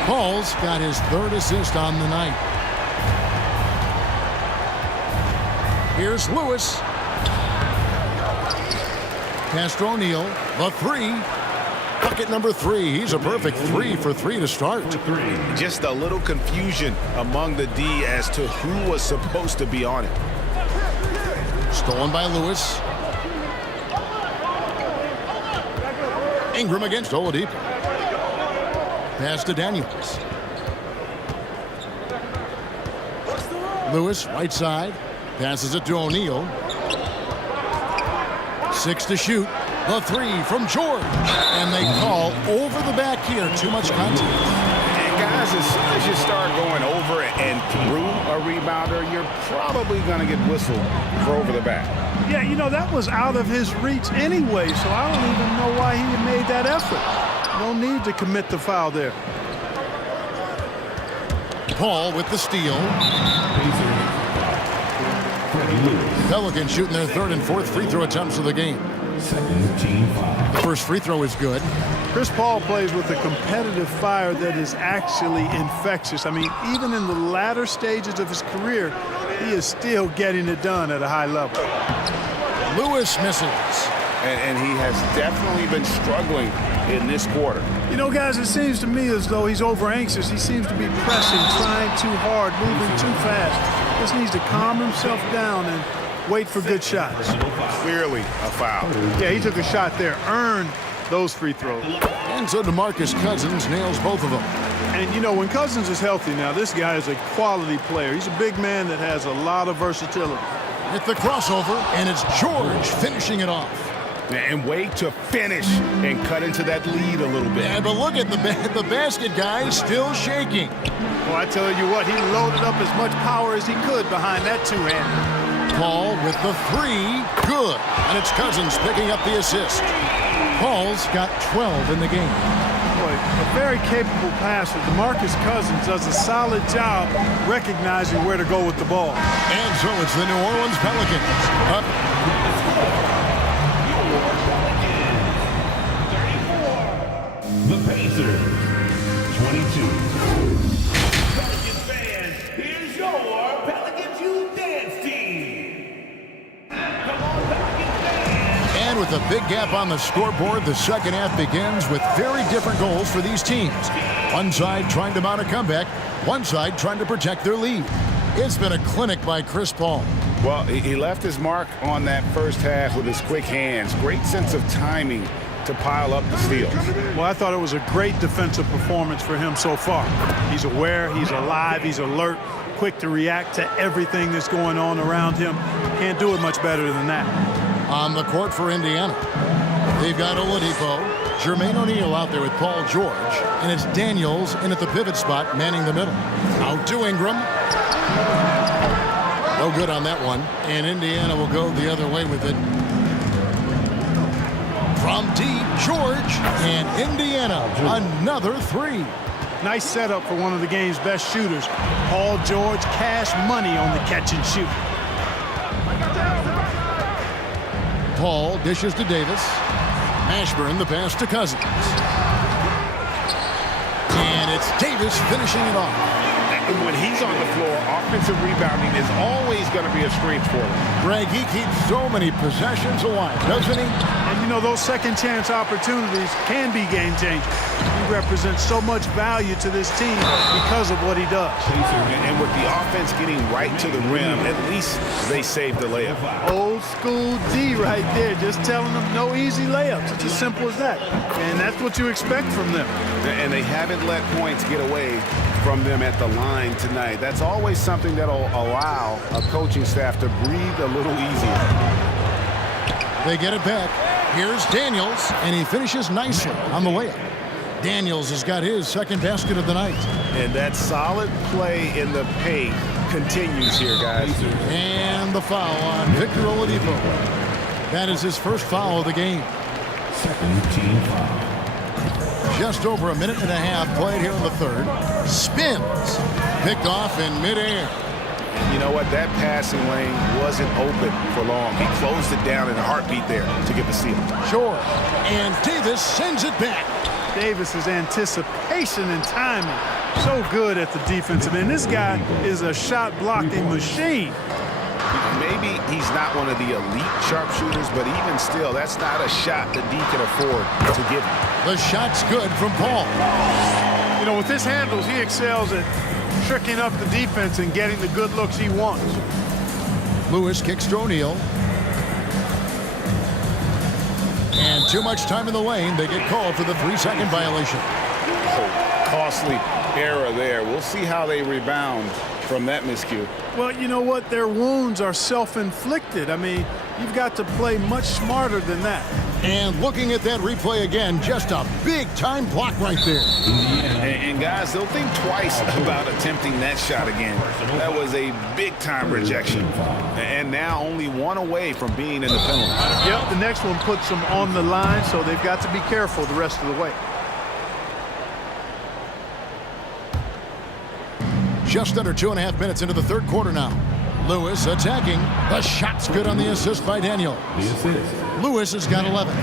Paul's got his 3rd assist on the night. Here's Lewis. Pass to O'Neal. The three. Bucket number 3. He's a perfect 3 for 3 to start. Just a little confusion among the D as to who was supposed to be on it. Stolen by Lewis. Ingram against Oladipo. Pass to Daniels. Lewis, right side. Passes it to O'Neal. 6 to shoot. The 3 from George. And they call over the back here. Too much contact. And guys, as soon as you start going over and through a rebounder, you're probably going to get whistled for over the back. Yeah, you know, that was out of his reach anyway, so I don't even know why he made that effort. No need to commit the foul there. Paul with the steal. Pelicans shooting their 3rd and 4th free throw attempts of the game. The first free throw is good. Chris Paul plays with a competitive fire that is actually infectious. I mean, even in the latter stages of his career, he is still getting it done at a high level. Lewis misses. And he has definitely been struggling in this quarter. You know, guys, it seems to me as though he's over-anxious. He seems to be pressing, trying too hard, moving too fast. Just needs to calm himself down and wait for good shots. Clearly a foul. Yeah, he took a shot there, earned those free throws. And so DeMarcus Cousins nails both of them. And, you know, when Cousins is healthy now, this guy is a quality player. He's a big man that has a lot of versatility. Hit the crossover, and it's George finishing it off. And wait to finish and cut into that lead a little bit. Yeah, but look at the basket, guys, still shaking. Well, I tell you what, he loaded up as much power as he could behind that two-hander. Paul with the 3, good. And it's Cousins picking up the assist. Paul's got 12 in the game. Boy, a very capable passer. DeMarcus Cousins does a solid job recognizing where to go with the ball. And so it's the New Orleans Pelicans up. The Pacers, 22. Pelicans fans, here's your Pelicans Youth Dance Team. Come on, Pelicans fans. And with a big gap on the scoreboard, the second half begins with very different goals for these teams. One side trying to mount a comeback, one side trying to protect their lead. It's been a clinic by Chris Paul. Well, he left his mark on that first half with his quick hands. Great sense of timing to pile up the steals. Well, I thought it was a great defensive performance for him so far. He's aware, he's alive, he's alert, quick to react to everything that's going on around him. Can't do it much better than that. On the court for Indiana, they've got Oladipo, Jermaine O'Neal out there with Paul George, and it's Daniels in at the pivot spot, manning the middle. Out to Ingram. No good on that one, and Indiana will go the other way with it. From deep, George, and Indiana, another 3. Nice setup for one of the game's best shooters. Paul George, cash money on the catch and shoot. Paul dishes to Davis. Ashburn the pass to Cousins. And it's Davis finishing it off. When he's on the floor, offensive rebounding is always going to be a strength for him. Greg, he keeps so many possessions alive, doesn't he? And you know, those second chance opportunities can be game changers. He represents so much value to this team because of what he does. And with the offense getting right to the rim, at least they saved the layup. Old school D right there, just telling them no easy layups. It's as simple as that. And that's what you expect from them. And they haven't let points get away from them at the line tonight. That's always something that'll allow a coaching staff to breathe a little easier. They get it back. Here's Daniels, and he finishes nicely on the layup. Daniels has got his second basket of the night. And that solid play in the paint continues here, guys. And the foul on Victor Oladipo. That is his first foul of the game. Second team foul. Just over a minute and a half played here in the third. Spins. Picked off in midair. You know what? That passing lane wasn't open for long. He closed it down in a heartbeat there to get the steal. Sure. And Davis sends it back. Davis's anticipation and timing, so good at the defensive end. This guy is a shot blocking machine. Maybe he's not one of the elite sharpshooters, but even still, that's not a shot that D can afford to give him. The shot's good from Paul. You know, with his handles, he excels at tricking up the defense and getting the good looks he wants. Lewis kicks to O'Neal. And too much time in the lane. They get called for the 3-second violation. Oh, costly error there. We'll see how they rebound from that miscue. Well, you know what? Their wounds are self-inflicted. I mean, you've got to play much smarter than that. And looking at that replay again, just a big-time block right there. And guys, they'll think twice about attempting that shot again. That was a big-time rejection. And now only one away from being in the penalty. Yep, the next one puts them on the line, so they've got to be careful the rest of the way. Just under 2.5 minutes into the third quarter now. Lewis attacking. The shot's good on the assist by Daniel. Lewis has got 11.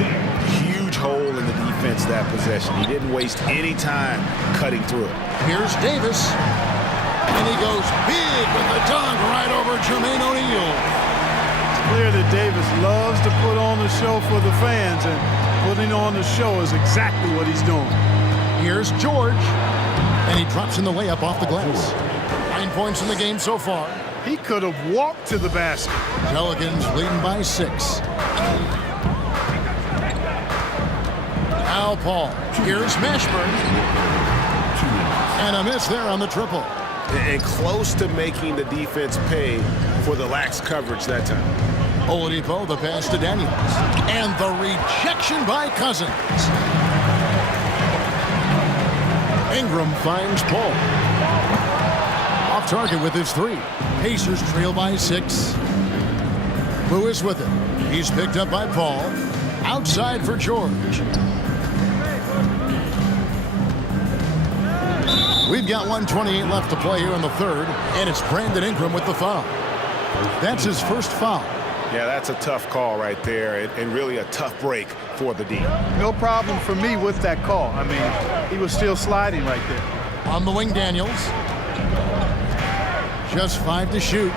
Huge hole in the defense that possession. He didn't waste any time cutting through it. Here's Davis. And he goes big with the dunk right over Jermaine O'Neal. It's clear that Davis loves to put on the show for the fans, and putting on the show is exactly what he's doing. Here's George. And he drops in the layup off the glass. 9 points in the game so far. He could have walked to the basket. Pelicans leading by 6. Al Paul. Here's Mashburn. And a miss there on the triple. And close to making the defense pay for the lax coverage that time. Oladipo, the pass to Daniels. And the rejection by Cousins. Ingram finds Paul. Off target with his 3. Pacers trail by 6. Lewis with it. He's picked up by Paul. Outside for George. We've got 1:28 left to play here in the third, and it's Brandon Ingram with the foul. That's his first foul. Yeah, that's a tough call right there, and really a tough break for the D. No problem for me with that call. I mean, he was still sliding right there. On the wing, Daniels. Just 5 to shoot.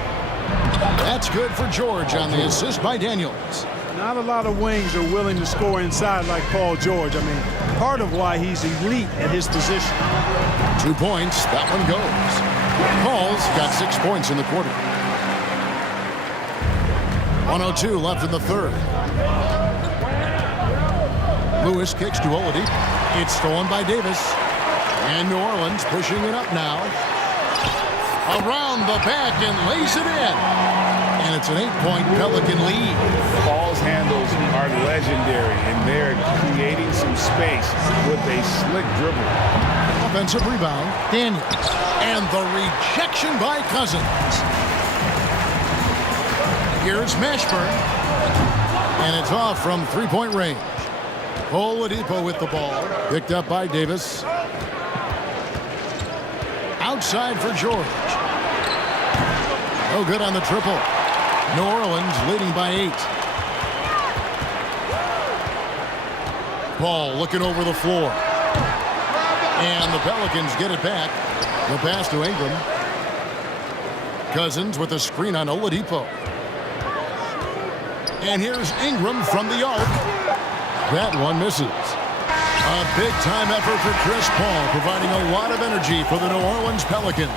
That's good for George on the assist by Daniels. Not a lot of wings are willing to score inside like Paul George. I mean, part of why he's elite at his position. 2 points. That one goes. Paul's got 6 points in the quarter. 1:02 left in the third. Lewis kicks to Oladipo. It's stolen by Davis. And New Orleans pushing it up now. Around the back and lays it in. And it's an 8-point Pelican lead. Paul's handles are legendary, and they're creating some space with a slick dribble. Offensive rebound, Daniels. And the rejection by Cousins. Here's Mashburn. And it's off from 3-point range. Oladipo with the ball. Picked up by Davis. Outside for George. No good on the triple. New Orleans leading by 8. Paul looking over the floor. And the Pelicans get it back. The pass to Ingram. Cousins with a screen on Oladipo. And here's Ingram from the arc. That one misses. A big-time effort for Chris Paul, providing a lot of energy for the New Orleans Pelicans.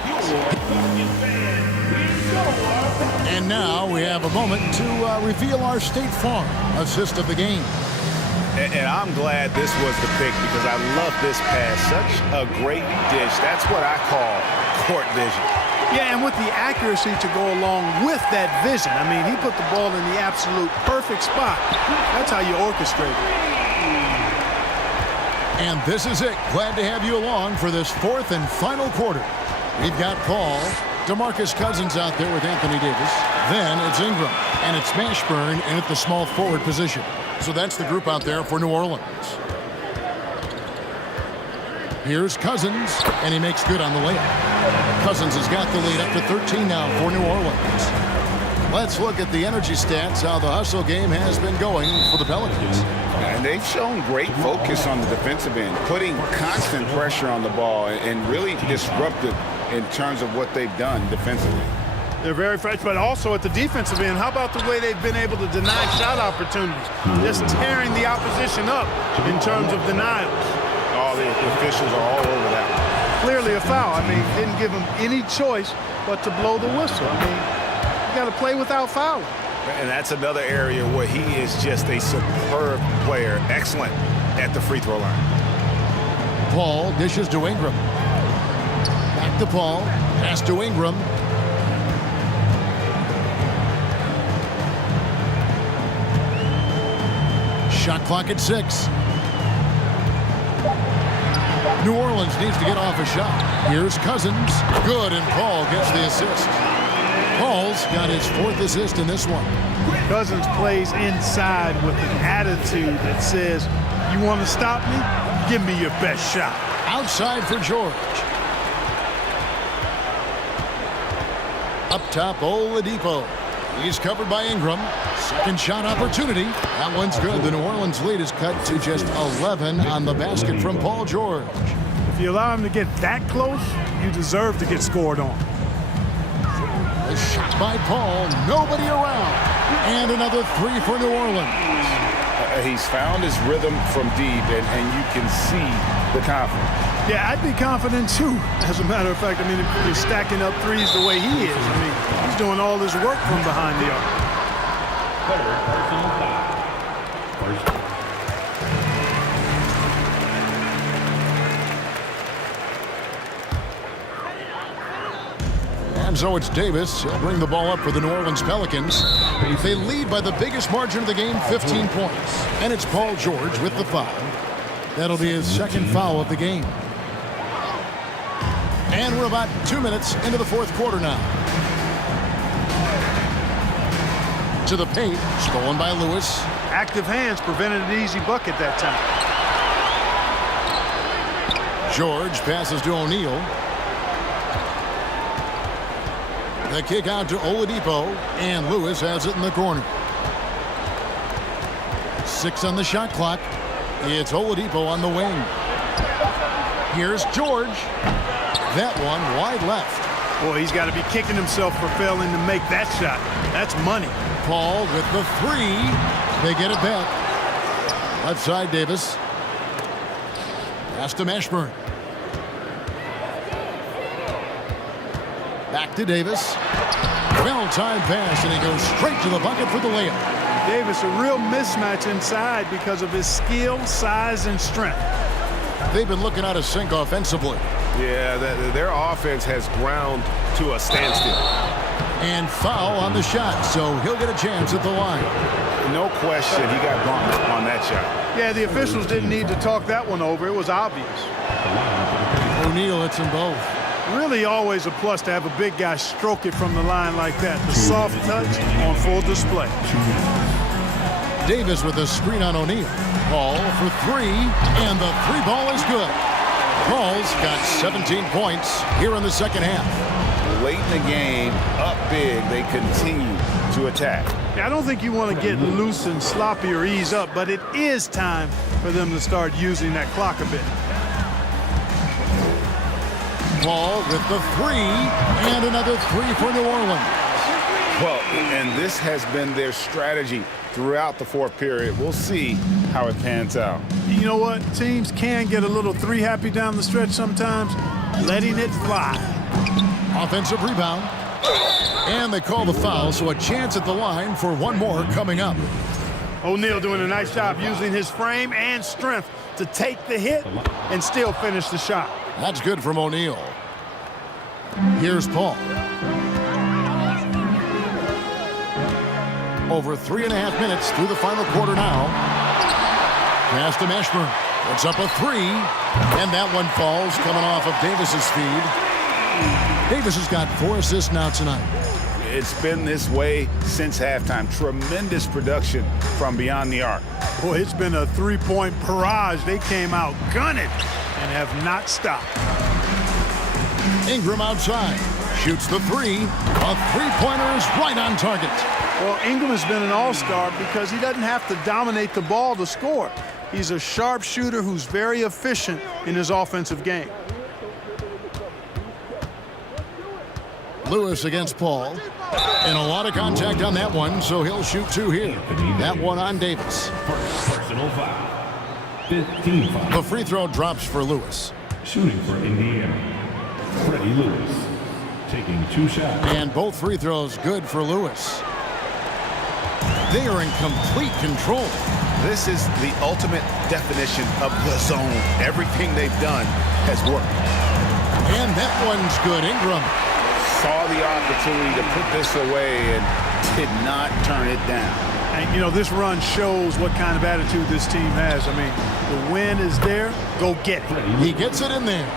And now we have a moment to reveal our State Farm assist of the game. And I'm glad this was the pick because I love this pass. Such a great dish. That's what I call court vision. Yeah, and with the accuracy to go along with that vision. I mean, he put the ball in the absolute perfect spot. That's how you orchestrate it. And this is it. Glad to have you along for this fourth and final quarter. We've got Paul, DeMarcus Cousins out there with Anthony Davis. Then it's Ingram, and it's Mashburn in at the small forward position. So that's the group out there for New Orleans. Here's Cousins, and he makes good on the layup. Cousins has got the lead up to 13 now for New Orleans. Let's look at the energy stats, how the hustle game has been going for the Pelicans. And they've shown great focus on the defensive end, putting constant pressure on the ball and really disruptive in terms of what they've done defensively. They're very fresh, but also at the defensive end, how about the way they've been able to deny shot opportunities? Just tearing the opposition up in terms of denials. All the officials are all over that. Clearly a foul. I mean, didn't give them any choice but to blow the whistle. I mean, you got to play without fouling. And that's another area where he is just a superb player. Excellent at the free throw line. Paul dishes to Ingram. Back to Paul. Pass to Ingram. Shot clock at 6. New Orleans needs to get off a shot. Here's Cousins. Good, and Paul gets the assist. Paul's got his 4th assist in this one. Cousins plays inside with an attitude that says, you want to stop me? Give me your best shot. Outside for George. Up top, Oladipo. He's covered by Ingram. Second shot opportunity. That one's good. The New Orleans lead is cut to just 11 on the basket from Paul George. If you allow him to get that close, you deserve to get scored on. A shot by Paul. Nobody around. And another 3 for New Orleans. He's found his rhythm from deep, and you can see the confidence. Yeah, I'd be confident too. As a matter of fact, I mean, if you're stacking up threes the way he is, I mean, he's doing all this work from behind the arc. And so it's Davis. He'll bring the ball up for the New Orleans Pelicans. They lead by the biggest margin of the game, 15 points. And it's Paul George with the foul. That'll be his 2nd foul of the game. And we're about 2 minutes into the 4th quarter now. To the paint, stolen by Lewis. Active hands prevented an easy bucket that time. George passes to O'Neal. The kick out to Oladipo, and Lewis has it in the corner. 6 on the shot clock. It's Oladipo on the wing. Here's George. That one wide left. Boy, he's got to be kicking himself for failing to make that shot. That's money. Paul with the 3. They get it back. Left side, Davis. Pass to Mashburn. Back to Davis. Well-timed pass, and he goes straight to the bucket for the layup. Davis, a real mismatch inside because of his skill, size, and strength. They've been looking out of sync offensively. Yeah, their offense has ground to a standstill. And foul on the shot, so he'll get a chance at the line. No question, he got bumped on that shot. Yeah, the officials didn't need to talk that one over. It was obvious. O'Neal hits them both. Really always a plus to have a big guy stroke it from the line like that. The soft touch on full display. Davis with a screen on O'Neal. Paul for 3, and the 3 ball is good. Paul's got 17 points here in the 2nd half. Late in the game, up big, they continue to attack. Yeah, I don't think you want to get loose and sloppy or ease up, but it is time for them to start using that clock a bit. Paul with the 3, and another 3 for New Orleans. Well, and this has been their strategy throughout the 4th period. We'll see how it pans out. You know what? Teams can get a little 3 happy down the stretch sometimes, letting it fly. Offensive rebound. And they call the foul, so a chance at the line for one more coming up. O'Neal doing a nice job using his frame and strength to take the hit and still finish the shot. That's good from O'Neal. Here's Paul. Over 3.5 minutes through the final quarter now. Pass to Mashburn. Puts up a 3, and that one falls coming off of Davis's feed. Davis has got 4 assists now tonight. It's been this way since halftime. Tremendous production from beyond the arc. Boy, it's been a 3-point barrage. They came out gunning and have not stopped. Ingram outside. Shoots the 3. A 3-pointer is right on target. Well, Ingram has been an all-star because he doesn't have to dominate the ball to score. He's a sharp shooter who's very efficient in his offensive game. Lewis against Paul. And a lot of contact on that one, so he'll shoot 2 here. That one on Davis. Personal foul. 15 foul. The free throw drops for Lewis. Shooting for Indiana, Freddie Lewis, taking 2 shots. And both free throws good for Lewis. They are in complete control. This is the ultimate definition of the zone. Everything they've done has worked. And that one's good. Ingram saw the opportunity to put this away and did not turn it down. And, you know, this run shows what kind of attitude this team has. I mean, the win is there. Go get it. He gets it in there.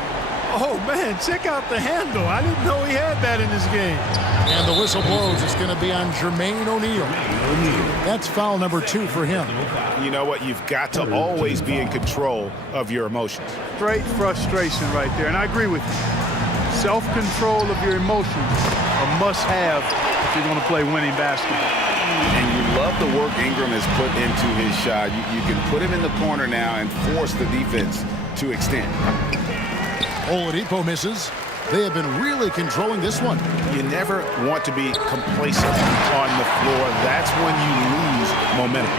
Oh, man, check out the handle. I didn't know he had that in his game. And the whistle blows. It's going to be on Jermaine O'Neal. That's foul number 2 for him. You know what? You've got to always be in control of your emotions. Straight frustration right there, and I agree with you. Self-control of your emotions a must-have if you're going to play winning basketball. And you love the work Ingram has put into his shot. You can put him in the corner now and force the defense to extend. Oladipo misses. They have been really controlling this one. You never want to be complacent on the floor. That's when you lose momentum.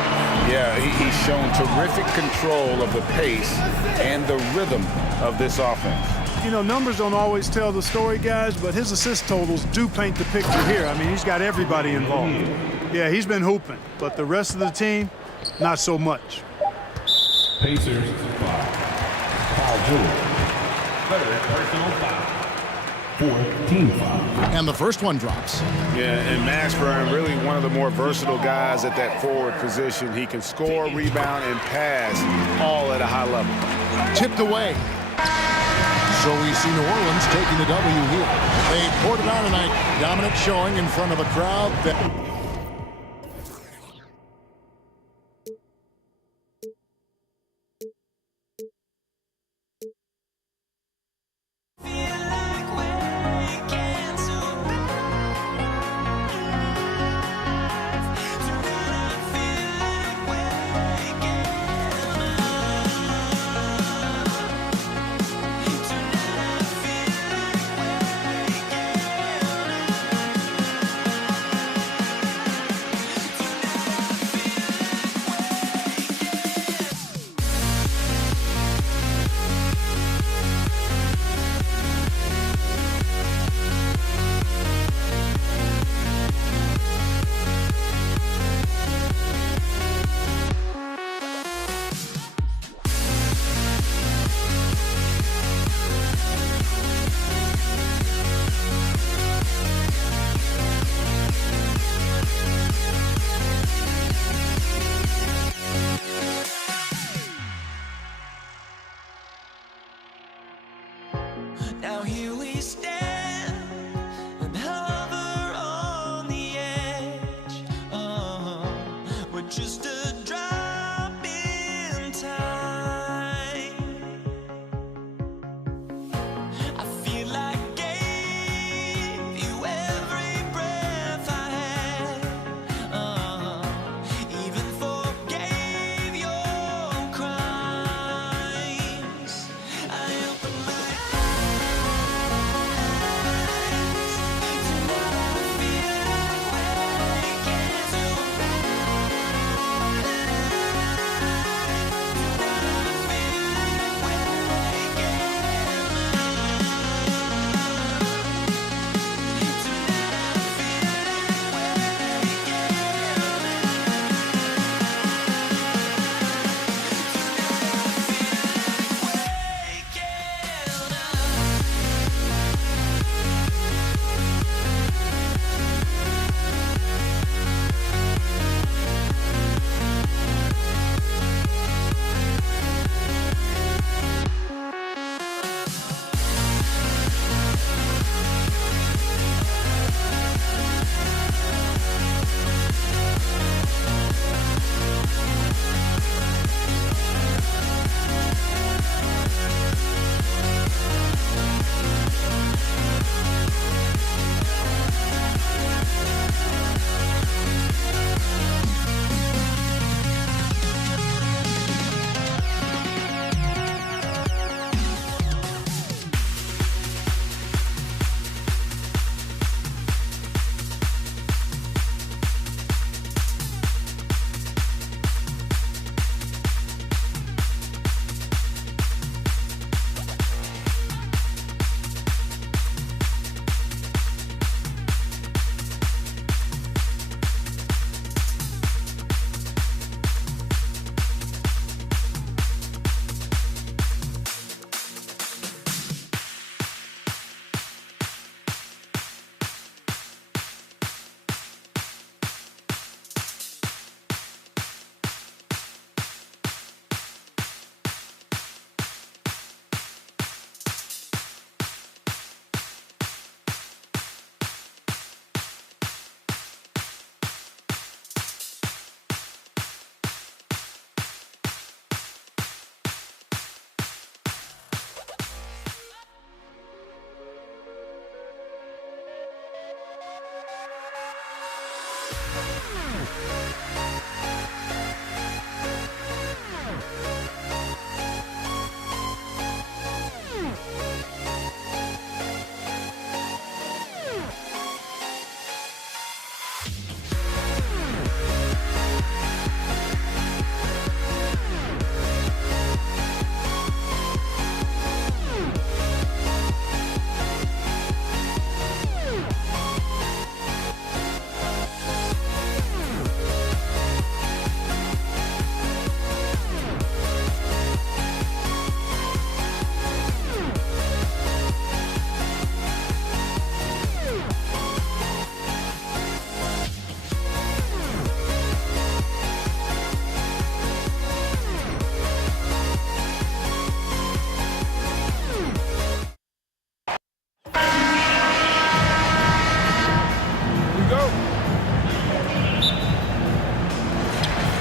Yeah, he's shown terrific control of the pace and the rhythm of this offense. You know, numbers don't always tell the story, guys, but his assist totals do paint the picture here. I mean, he's got everybody involved. Yeah, he's been hooping, but the rest of the team, not so much. Pacers, Paul George. Third personal foul. 14 foul. And the first one drops. Yeah, and Mashburn, really one of the more versatile guys at that forward position. He can score, rebound, and pass all at a high level. Tipped away. So we see New Orleans taking the W here. They poured it on tonight. Dominant showing in front of a crowd that... Now here we stand and hover on the edge. We're just a drop in time. I feel like I gave you every breath I had. Even forgave your crimes. I opened my eyes.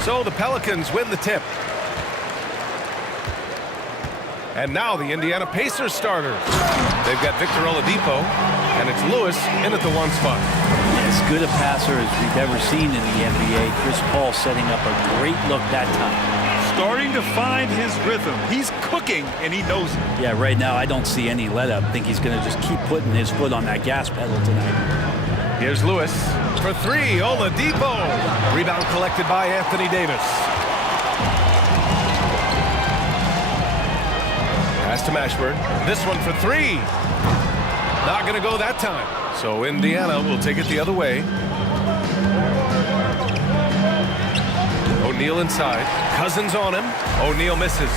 So the Pelicans win the tip. And now the Indiana Pacers starters. They've got Victor Oladipo, and it's Lewis in at the 1 spot. As good a passer as we've ever seen in the NBA. Chris Paul setting up a great look that time. Starting to find his rhythm. He's cooking, and he knows it. Yeah, right now I don't see any let up. I think he's going to just keep putting his foot on that gas pedal tonight. Here's Lewis for 3. Oladipo. Rebound collected by Anthony Davis. Pass to Mashburn. This one for 3. Not going to go that time. So Indiana will take it the other way. O'Neal inside. Cousins on him. O'Neal misses.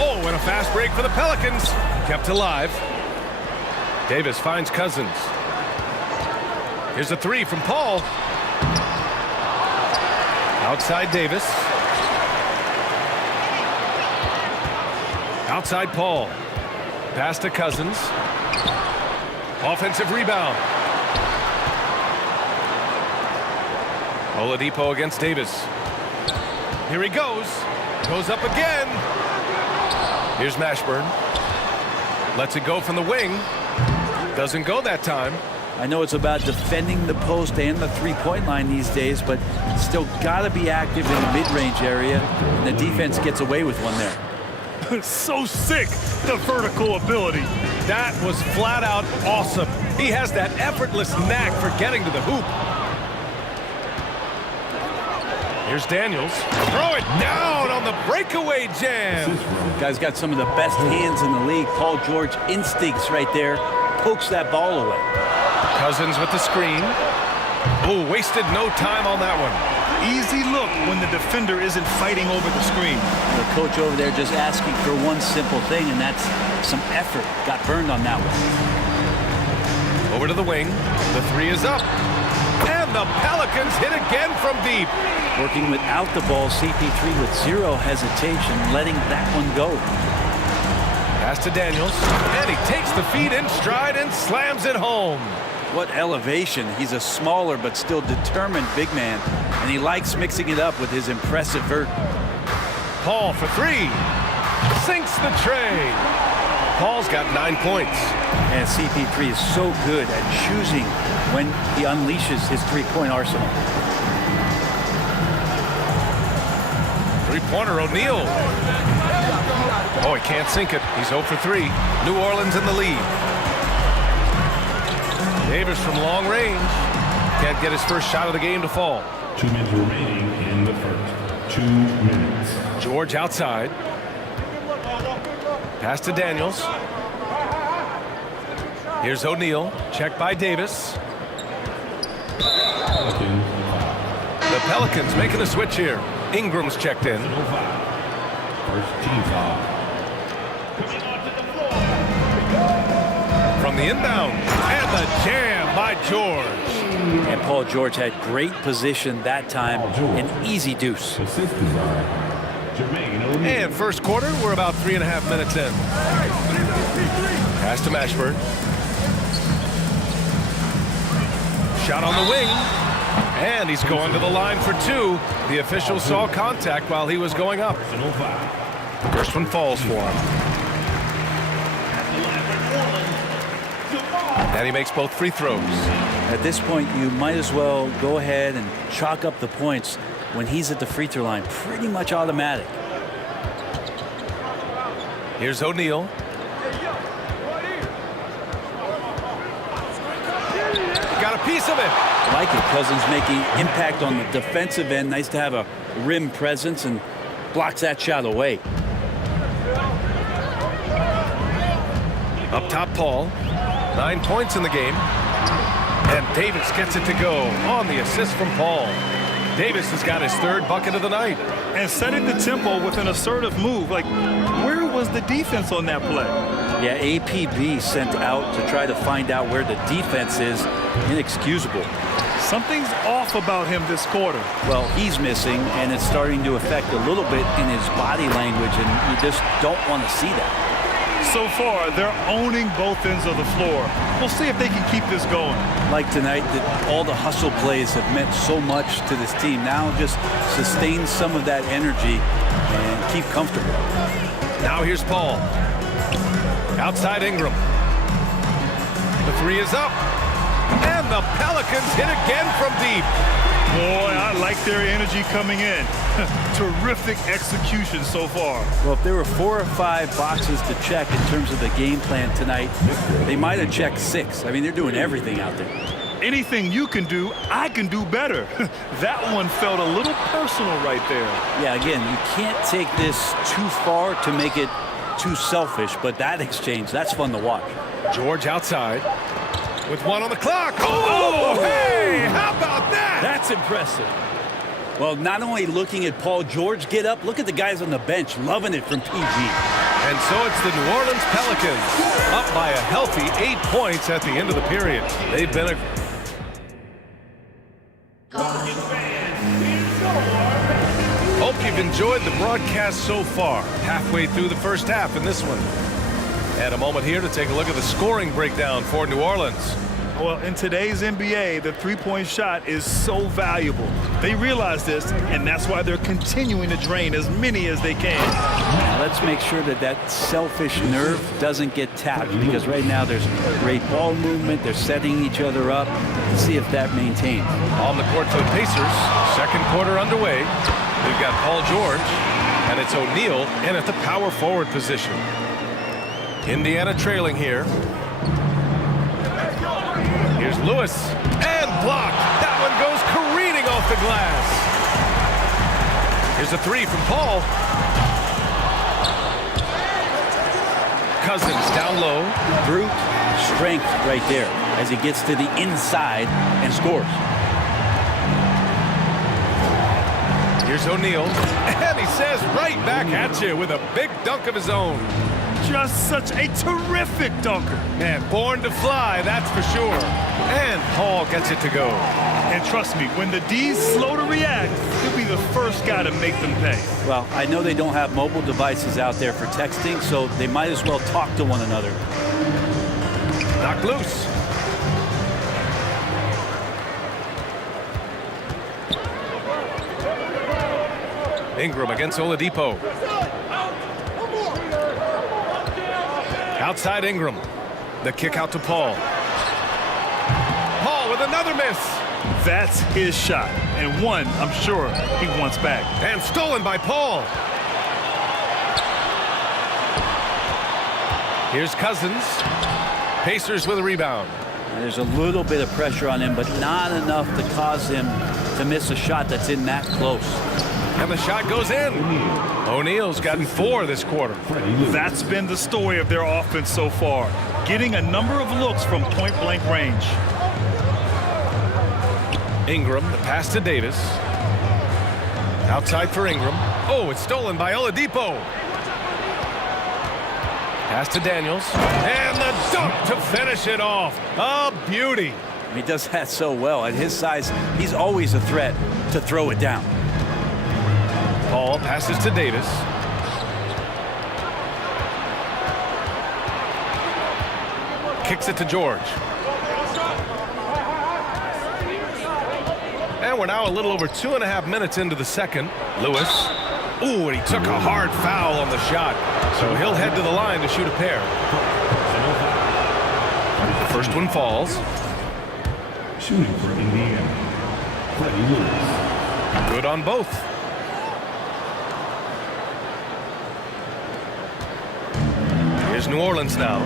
Oh, and a fast break for the Pelicans. Kept alive. Davis finds Cousins. Here's a 3 from Paul. Outside Davis. Outside Paul. Pass to Cousins. Offensive rebound. Oladipo against Davis. Here he goes. Goes up again. Here's Mashburn. Lets it go from the wing. Doesn't go that time. I know it's about defending the post and the three-point line these days, but still got to be active in the mid-range area, and the defense gets away with one there. So sick, the vertical ability. That was flat out awesome. He has that effortless knack for getting to the hoop. Here's Daniels. Throw it down on the breakaway jam. Guy's got some of the best hands in the league. Paul George instincts right there. Pokes that ball away. Cousins with the screen. Oh, wasted no time on that one. Easy look when the defender isn't fighting over the screen. The coach over there just asking for one simple thing, and that's some effort. Got burned on that one. Over to the wing. The 3 is up. And the Pelicans hit again from deep. Working without the ball, CP3 with zero hesitation, letting that one go. Pass to Daniels. And he takes the feed in stride and slams it home. What elevation. He's a smaller but still determined big man, and he likes mixing it up with his impressive vert. Paul for 3. Sinks the tray. Paul's got 9 points. And CP3 is so good at choosing when he unleashes his three-point arsenal. Three-pointer O'Neal. Oh, he can't sink it. He's 0 for 3. New Orleans in the lead. Davis from long range. Can't get his first shot of the game to fall. 2 minutes remaining in the first. 2 minutes. George outside. Pass to Daniels. Here's O'Neal. Checked by Davis. The Pelicans making a switch here. Ingram's checked in. First team foul. From the inbound. And the jam by George. And Paul George had great position that time. An easy deuce. And first quarter, we're about 3.5 minutes in. Pass to Mashburn. Shot on the wing. And he's going to the line for 2. The official saw contact while he was going up. First one falls for him. And he makes both free throws. At this point, you might as well go ahead and chalk up the points when he's at the free throw line. Pretty much automatic. Here's O'Neal. Got a piece of it. I like it. Cousins making impact on the defensive end. Nice to have a rim presence and blocks that shot away. Up top, Paul. 9 points in the game. And Davis gets it to go on the assist from Paul. Davis has got his 3rd bucket of the night. And setting the tempo with an assertive move. Like, where was the defense on that play? Yeah, APB sent out to try to find out where the defense is. Inexcusable. Something's off about him this quarter. Well, he's missing, and it's starting to affect a little bit in his body language, and you just don't want to see that. So far, they're owning both ends of the floor. We'll see if they can keep this going. Like tonight, that all the hustle plays have meant so much to this team. Now just sustain some of that energy and keep comfortable. Now here's Paul. Outside Ingram. The 3 is up. And the Pelicans hit again from deep. Boy, I like their energy coming in. Terrific execution so far. Well, if there were 4 or 5 boxes to check in terms of the game plan tonight, they might have checked 6. I mean, they're doing everything out there. Anything you can do, I can do better. That one felt a little personal right there. Yeah, again, you can't take this too far to make it too selfish, but that exchange, that's fun to watch. George outside with 1 on the clock. Oh, hey, how about that? That's impressive. Well, not only looking at Paul George get up, look at the guys on the bench loving it from PG. And so it's the New Orleans Pelicans up by a healthy 8 points at the end of the period. They've been a... Hope you've enjoyed the broadcast so far. Halfway through the first half in this one. And a moment here to take a look at the scoring breakdown for New Orleans. Well, in today's NBA, the three-point shot is so valuable. They realize this, and that's why they're continuing to drain as many as they can. Let's make sure that that selfish nerve doesn't get tapped, because right now there's great ball movement. They're setting each other up. Let's see if that maintains. On the court for the Pacers, second quarter underway. We've got Paul George, and it's O'Neal in at the power forward position. Indiana trailing here. Here's Lewis, and blocked. That one goes careening off the glass. Here's a 3 from Paul. Cousins down low. Brute strength right there as he gets to the inside and scores. Here's O'Neal, and he says right back at you with a big dunk of his own. Just such a terrific dunker. Man, born to fly, that's for sure. And Paul gets it to go. And trust me, when the D's slow to react, he'll be the first guy to make them pay. Well, I know they don't have mobile devices out there for texting, so they might as well talk to one another. Knocked loose. Ingram against Oladipo. Outside Ingram. The kick out to Paul. Paul with another miss. That's his shot, and one I'm sure he wants back. And stolen by Paul. Here's Cousins. Pacers with a rebound. There's a little bit of pressure on him, but not enough to cause him to miss a shot that's in that close. And the shot goes in. O'Neal's gotten 4 this quarter. That's been the story of their offense so far, getting a number of looks from point-blank range. Ingram, the pass to Davis. Outside for Ingram. Oh, it's stolen by Oladipo. Pass to Daniels. And the dunk to finish it off. A beauty. He does that so well. At his size, he's always a threat to throw it down. Paul passes to Davis. Kicks it to George. And we're now a little over 2.5 minutes into the second. Lewis. Ooh, and he took a hard foul on the shot. So he'll head to the line to shoot a pair. The first one falls. Shooting for Indiana, Freddie Lewis. Good on both. Here's New Orleans now.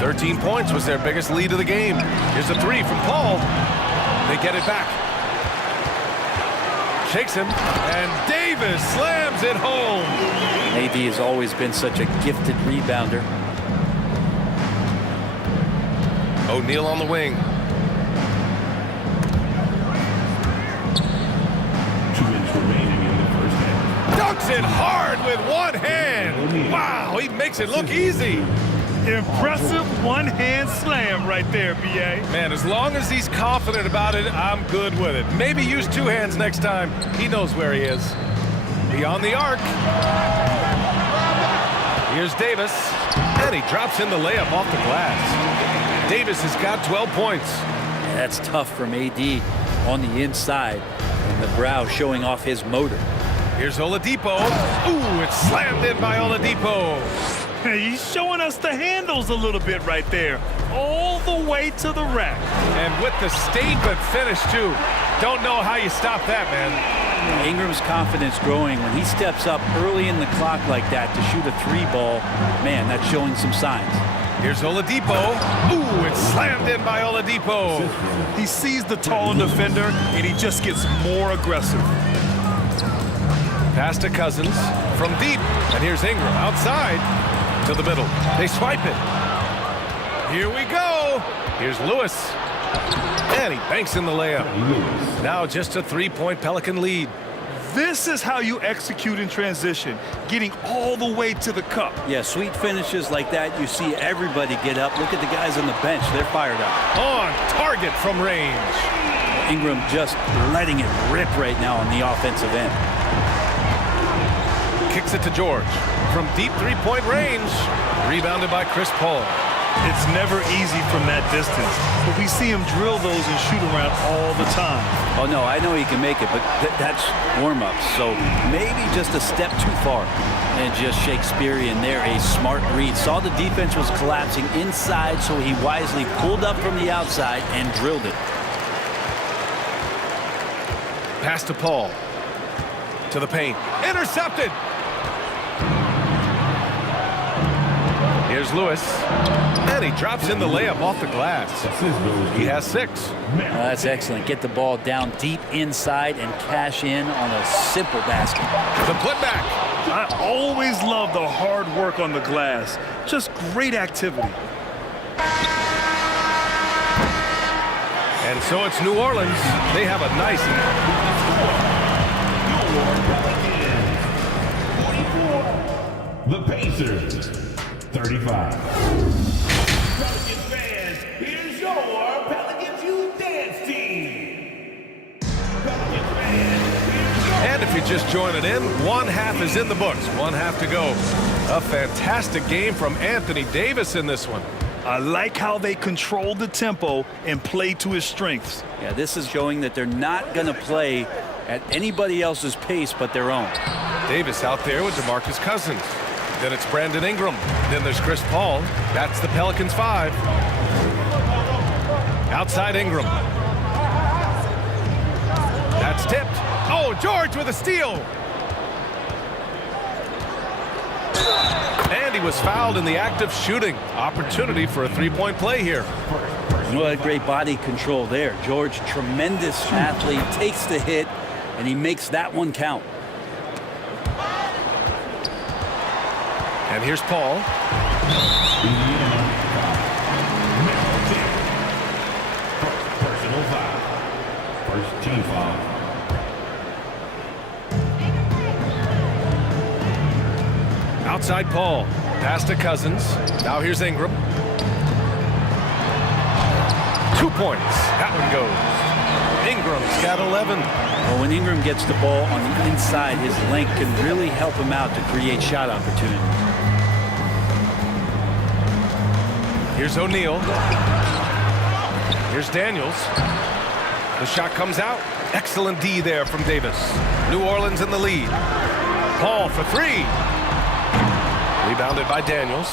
13 points was their biggest lead of the game. Here's a three from Paul. They get it back. Shakes him, and Davis slams it home. AD has always been such a gifted rebounder. O'Neal on the wing. 2 minutes remaining in the first half. Dunks it hard with one hand. Wow, he makes it look easy. Impressive one-hand slam right there, B.A. Man, as long as he's confident about it, I'm good with it. Maybe use 2 hands next time. He knows where he is. Beyond the arc. Here's Davis, and he drops in the layup off the glass. Davis has got 12 points. That's tough from AD on the inside, and the brow showing off his motor. Here's Oladipo. Ooh, it's slammed in by Oladipo. He's showing us the handles a little bit right there, all the way to the rack. And with the statement finish, too. Don't know how you stop that, man. Ingram's confidence growing when he steps up early in the clock like that to shoot a 3-ball. Man, that's showing some signs. Here's Oladipo. Ooh, it's slammed in by Oladipo. He sees the taller defender, and he just gets more aggressive. Pass to Cousins from deep. And here's Ingram outside to the middle. They swipe it. Here we go. Here's Lewis. And he banks in the layup. Now just a 3-point Pelican lead. This is how you execute in transition, getting all the way to the cup. Yeah, sweet finishes like that, you see everybody get up. Look at the guys on the bench. They're fired up. On target from range. Ingram just letting it rip right now on the offensive end. Kicks it to George from deep 3-point range. Rebounded by Chris Paul. It's never easy from that distance, but we see him drill those and shoot around all the time. Oh, no, I know he can make it, but that's warm-up. So maybe just a step too far. And just Shakespearean there, a smart read. Saw the defense was collapsing inside, so he wisely pulled up from the outside and drilled it. Pass to Paul. To the paint. Intercepted. Here's Lewis. And he drops in the layup off the glass. He has 6. That's excellent. Get the ball down deep inside and cash in on a simple basket. The putback. I always love the hard work on the glass. Just great activity. And so it's New Orleans. They have a nice... The Pacers, 35. Pelicans fans, here's your Pelicans Youth Dance Team. Pelicans fans, And if you're just joining in, 1 half is in the books. 1 half to go. A fantastic game from Anthony Davis in this one. I like how they control the tempo and play to his strengths. Yeah, this is showing that they're not going to play at anybody else's pace but their own. Davis out there with DeMarcus Cousins. Then it's Brandon Ingram. Then there's Chris Paul. That's the Pelicans 5. Outside Ingram. That's tipped. Oh, George with a steal. And he was fouled in the act of shooting. Opportunity for a 3-point play here. What great body control there. George, tremendous athlete, takes the hit, and he makes that one count. And here's Paul. Personal foul. First team foul. Outside Paul. Pass to Cousins. Now here's Ingram. 2 points. That one goes. Ingram's got 11. Well, when Ingram gets the ball on the inside, his length can really help him out to create shot opportunity. Here's O'Neal. Here's Daniels. The shot comes out. Excellent D there from Davis. New Orleans in the lead. Paul for 3. Rebounded by Daniels.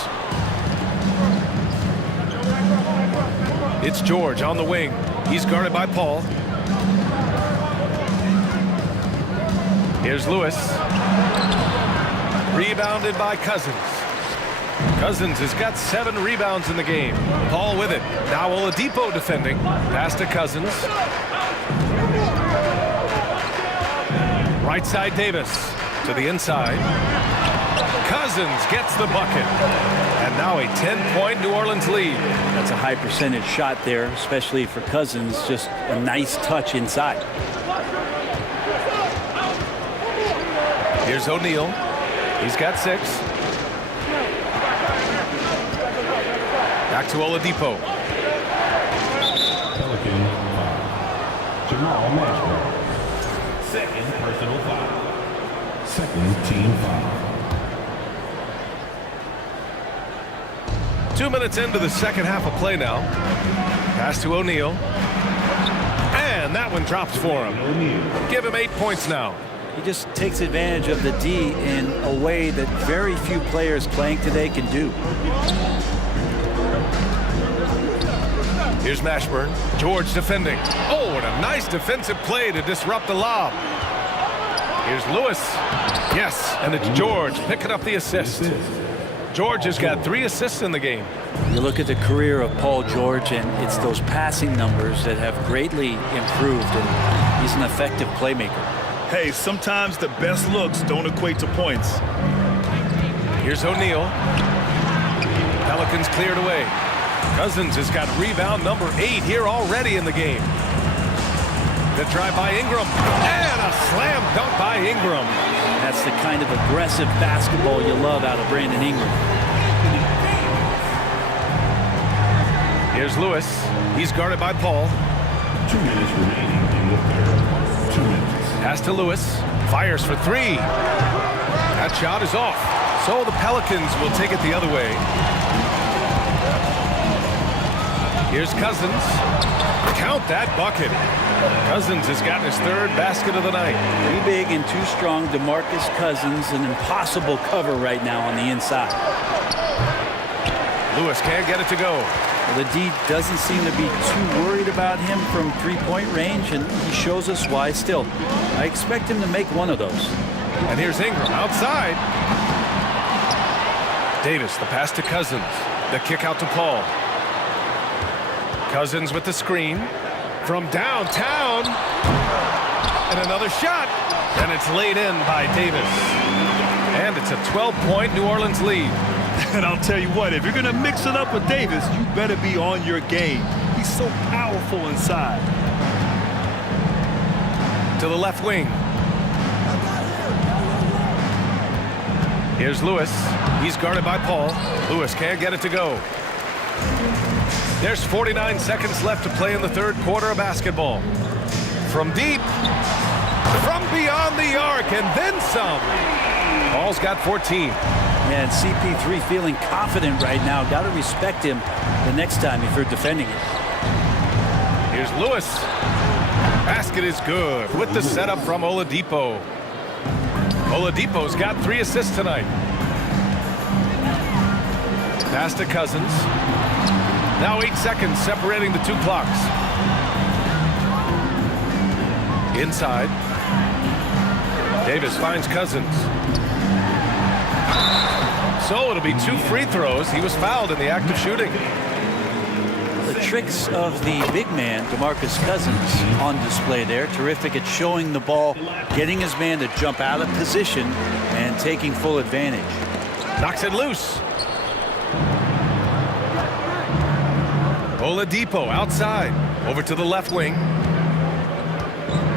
It's George on the wing. He's guarded by Paul. Here's Lewis. Rebounded by Cousins. Cousins has got 7 rebounds in the game. Paul with it. Now Oladipo defending. Pass to Cousins. Right side Davis to the inside. Cousins gets the bucket. And now a 10-point New Orleans lead. That's a high percentage shot there, especially for Cousins. Just a nice touch inside. Here's O'Neal. He's got 6. Back to Oladipo. Pelican foul. Jamal Mashburn. Second personal foul. Second team foul. 2 minutes into the second half of play now. Pass to O'Neal. And that one drops for him. Give him 8 points now. He just takes advantage of the D in a way that very few players playing today can do. Here's Mashburn. George defending. Oh, what a nice defensive play to disrupt the lob. Here's Lewis. Yes, and it's George picking up the assist. George has got 3 assists in the game. You look at the career of Paul George, and it's those passing numbers that have greatly improved, and he's an effective playmaker. Hey, sometimes the best looks don't equate to points. Here's O'Neal. Pelicans cleared away. Cousins has got rebound number 8 here already in the game. The drive by Ingram. And a slam dunk by Ingram. That's the kind of aggressive basketball you love out of Brandon Ingram. Here's Lewis. He's guarded by Paul. 2 minutes remaining in the third. 2 minutes. Pass to Lewis. Fires for 3. That shot is off. So the Pelicans will take it the other way. Here's Cousins. Count that bucket. Cousins has gotten his 3rd basket of the night. Too big and too strong. DeMarcus Cousins, an impossible cover right now on the inside. Lewis can't get it to go. Well, the D doesn't seem to be too worried about him from 3-point range, and he shows us why still. I expect him to make one of those. And here's Ingram outside. Davis, the pass to Cousins. The kick out to Paul. Cousins with the screen from downtown. And another shot. And it's laid in by Davis. And it's a 12-point New Orleans lead. And I'll tell you what, if you're going to mix it up with Davis, you better be on your game. He's so powerful inside. To the left wing. Here's Lewis. He's guarded by Paul. Lewis can't get it to go. There's 49 seconds left to play in the 3rd quarter of basketball. From deep. From beyond the arc, and then some. Paul's got 14. And CP3 feeling confident right now. Got to respect him the next time if you're defending it. Here's Lewis. Basket is good with the setup from Oladipo. Oladipo's got 3 assists tonight. Pass to Cousins. Now 8 seconds separating the 2 clocks. Inside. Davis finds Cousins. So it'll be 2 free throws. He was fouled in the act of shooting. The tricks of the big man, DeMarcus Cousins, on display there. Terrific at showing the ball, getting his man to jump out of position, and taking full advantage. Knocks it loose. Oladipo outside. Over to the left wing.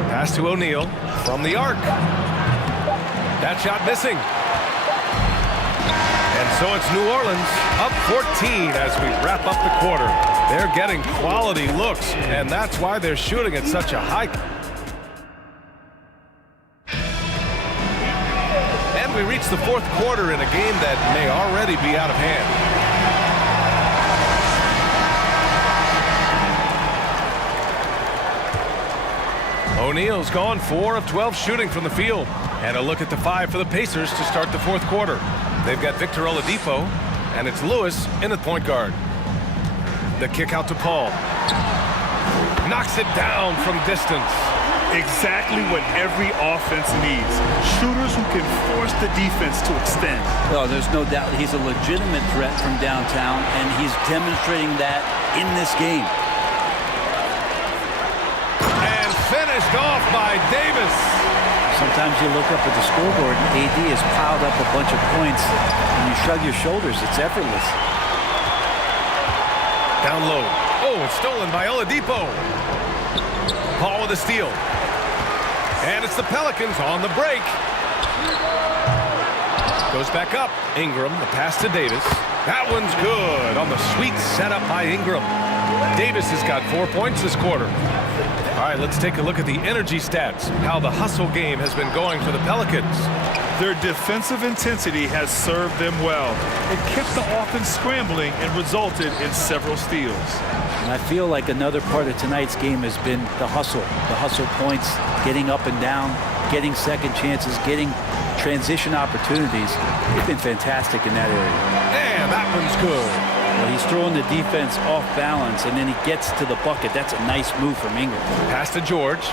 Pass to O'Neal from the arc. That shot missing. And so it's New Orleans up 14 as we wrap up the quarter. They're getting quality looks, and that's why they're shooting at such a high. And we reach the 4th quarter in a game that may already be out of hand. O'Neal's gone 4 of 12 shooting from the field. And a look at the 5 for the Pacers to start the 4th quarter. They've got Victor Oladipo, and it's Lewis in at point guard. The kick out to Paul. Knocks it down from distance. Exactly what every offense needs. Shooters who can force the defense to extend. Oh, there's no doubt he's a legitimate threat from downtown, and he's demonstrating that in this game. And finished off by Davis. Sometimes you look up at the scoreboard and AD has piled up a bunch of points, and you shrug your shoulders. It's effortless. Down low. Oh, it's stolen by Oladipo. Paul with a steal. And it's the Pelicans on the break. Goes back up. Ingram, the pass to Davis. That one's good on the sweet setup by Ingram. Davis has got 4 points this quarter. All right, let's take a look at the energy stats, how the hustle game has been going for the Pelicans. Their defensive intensity has served them well. It kept the offense scrambling and resulted in several steals. And I feel like another part of tonight's game has been the hustle points, getting up and down, getting second chances, getting transition opportunities. He's been fantastic in that area. And that one's good. Well, he's throwing the defense off balance, and then he gets to the bucket. That's a nice move from Ingram. Pass to George.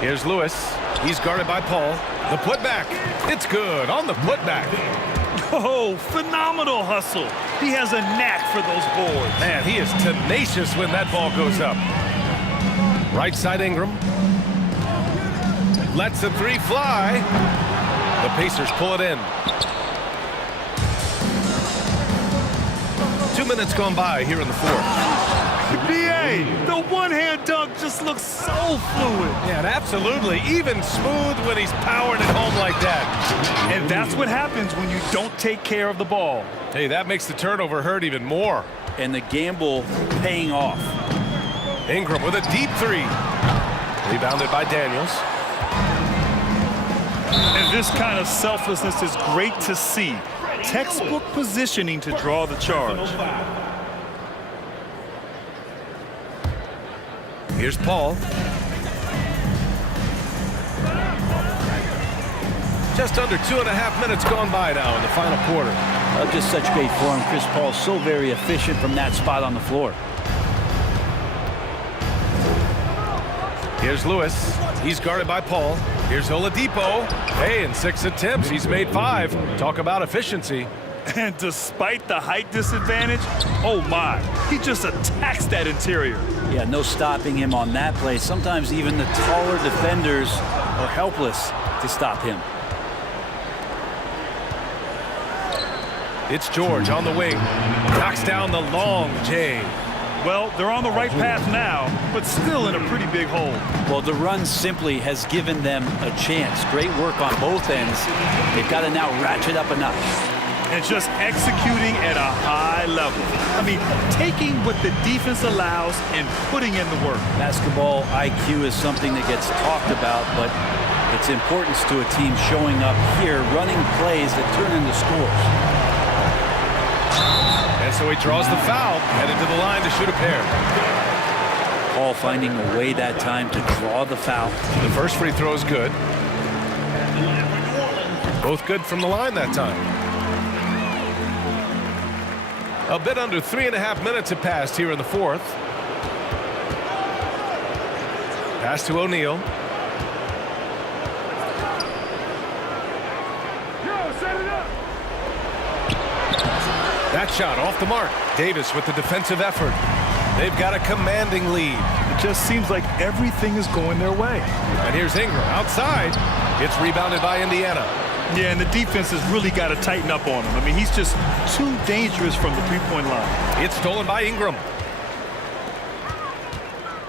Here's Lewis. He's guarded by Paul. The putback. It's good on the putback. Oh, phenomenal hustle. He has a knack for those boards. Man, he is tenacious when that ball goes up. Right side Ingram. Lets the three fly. The Pacers pull it in. 2 minutes gone by here in the fourth. BA, the one-hand dunk just looks so fluid. Yeah, and absolutely. Even smooth when he's powering it home like that. And that's what happens when you don't take care of the ball. Hey, that makes the turnover hurt even more. And the gamble paying off. Ingram with a deep three. Rebounded by Daniels. And this kind of selflessness is great to see. Textbook positioning to draw the charge. Here's Paul. Just under 2.5 minutes gone by now in the final quarter. Just such great form. Chris Paul so very efficient from that spot on the floor. Here's Lewis. He's guarded by Paul. Here's Oladipo. Hey, in 6 attempts, he's made 5. Talk about efficiency. And despite the height disadvantage, oh my, he just attacks that interior. Yeah, no stopping him on that play. Sometimes even the taller defenders are helpless to stop him. It's George on the wing. Knocks down the long J. Well, they're on the right path now, but still in a pretty big hole. Well, the run simply has given them a chance. Great work on both ends. They've got to now ratchet up a notch. And just executing at a high level. I mean, taking what the defense allows and putting in the work. Basketball IQ is something that gets talked about, but its importance to a team showing up here, running plays that turn into scores. And so he draws the foul, headed to the line to shoot a pair. Paul finding a way that time to draw the foul. The first free throw is good. Both good from the line that time. A bit under 3.5 minutes have passed here in the fourth. Pass to O'Neal. That shot off the mark. Davis with the defensive effort. They've got a commanding lead. It just seems like everything is going their way. And here's Ingram outside. It's rebounded by Indiana. Yeah, and the defense has really got to tighten up on him. I mean, he's just too dangerous from the three-point line. It's stolen by Ingram.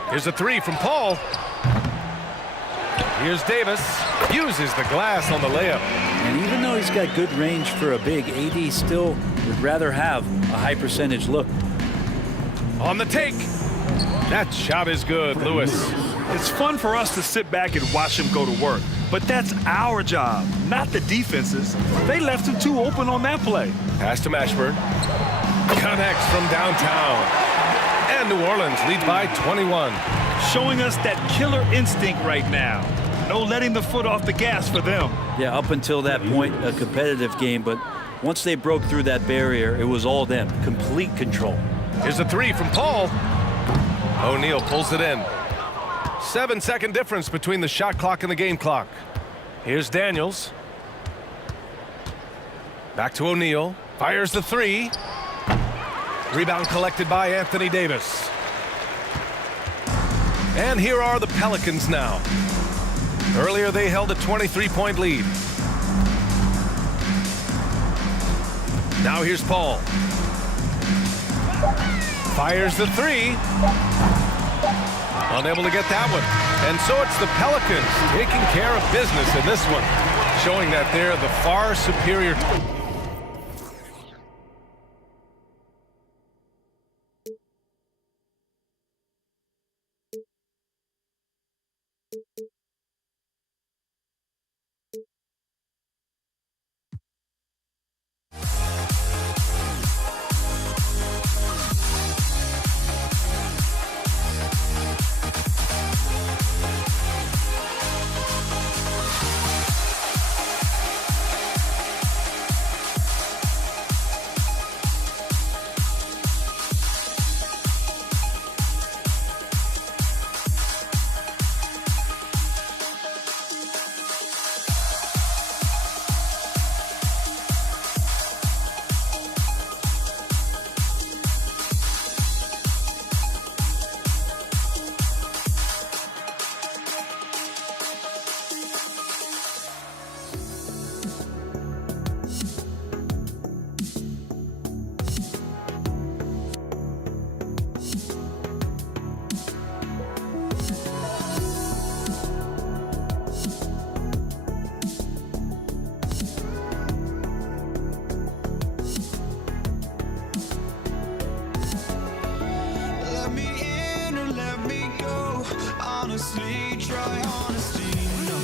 Here's a three from Paul. Here's Davis. Uses the glass on the layup. And even though he's got good range for a big, AD still would rather have a high percentage look. On the take. That shot is good, Lewis. It's fun for us to sit back and watch him go to work. But that's our job, not the defense's. They left him too open on that play. Pass to Mashburn. Connects from downtown. And New Orleans leads by 21. Showing us that killer instinct right now. No letting the foot off the gas for them. Yeah, up until that point, a competitive game. But once they broke through that barrier, it was all them. Complete control. Here's a three from Paul. O'Neal pulls it in. 7-second difference between the shot clock and the game clock. Here's Daniels. Back to O'Neal. Fires the three. Rebound collected by Anthony Davis. And here are the Pelicans now. Earlier they held a 23-point lead. Now here's Paul. Fires the three. Unable to get that one. And so it's the Pelicans taking care of business in this one, showing that they're the far superior. Honestly, try honesty, no.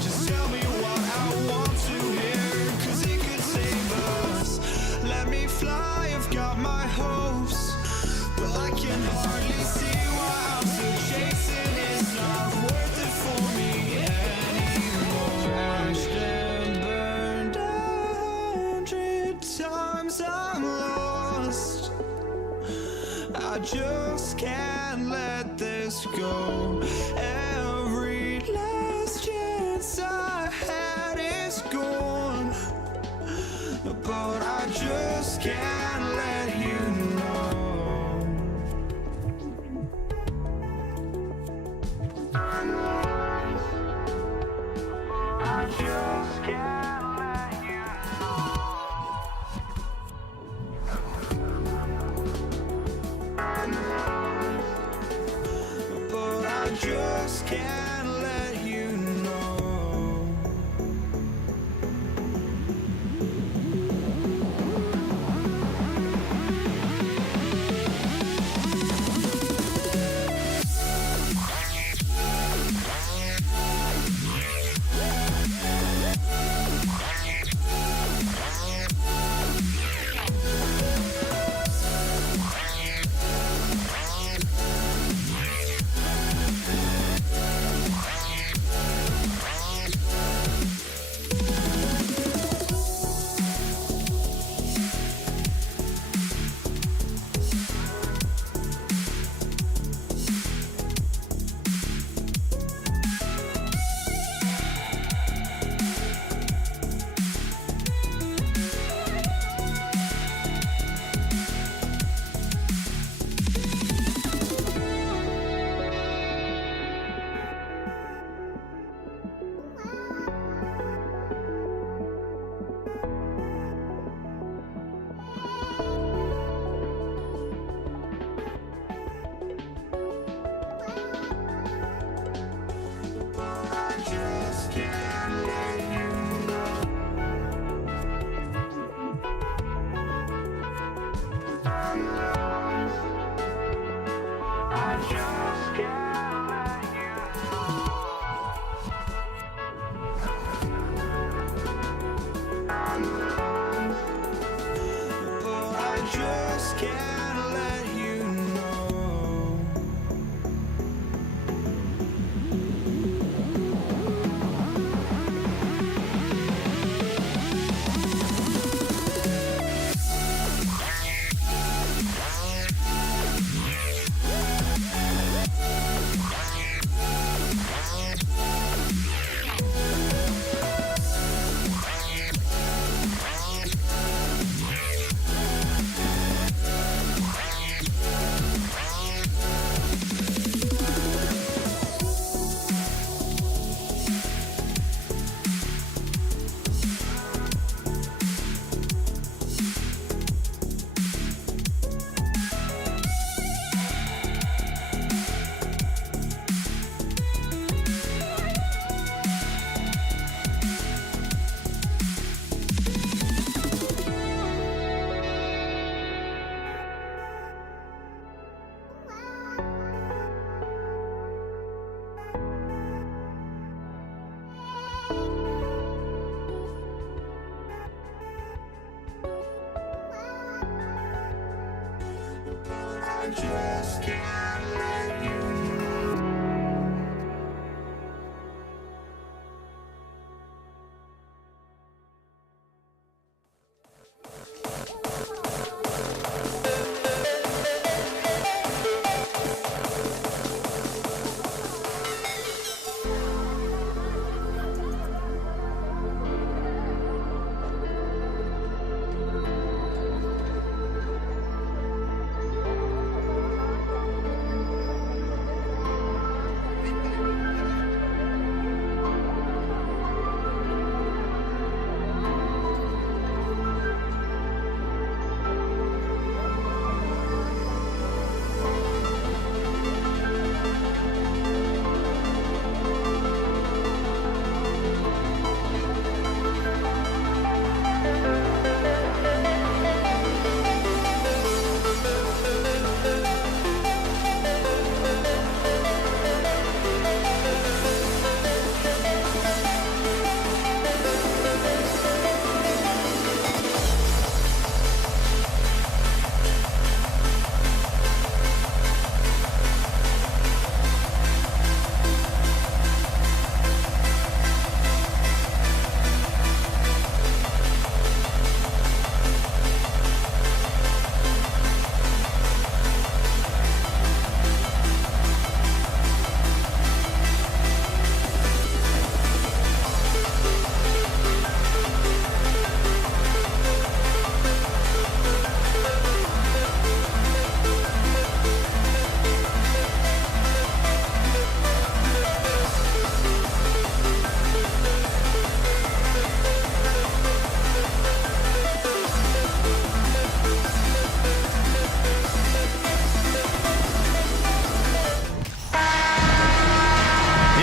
Just tell me what I want to hear, 'cause it could save us. Let me fly, I've got my hopes, but I can hardly see why I'm still chasing. It's not worth it for me anymore. Crashed and burned 100 times, I'm lost. I just can't let this go. Every last chance I had is gone, but I just can't let you know. I just can't let you know. But I just can't let you know.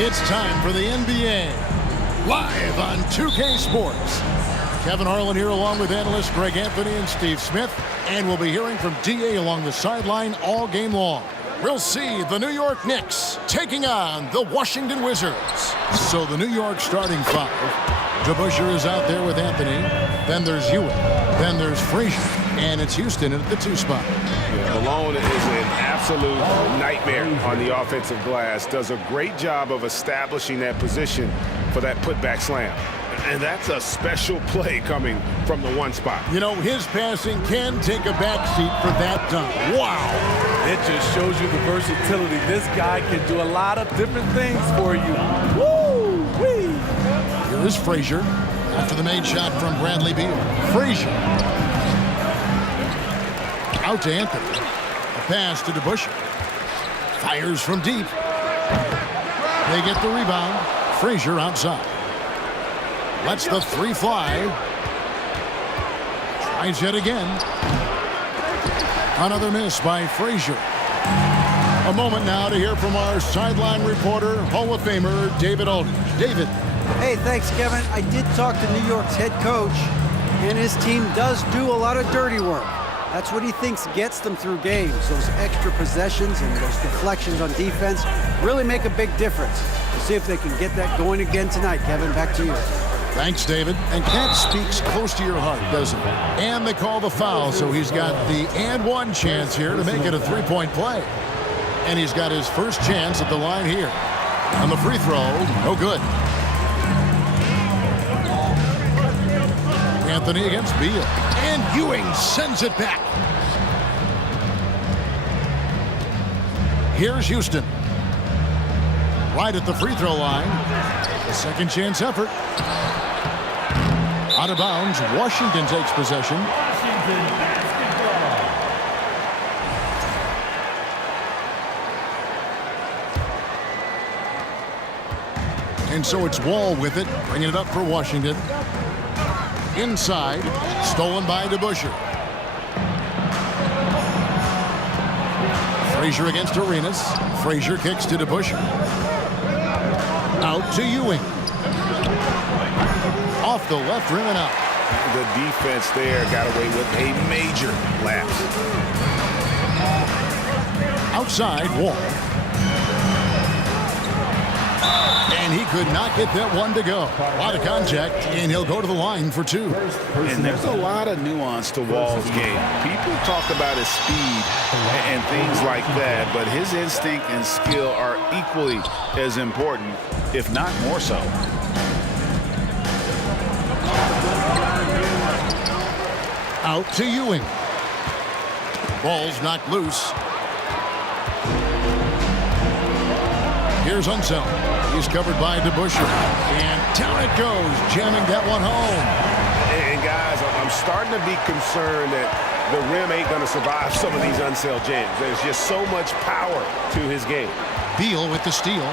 It's time for the NBA, live on 2K Sports. Kevin Harlan here along with analysts Greg Anthony and Steve Smith, and we'll be hearing from DA along the sideline all game long. We'll see the New York Knicks taking on the Washington Wizards. So the New York starting five. DeBusschere is out there with Anthony. Then there's Ewing. Then there's Frazier. And it's Houston at the 2 spot. Malone is an absolute nightmare on the offensive glass. Does a great job of establishing that position for that putback slam. And that's a special play coming from the 1 spot. You know, his passing can take a backseat for that dunk. Wow. It just shows you the versatility. This guy can do a lot of different things for you. Woo-wee. Here is Frazier after the made shot from Bradley Beal. Frazier. Out to Anthony. A pass to DeBusschere. Fires from deep. They get the rebound. Frazier outside. Lets the 3 fly. Tries it again. Another miss by Frazier. A moment now to hear from our sideline reporter, Hall of Famer David Aldridge. David. Hey, thanks, Kevin. I did talk to New York's head coach, and his team does do a lot of dirty work. That's what he thinks gets them through games. Those extra possessions and those deflections on defense really make a big difference. We'll see if they can get that going again tonight. Kevin, back to you. Thanks, David. And Cat speaks close to your heart, doesn't it? And they call the foul, so he's got the and 1 chance here to make it a 3-point play. And he's got his first chance at the line here. On the free throw, no good. Anthony against Beal. And Ewing sends it back. Here's Houston. Right at the free throw line. A second chance effort. Out of bounds. Washington takes possession. And so it's Wall with it, bringing it up for Washington. Inside, stolen by DeBusschere. Frazier against Arenas. Frazier kicks to DeBusschere. Out to Ewing. Off the left rim and out. The defense there got away with a major lapse. Outside, Wall. And And he could not get that one to go. A lot of contact, and he'll go to the line for 2. And there's a lot of nuance to Wall's game. People talk about his speed and things like that, but his instinct and skill are equally as important, if not more so. Out to Ewing. Ball's knocked loose. Here's Unseld. He's covered by DeBusschere. And down it goes, jamming that one home. And guys, I'm starting to be concerned that the rim ain't going to survive some of these Unseld jams. There's just so much power to his game. Beal with the steal.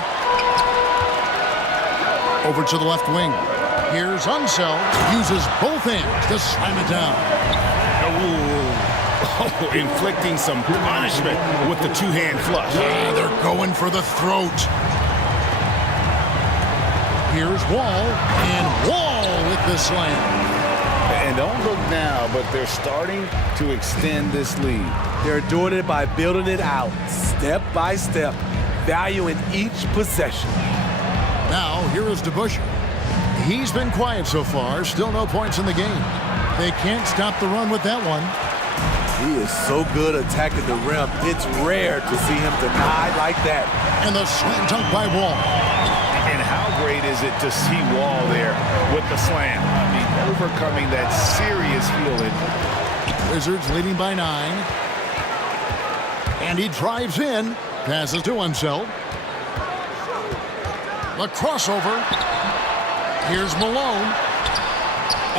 Over to the left wing. Here's Unseld. Uses both hands to slam it down. Oh, inflicting some punishment with the two-hand flush. Yeah, they're going for the throat. Here's Wall, and Wall with the slam. And don't look now, but they're starting to extend this lead. They're doing it by building it out, step by step, valuing each possession. Now, here is DeBusschere. He's been quiet so far, still no points in the game. They can't stop the run with that one. He is so good attacking the rim. It's rare to see him denied like that. And the slam dunk by Wall. And how great is it to see Wall there with the slam? I mean, overcoming that serious heel injury. Wizards leading by 9. And he drives in. Passes to Unseld. The crossover. Here's Malone.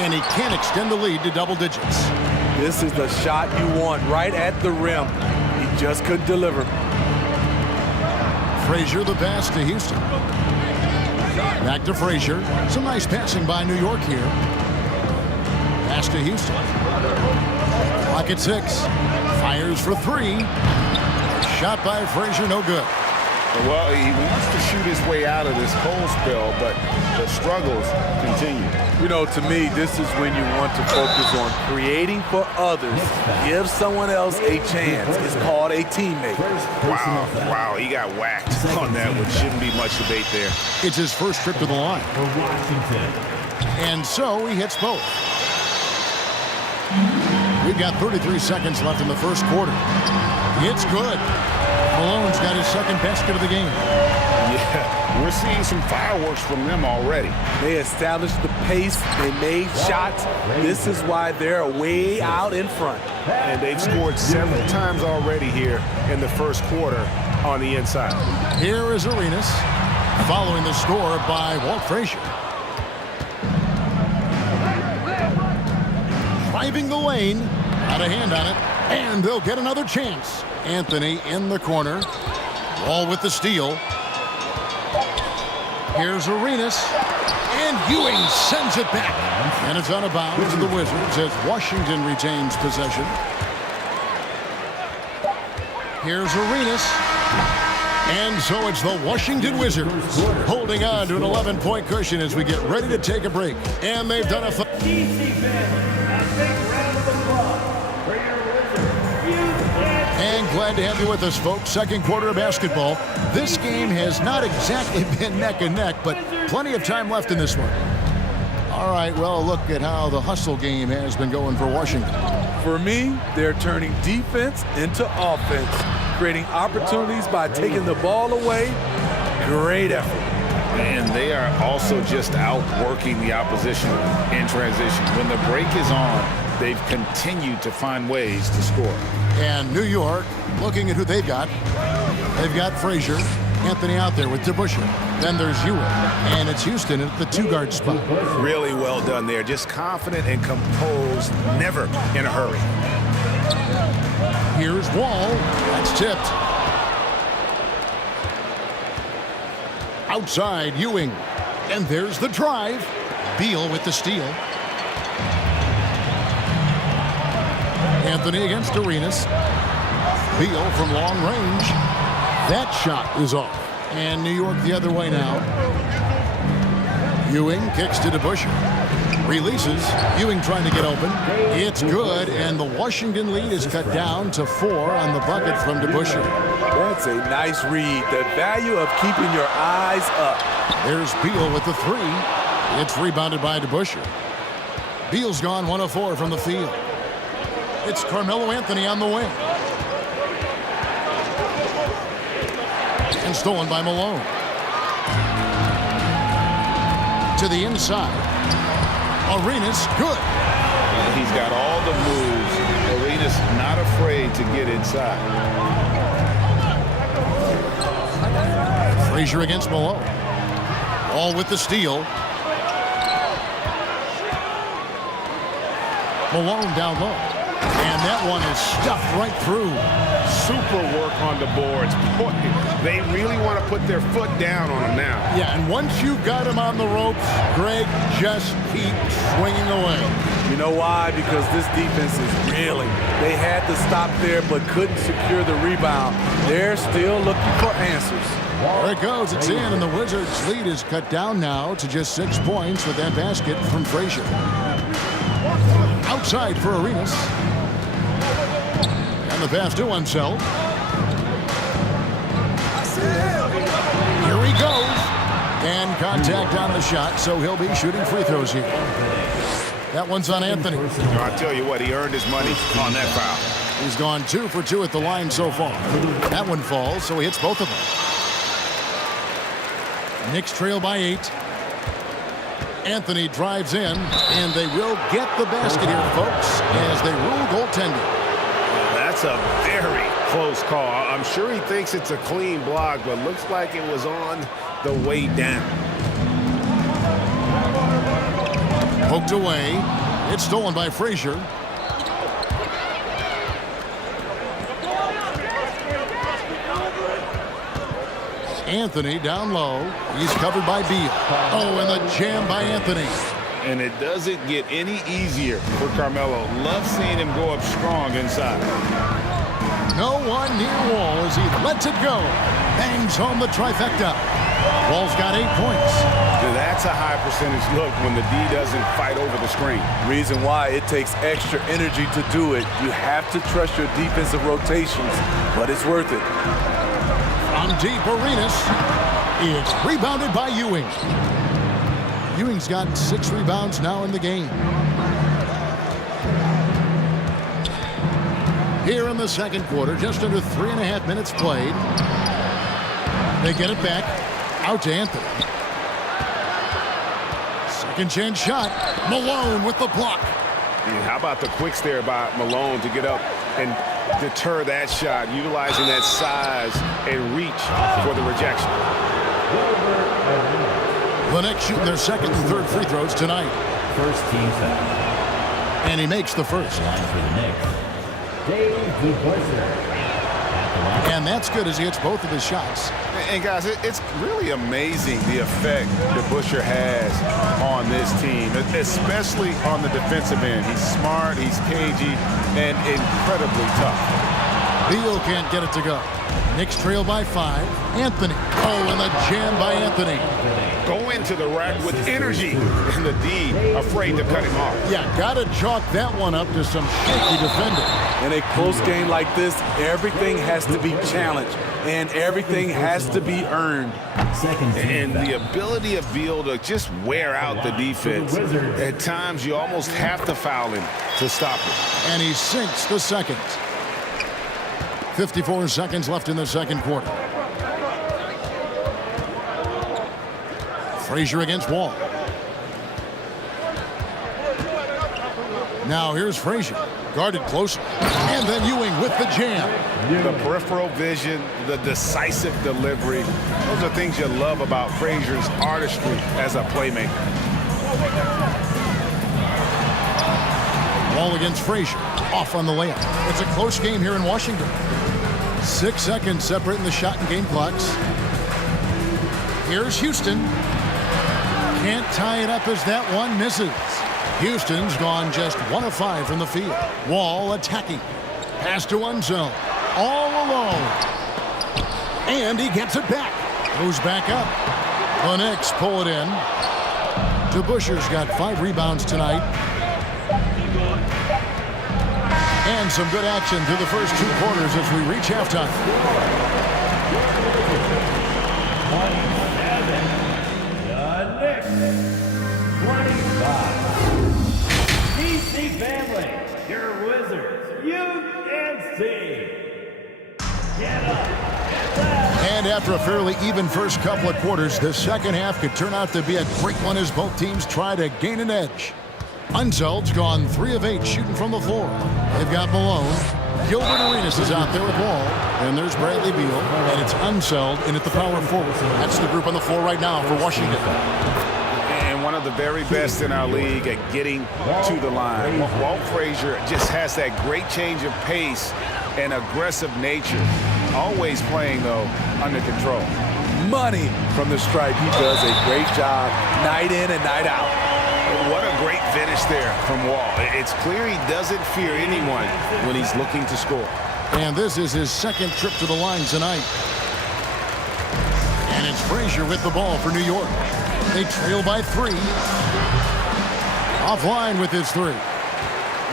And he can't extend the lead to double digits. This is the shot you want right at the rim. He just couldn't deliver. Frazier the pass to Houston. Back to Frazier. Some nice passing by New York here. Pass to Houston. Clock at 6. Fires for 3. Shot by Frazier, no good. Well, he wants to shoot his way out of this cold spell, but the struggles continue. You know, to me, this is when you want to focus on creating for others. Give someone else a chance. It's called a teammate. Wow, he got whacked on that, which shouldn't be much debate there. It's his first trip to the line. And so he hits both. We've got 33 seconds left in the first quarter. It's good. Malone's got his second basket of the game. Yeah, we're seeing some fireworks from them already. They established the pace. They made shots. This is why they're way out in front. And they've scored several times already here in the first quarter on the inside. Here is Arenas, following the score by Walt Frazier. Driving the lane, got a hand on it, and they'll get another chance. Anthony in the corner. Wall with the steal. Here's Arenas. And Ewing sends it back. And it's out of bounds to the Wizards as Washington retains possession. Here's Arenas. And so it's the Washington Wizards holding on to an 11-point cushion as we get ready to take a break. And they've done a... And glad to have you with us, folks. Second quarter of basketball. This game has not exactly been neck and neck, but plenty of time left in this one. All right, well, look at how the hustle game has been going for Washington. For me, they're turning defense into offense, creating opportunities by taking the ball away. Great effort. And they are also just outworking the opposition in transition. When the break is on, they've continued to find ways to score. And New York, looking at who they've got. They've got Frazier, Anthony out there with DeBusschere. Then there's Ewing, and it's Houston at the two-guard spot. Really well done there. Just confident and composed, never in a hurry. Here's Wall. That's tipped. Outside, Ewing. And there's the drive. Beal with the steal. Anthony against Arenas. Beal from long range. That shot is off. And New York the other way now. Ewing kicks to DeBusschere. Releases. Ewing trying to get open. It's good, and the Washington lead is cut down to 4 on the bucket from DeBusschere. That's a nice read. The value of keeping your eyes up. There's Beal with the 3. It's rebounded by DeBusschere. Beal's gone 1 of 4 from the field. It's Carmelo Anthony on the wing. And stolen by Malone. To the inside. Arenas, good. He's got all the moves. Arenas not afraid to get inside. Frazier against Malone. All with the steal. Malone down low. And that one is stuffed right through. Super work on the boards. Boy, they really want to put their foot down on him now. Yeah, and once you've got him on the ropes, Greg, just keep swinging away. You know why? Because this defense is reeling. They had to stop there but couldn't secure the rebound. They're still looking for answers. There it goes. It's in, and the Wizards' lead is cut down now to just 6 points with that basket from Frazier. Outside for Arenas. And the pass to himself. Here he goes. And contact on the shot, so he'll be shooting free throws here. That one's on Anthony. I tell you what, he earned his money on that foul. He's gone 2 for 2 at the line so far. That one falls, so he hits both of them. Knicks trail by 8. Anthony drives in, and they will get the basket here, folks, as they rule goaltending. That's a very close call. I'm sure he thinks it's a clean block, but looks like it was on the way down. Poked away. It's stolen by Frazier. Anthony down low. He's covered by Beal. Oh, and the jam by Anthony. And it doesn't get any easier for Carmelo. Love seeing him go up strong inside. No one near Wall as he lets it go. Bangs home the trifecta. Wall's got 8 points. That's a high percentage look when the D doesn't fight over the screen. Reason why it takes extra energy to do it. You have to trust your defensive rotations, but it's worth it. From deep, Arenas. It's rebounded by Ewing. Ewing's got 6 rebounds now in the game. Here in the second quarter, just under 3.5 minutes played. They get it back. Out to Anthony. Second chance shot. Malone with the block. And how about the quicks there by Malone to get up and deter that shot, utilizing that size and reach for the rejection. The Knicks shooting their second and third free throws tonight. First team foul. And he makes the first. Line for the Knicks. Dave DeBusschere. And that's good as he hits both of his shots. And guys, it's really amazing the effect DeBusschere has on this team, especially on the defensive end. He's smart, he's cagey, and incredibly tough. Beal can't get it to go. Knicks trail by 5. Anthony. Oh, and the jam by Anthony. Go into the rack with energy, and the D afraid to cut him off. Yeah, gotta chalk that one up to some shaky defending. In a close game like this, everything has to be challenged, and everything has to be earned. And the ability of Beal to just wear out the defense. At times, you almost have to foul him to stop him. And he sinks the second. 54 seconds left in the second quarter. Frazier against Wall. Now here's Frazier. Guarded closer. And then Ewing with the jam. The peripheral vision, the decisive delivery. Those are things you love about Frazier's artistry as a playmaker. Wall against Frazier. Off on the layup. It's a close game here in Washington. 6 seconds separating the shot and game clocks. Here's Houston. Can't tie it up as that one misses. Houston's gone just 1 of 5 from the field. Wall attacking. Pass to one zone. All alone. And he gets it back. Goes back up. The Knicks pull it in. DeBusschere's got 5 rebounds tonight. And some good action through the first 2 quarters as we reach halftime. 25. DC family, your Wizards, UNC. Get up. And after a fairly even first couple of quarters, the second half could turn out to be a great one as both teams try to gain an edge. Unseld's gone 3 of 8 shooting from the floor. They've got Malone. Gilbert Arenas is out there with Wall. And there's Bradley Beal. And it's Unseld in at the power forward. That's the group on the floor right now for Washington. And one of the very best in our league at getting to the line. Walt Frazier just has that great change of pace and aggressive nature. Always playing, though, under control. Money from the stripe. He does a great job night in and night out. What a great finish there from Wall. It's clear he doesn't fear anyone when he's looking to score. And this is his second trip to the line tonight. And it's Frazier with the ball for New York. They trail by 3. Offline with his 3.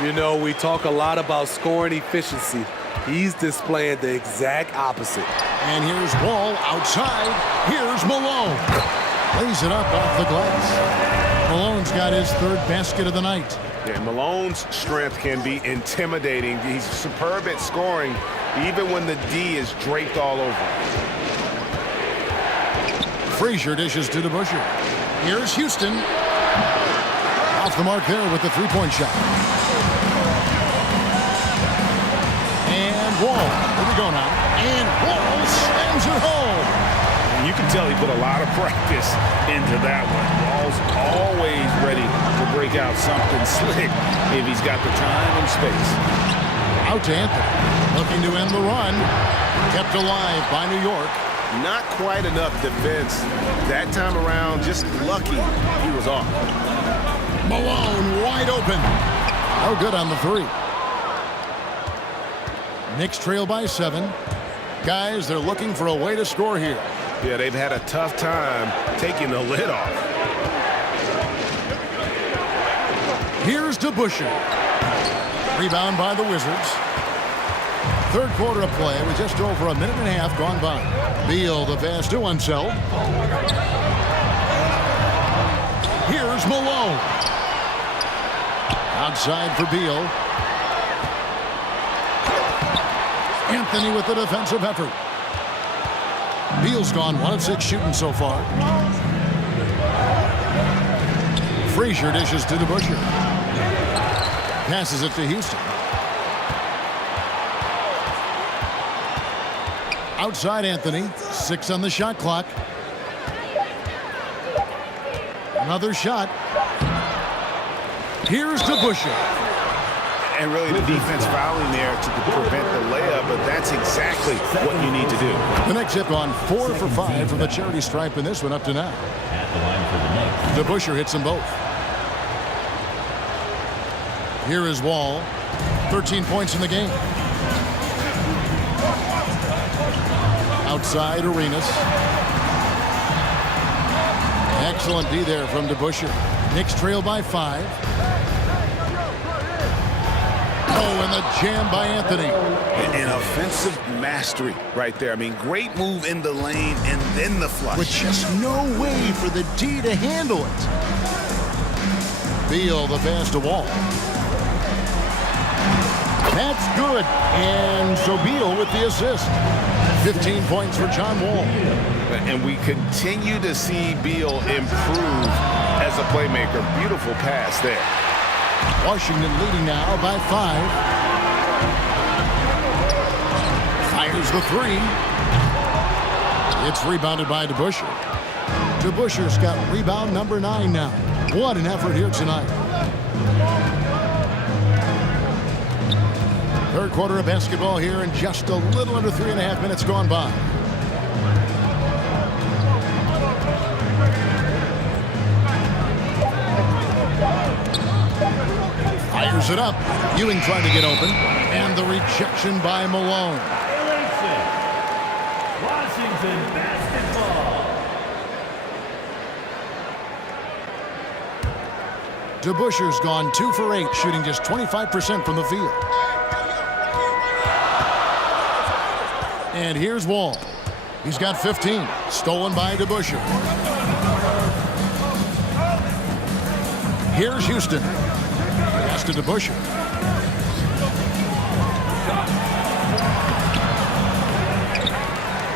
You know, we talk a lot about scoring efficiency. He's displaying the exact opposite. And here's Wall outside. Here's Malone. Lays it up off the glass. Malone's got his 3rd basket of the night. Yeah, Malone's strength can be intimidating. He's superb at scoring, even when the D is draped all over. Frazier dishes to DeBusschere. Here's Houston. Off the mark there with the 3-point shot. And Wall. Here we go now. And Wall slams it home. And you can tell he put a lot of practice into that one. Wall's always ready to break out something slick if he's got the time and space. Out to Anthony. Looking to end the run. Kept alive by New York. Not quite enough defense that time around. Just lucky he was off. Malone wide open. No good on the 3. Knicks trail by 7. Guys, they're looking for a way to score here. Yeah, they've had a tough time taking the lid off. Here's DeBusschere. Rebound by the Wizards. 3rd quarter of play with just over a minute and a half gone by. Beal the pass to Unseld. Here's Malone. Outside for Beal. Anthony with the defensive effort. Beal's gone 1 of 6 shooting so far. Frazier dishes to DeBusschere. Passes it to Houston. Outside Anthony. 6 on the shot clock. Another shot. Here's DeBusschere. And really the defense fouling there to prevent the layup, but that's exactly what you need to do. The Knicks have gone 4 for 5 from the charity stripe in this one up to now. DeBusschere hits them both. Here is Wall. 13 points in the game. Outside Arenas. Excellent D there from DeBusschere. Knicks trail by 5. Oh, and the jam by Anthony. An offensive mastery right there. I mean, great move in the lane and then the flush. With just no way for the D to handle it. Beal the pass to Wall. That's good. And so Beal with the assist. 15 points for John Wall. And we continue to see Beal improve as a playmaker. Beautiful pass there. Washington leading now by 5. Fires the 3. It's rebounded by DeBusschere. DeBusschere's got rebound number 9 now. What an effort here tonight. 3rd quarter of basketball here and just a little under 3.5 minutes gone by. Fires it up. Ewing trying to get open. And the rejection by Malone. Washington basketball. DeBusschere's gone 2 for 8, shooting just 25% from the field. And here's Wall. He's got 15, stolen by DeBusschere. Here's Houston. Pass to DeBusschere.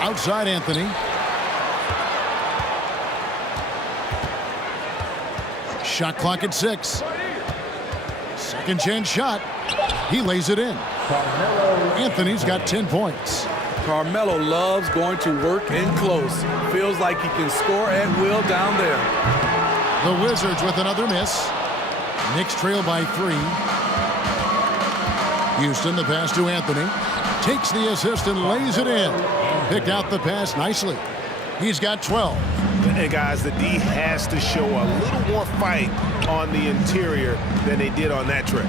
Outside Anthony. Shot clock at 6. Second chance shot. He lays it in. Anthony's got 10 points. Carmelo loves going to work in close. Feels like he can score at will down there. The Wizards with another miss. Knicks trail by 3. Houston, the pass to Anthony. Takes the assist and lays it in. Picked out the pass nicely. He's got 12. And guys, the D has to show a little more fight on the interior than they did on that trip.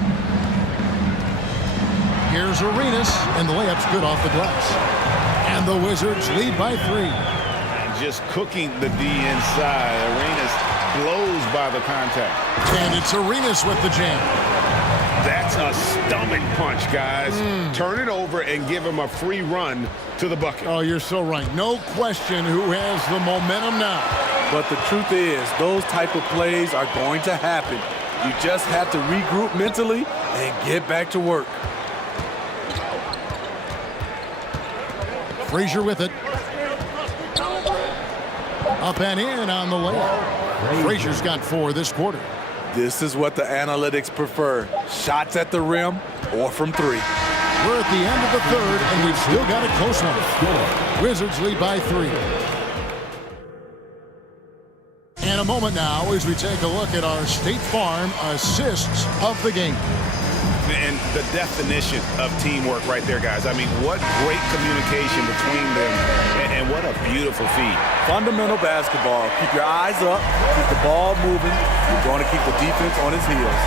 Here's Arenas, and the layup's good off the glass. And the Wizards lead by 3. And just cooking the D inside. Arenas blows by the contact. And it's Arenas with the jam. That's a stomach punch, guys. Turn it over and give him a free run to the bucket. Oh, you're so right. No question who has the momentum now. But the truth is, those type of plays are going to happen. You just have to regroup mentally and get back to work. Frazier with it. Up and in on the layup. Frazier's got 4 this quarter. This is what the analytics prefer. Shots at the rim or from 3. We're at the end of the third, and we've still got a close one. Wizards lead by 3. And a moment now as we take a look at our State Farm assists of the game. And the definition of teamwork right there, guys. I mean, what great communication between them, and what a beautiful feed. Fundamental basketball. Keep your eyes up, keep the ball moving. You're going to keep the defense on his heels.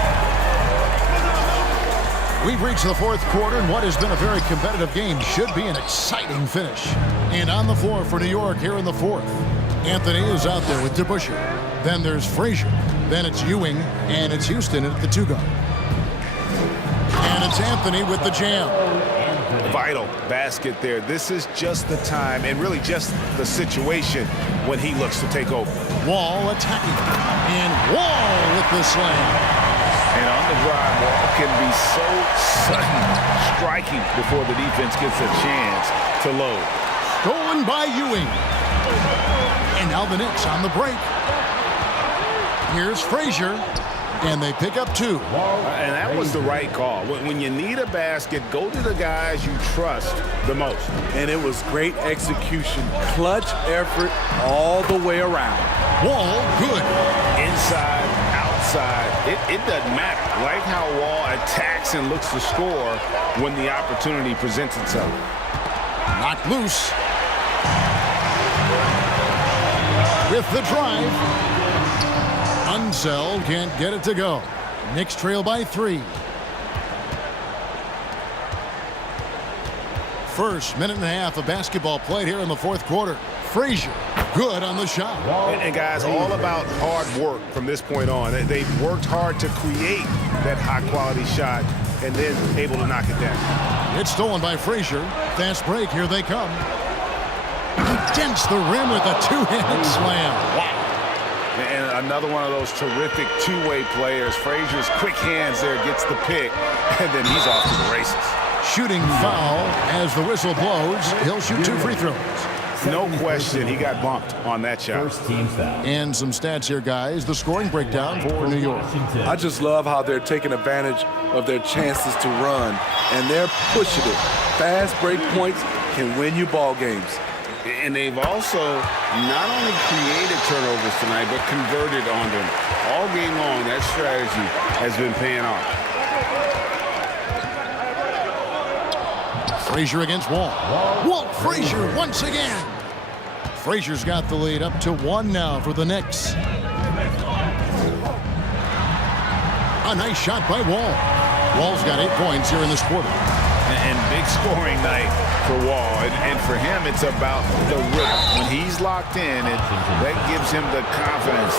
We've reached the 4th quarter, and what has been a very competitive game should be an exciting finish. And on the floor for New York here in the 4th. Anthony is out there with DeBusschere. Then there's Frazier. Then it's Ewing, and it's Houston at the 2-guard. And it's Anthony with the jam. Vital basket there. This is just the time and really just the situation when he looks to take over. Wall attacking. And Wall with the slam. And on the drive, Wall can be so sudden, striking before the defense gets a chance to load. Stolen by Ewing. And now the Knicks on the break. Here's Frazier. And they pick up 2. And that was the right call. When you need a basket, go to the guys you trust the most. And it was great execution. Clutch effort all the way around. Wall, good. Inside, outside, it doesn't matter. Like how Wall attacks and looks to score when the opportunity presents itself. Knocked loose. With the drive. Unseld can't get it to go. Knicks trail by 3. First minute and a half of basketball played here in the 4th quarter. Frazier, good on the shot. And guys, all about hard work from this point on. They've worked hard to create that high-quality shot and then able to knock it down. It's stolen by Frazier. Fast break, here they come. He dents the rim with a 2-handed slam. Wow. And another one of those terrific two-way players. Frazier's quick hands there gets the pick, and then he's off to the races. Shooting foul as the whistle blows. He'll shoot 2 free throws. No question, he got bumped on that shot. First team foul. And some stats here, guys. The scoring breakdown for New York. I just love how they're taking advantage of their chances to run, and they're pushing it. Fast break points can win you ball games. And they've also not only created turnovers tonight, but converted on them. All game long, that strategy has been paying off. Frazier against Wall. Walt Frazier once again. Frazier's got the lead up to 1 now for the Knicks. A nice shot by Wall. Wall's got 8 points here in this quarter. And big scoring night for Wall. And for him, it's about the rhythm. When he's locked in, that gives him the confidence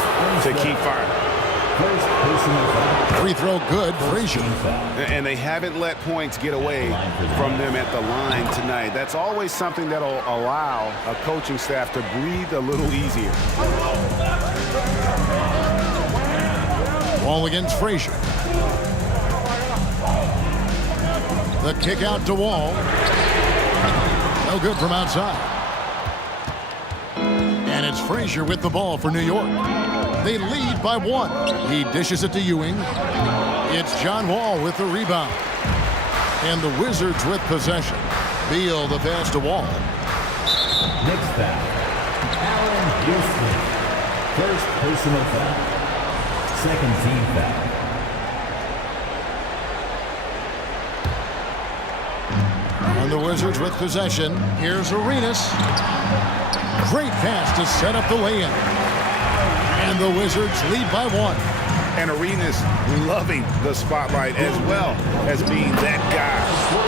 to keep firing. First personal foul. Free throw good, Frazier. And they haven't let points get away from them at the line tonight. That's always something that'll allow a coaching staff to breathe a little easier. Ball against Frazier. The kick out to Wall. No good from outside. And it's Frazier with the ball for New York. They lead by 1. He dishes it to Ewing. It's John Wall with the rebound. And the Wizards with possession. Beal the pass to Wall. Next foul. Allen Houston. First personal foul. Second team foul. And the Wizards with possession. Here's Arenas. Great pass to set up the lay-in. And the Wizards lead by 1. And Arenas loving the spotlight as well as being that guy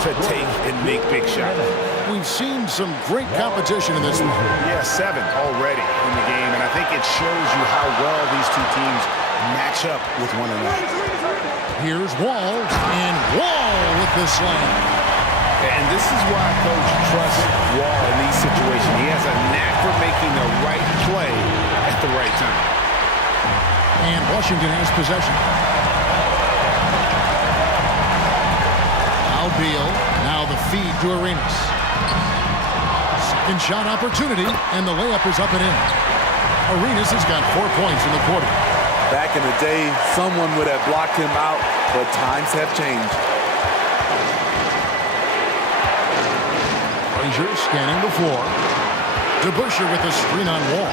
to take and make big shots. We've seen some great competition in this one. Yeah, 7 already in the game, and I think it shows you how well these two teams match up with one another. Here's Wall, and Wall with the slam. And this is why Coach trusts Wall in these situations. He has a knack for making the right play at the right time. And Washington has possession. Now Beal. Now the feed to Arenas. Second shot opportunity, and the layup is up and in. Arenas has got 4 points in the quarter. Back in the day, someone would have blocked him out, but times have changed. Frazier scanning the floor. DeBusschere with the screen on Wall.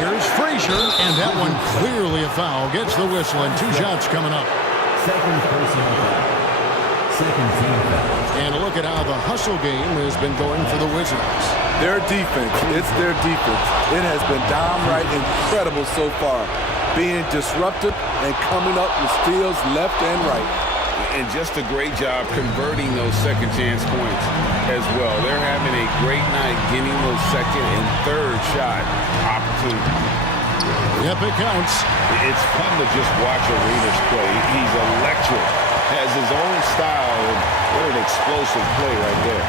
Here's Frazier, and that one clearly a foul. Gets the whistle, and 2 shots coming up. Second personal foul. Second team foul. And a look at how the hustle game has been going for the Wizards. Their defense, it's their defense. It has been downright incredible so far. Being disruptive and coming up with steals left and right. And just a great job converting those second chance points as well. They're having a great night getting those second and third shot opportunities. Yep, it counts. It's fun to just watch Arenas play. He's electric, has his own style, and what an explosive play right there.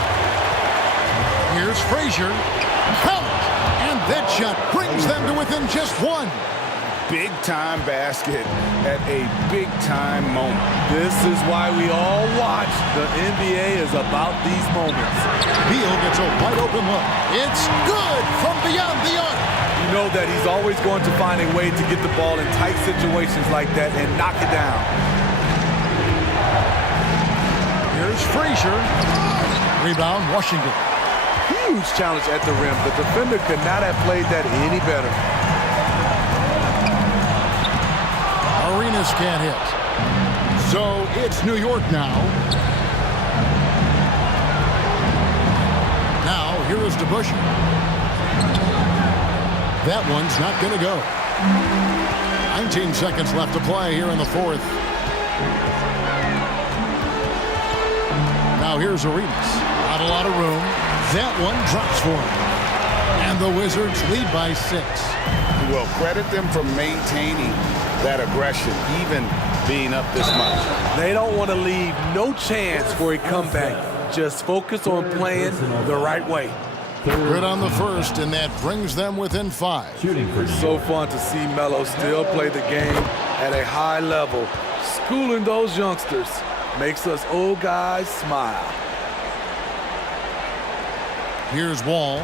Here's Frazier. Count! And that shot brings them to within just 1. Big-time basket at a big-time moment. This is why we all watch. The NBA is about these moments. Beal gets a wide-open look. It's good from beyond the arc. You know that he's always going to find a way to get the ball in tight situations like that and knock it down. Here's Frazier. Rebound, Washington. Huge challenge at the rim. The defender could not have played that any better. Arenas can't hit. So it's New York now. Now, here is DeBusschere. That one's not going to go. 19 seconds left to play here in the 4th. Now here's Arenas. Not a lot of room. That one drops for him. And the Wizards lead by 6. Well, credit them for maintaining that aggression, even being up this much. They don't want to leave no chance for a comeback. Just focus on playing the right way. Good on the first, and that brings them within 5. It's so fun to see Melo still play the game at a high level. Schooling those youngsters makes us old guys smile. Here's Wall.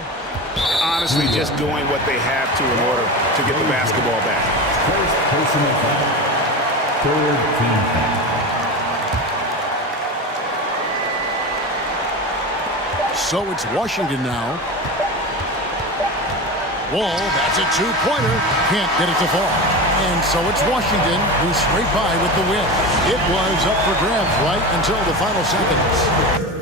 Honestly, just doing what they have to in order to get the basketball back. First personal foul. Third team foul. So it's Washington now. Wall, that's a 2-pointer. Can't get it to fall. And so it's Washington who's straight by with the win. It was up for grabs right until the final seconds.